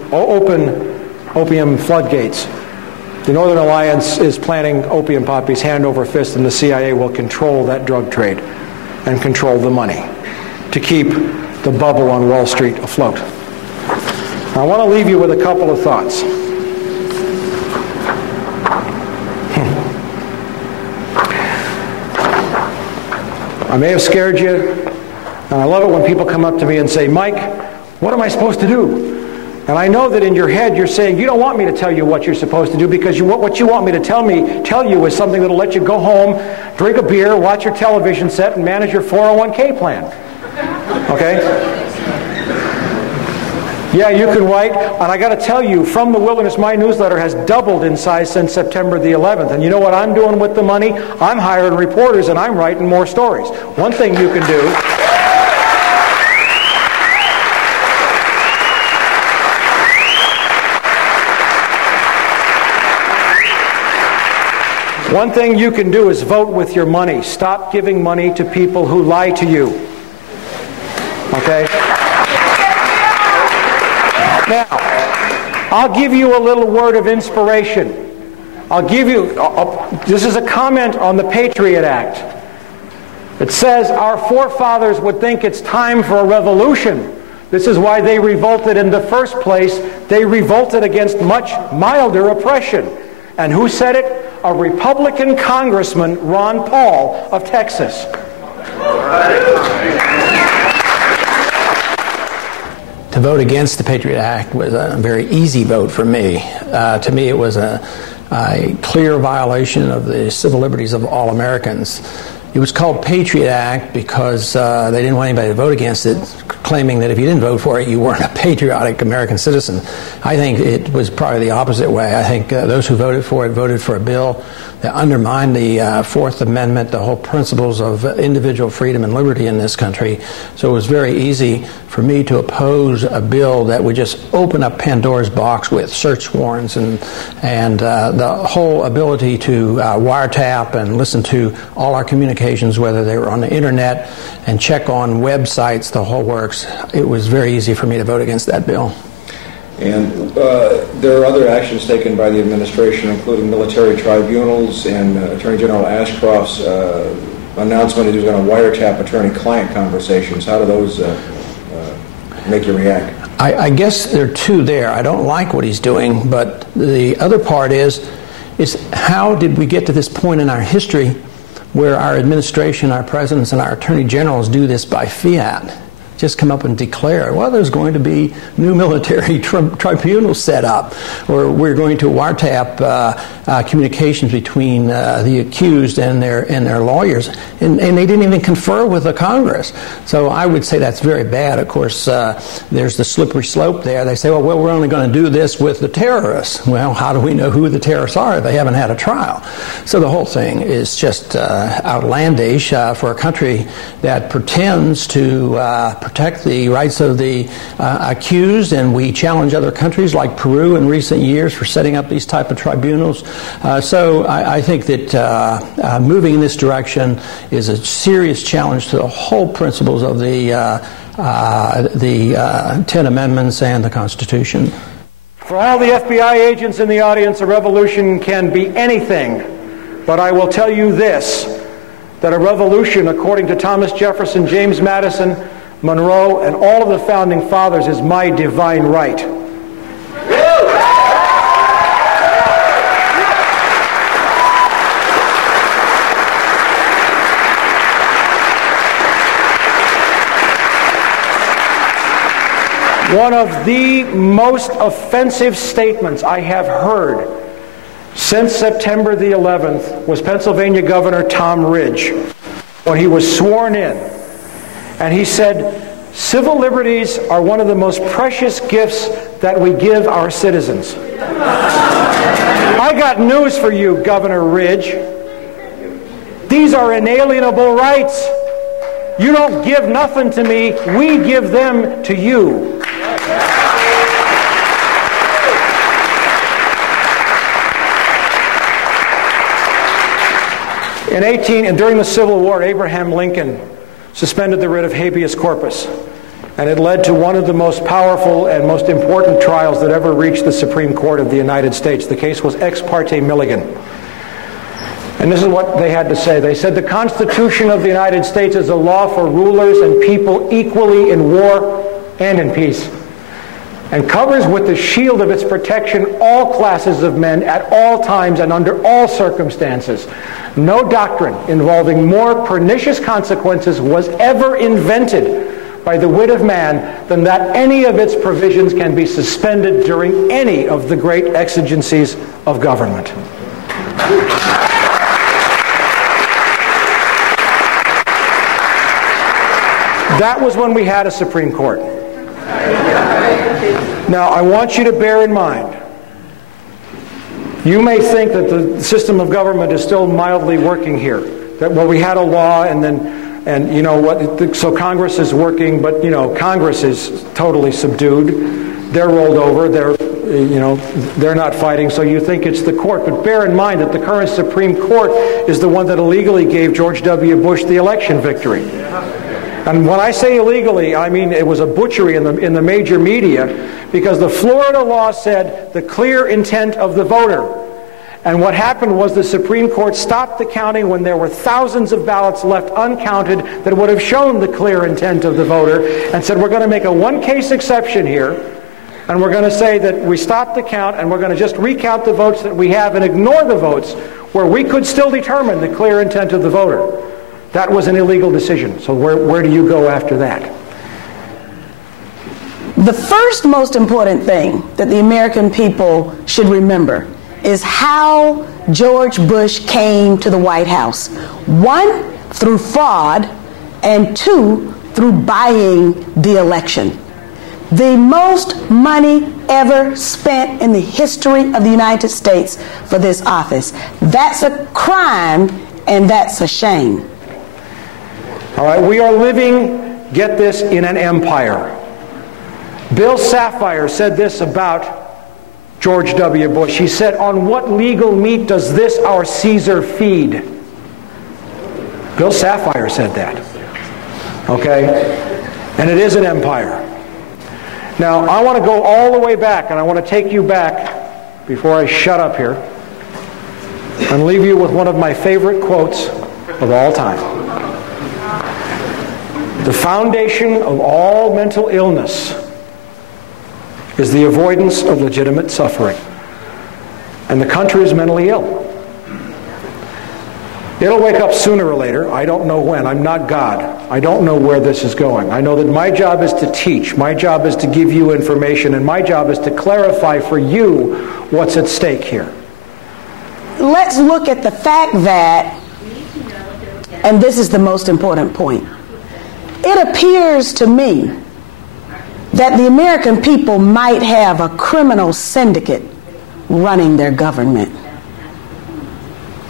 opium floodgates. The Northern Alliance is planting opium poppies hand over fist, and the CIA will control that drug trade and control the money to keep the bubble on Wall Street afloat. Now, I want to leave you with a couple of thoughts. I may have scared you, and I love it when people come up to me and say, Mike, what am I supposed to do? And I know that in your head you're saying, you don't want me to tell you what you're supposed to do because what you want me to tell you is something that'll let you go home, drink a beer, watch your television set, and manage your 401k plan. Okay? Yeah, you can write, and I got to tell you, From the Wilderness, my newsletter has doubled in size since September the 11th. And you know what I'm doing with the money? I'm hiring reporters and I'm writing more stories. One thing you can do... One thing you can do is vote with your money. Stop giving money to people who lie to you. Okay? Now, I'll give you a little word of inspiration. This is a comment on the Patriot Act. It says our forefathers would think it's time for a revolution. This is why they revolted in the first place. They revolted against much milder oppression. And who said it? A Republican Congressman, Ron Paul of Texas. To vote against the Patriot Act was a very easy vote for me. To me, it was a clear violation of the civil liberties of all Americans. It was called Patriot Act because they didn't want anybody to vote against it, claiming that if you didn't vote for it, you weren't a patriotic American citizen. I think it was probably the opposite way. I think those who voted for it voted for a bill that undermined the Fourth Amendment, the whole principles of individual freedom and liberty in this country. So it was very easy for me to oppose a bill that would just open up Pandora's box with search warrants and the whole ability to wiretap and listen to all our communications, whether they were on the internet, and check on websites, the whole works. It was very easy for me to vote against that bill. And there are other actions taken by the administration, including military tribunals and Attorney General Ashcroft's announcement that he was going to wiretap attorney-client conversations. How do those make you react? I guess there are two there. I don't like what he's doing, but the other part is how did we get to this point in our history where our administration, our presidents, and our attorney generals do this by fiat? Just come up and declare, well, there's going to be new military tribunals set up, or we're going to wiretap communications between the accused and their lawyers, and they didn't even confer with the Congress. So I would say that's very bad. Of course, there's the slippery slope there. They say, well, we're only going to do this with the terrorists. Well, how do we know who the terrorists are if they haven't had a trial? So the whole thing is just outlandish for a country that pretends to protect the rights of the accused, and we challenge other countries like Peru in recent years for setting up these type of tribunals. So I think that moving in this direction is a serious challenge to the whole principles of the 10 Amendments and the Constitution. For all the FBI agents in the audience, a revolution can be anything, but I will tell you this, that a revolution, according to Thomas Jefferson, James Madison, Monroe, and all of the founding fathers, is my divine right. One of the most offensive statements I have heard since September the 11th was Pennsylvania Governor Tom Ridge, when he was sworn in. And he said, civil liberties are one of the most precious gifts that we give our citizens. I got news for you, Governor Ridge. These are inalienable rights. You don't give nothing to me, we give them to you. During the Civil War, Abraham Lincoln suspended the writ of habeas corpus, and it led to one of the most powerful and most important trials that ever reached the Supreme Court of the United States. The case was Ex parte Milligan. And this is what they had to say. They said, the Constitution of the United States is a law for rulers and people equally in war and in peace, and covers with the shield of its protection all classes of men at all times and under all circumstances. No doctrine involving more pernicious consequences was ever invented by the wit of man than that any of its provisions can be suspended during any of the great exigencies of government. That was when we had a Supreme Court. Now, I want you to bear in mind, you may think that the system of government is still mildly working here. That, well, we had a law and you know what, so Congress is working, but you know, Congress is totally subdued. They're rolled over. They're they're not fighting, so you think it's the court. But bear in mind that the current Supreme Court is the one that illegally gave George W. Bush the election victory. And when I say illegally, I mean it was a butchery in the major media, because the Florida law said the clear intent of the voter. And what happened was the Supreme Court stopped the counting when there were thousands of ballots left uncounted that would have shown the clear intent of the voter, and said, we're going to make a one-case exception here, and we're going to say that we stopped the count, and we're going to just recount the votes that we have and ignore the votes where we could still determine the clear intent of the voter. That was an illegal decision. So where do you go after that? The first most important thing that the American people should remember is how George Bush came to the White House. 1, through fraud, and 2, through buying the election. The most money ever spent in the history of the United States for this office. That's a crime, and that's a shame. All right, we are living, get this, in an empire. Bill Sapphire said this about George W. Bush. He said, on what legal meat does this our Caesar feed? Bill Sapphire said that. Okay? And it is an empire. Now, I want to go all the way back, and I want to take you back before I shut up here and leave you with one of my favorite quotes of all time. The foundation of all mental illness is the avoidance of legitimate suffering. And the country is mentally ill. It'll wake up sooner or later. I don't know when. I'm not God. I don't know where this is going. I know that my job is to teach. My job is to give you information. And my job is to clarify for you what's at stake here. Let's look at the fact that, and this is the most important point, it appears to me that the American people might have a criminal syndicate running their government.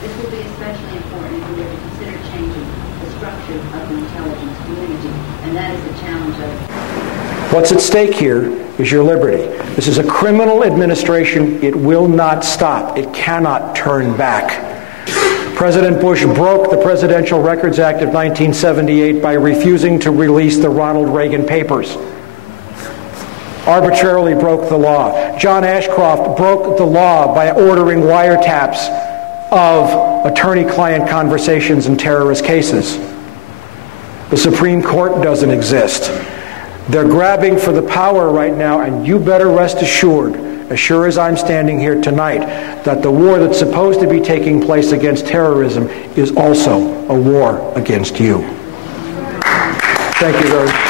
This will be especially important if we were to consider changing the structure of the intelligence community, and that is the challenge of... What's at stake here is your liberty. This is a criminal administration. It will not stop. It cannot turn back. President Bush broke the Presidential Records Act of 1978 by refusing to release the Ronald Reagan papers. Arbitrarily broke the law. John Ashcroft broke the law by ordering wiretaps of attorney-client conversations in terrorist cases. The Supreme Court doesn't exist. They're grabbing for the power right now, and you better rest assured, as sure as I'm standing here tonight, that the war that's supposed to be taking place against terrorism is also a war against you. Thank you very much.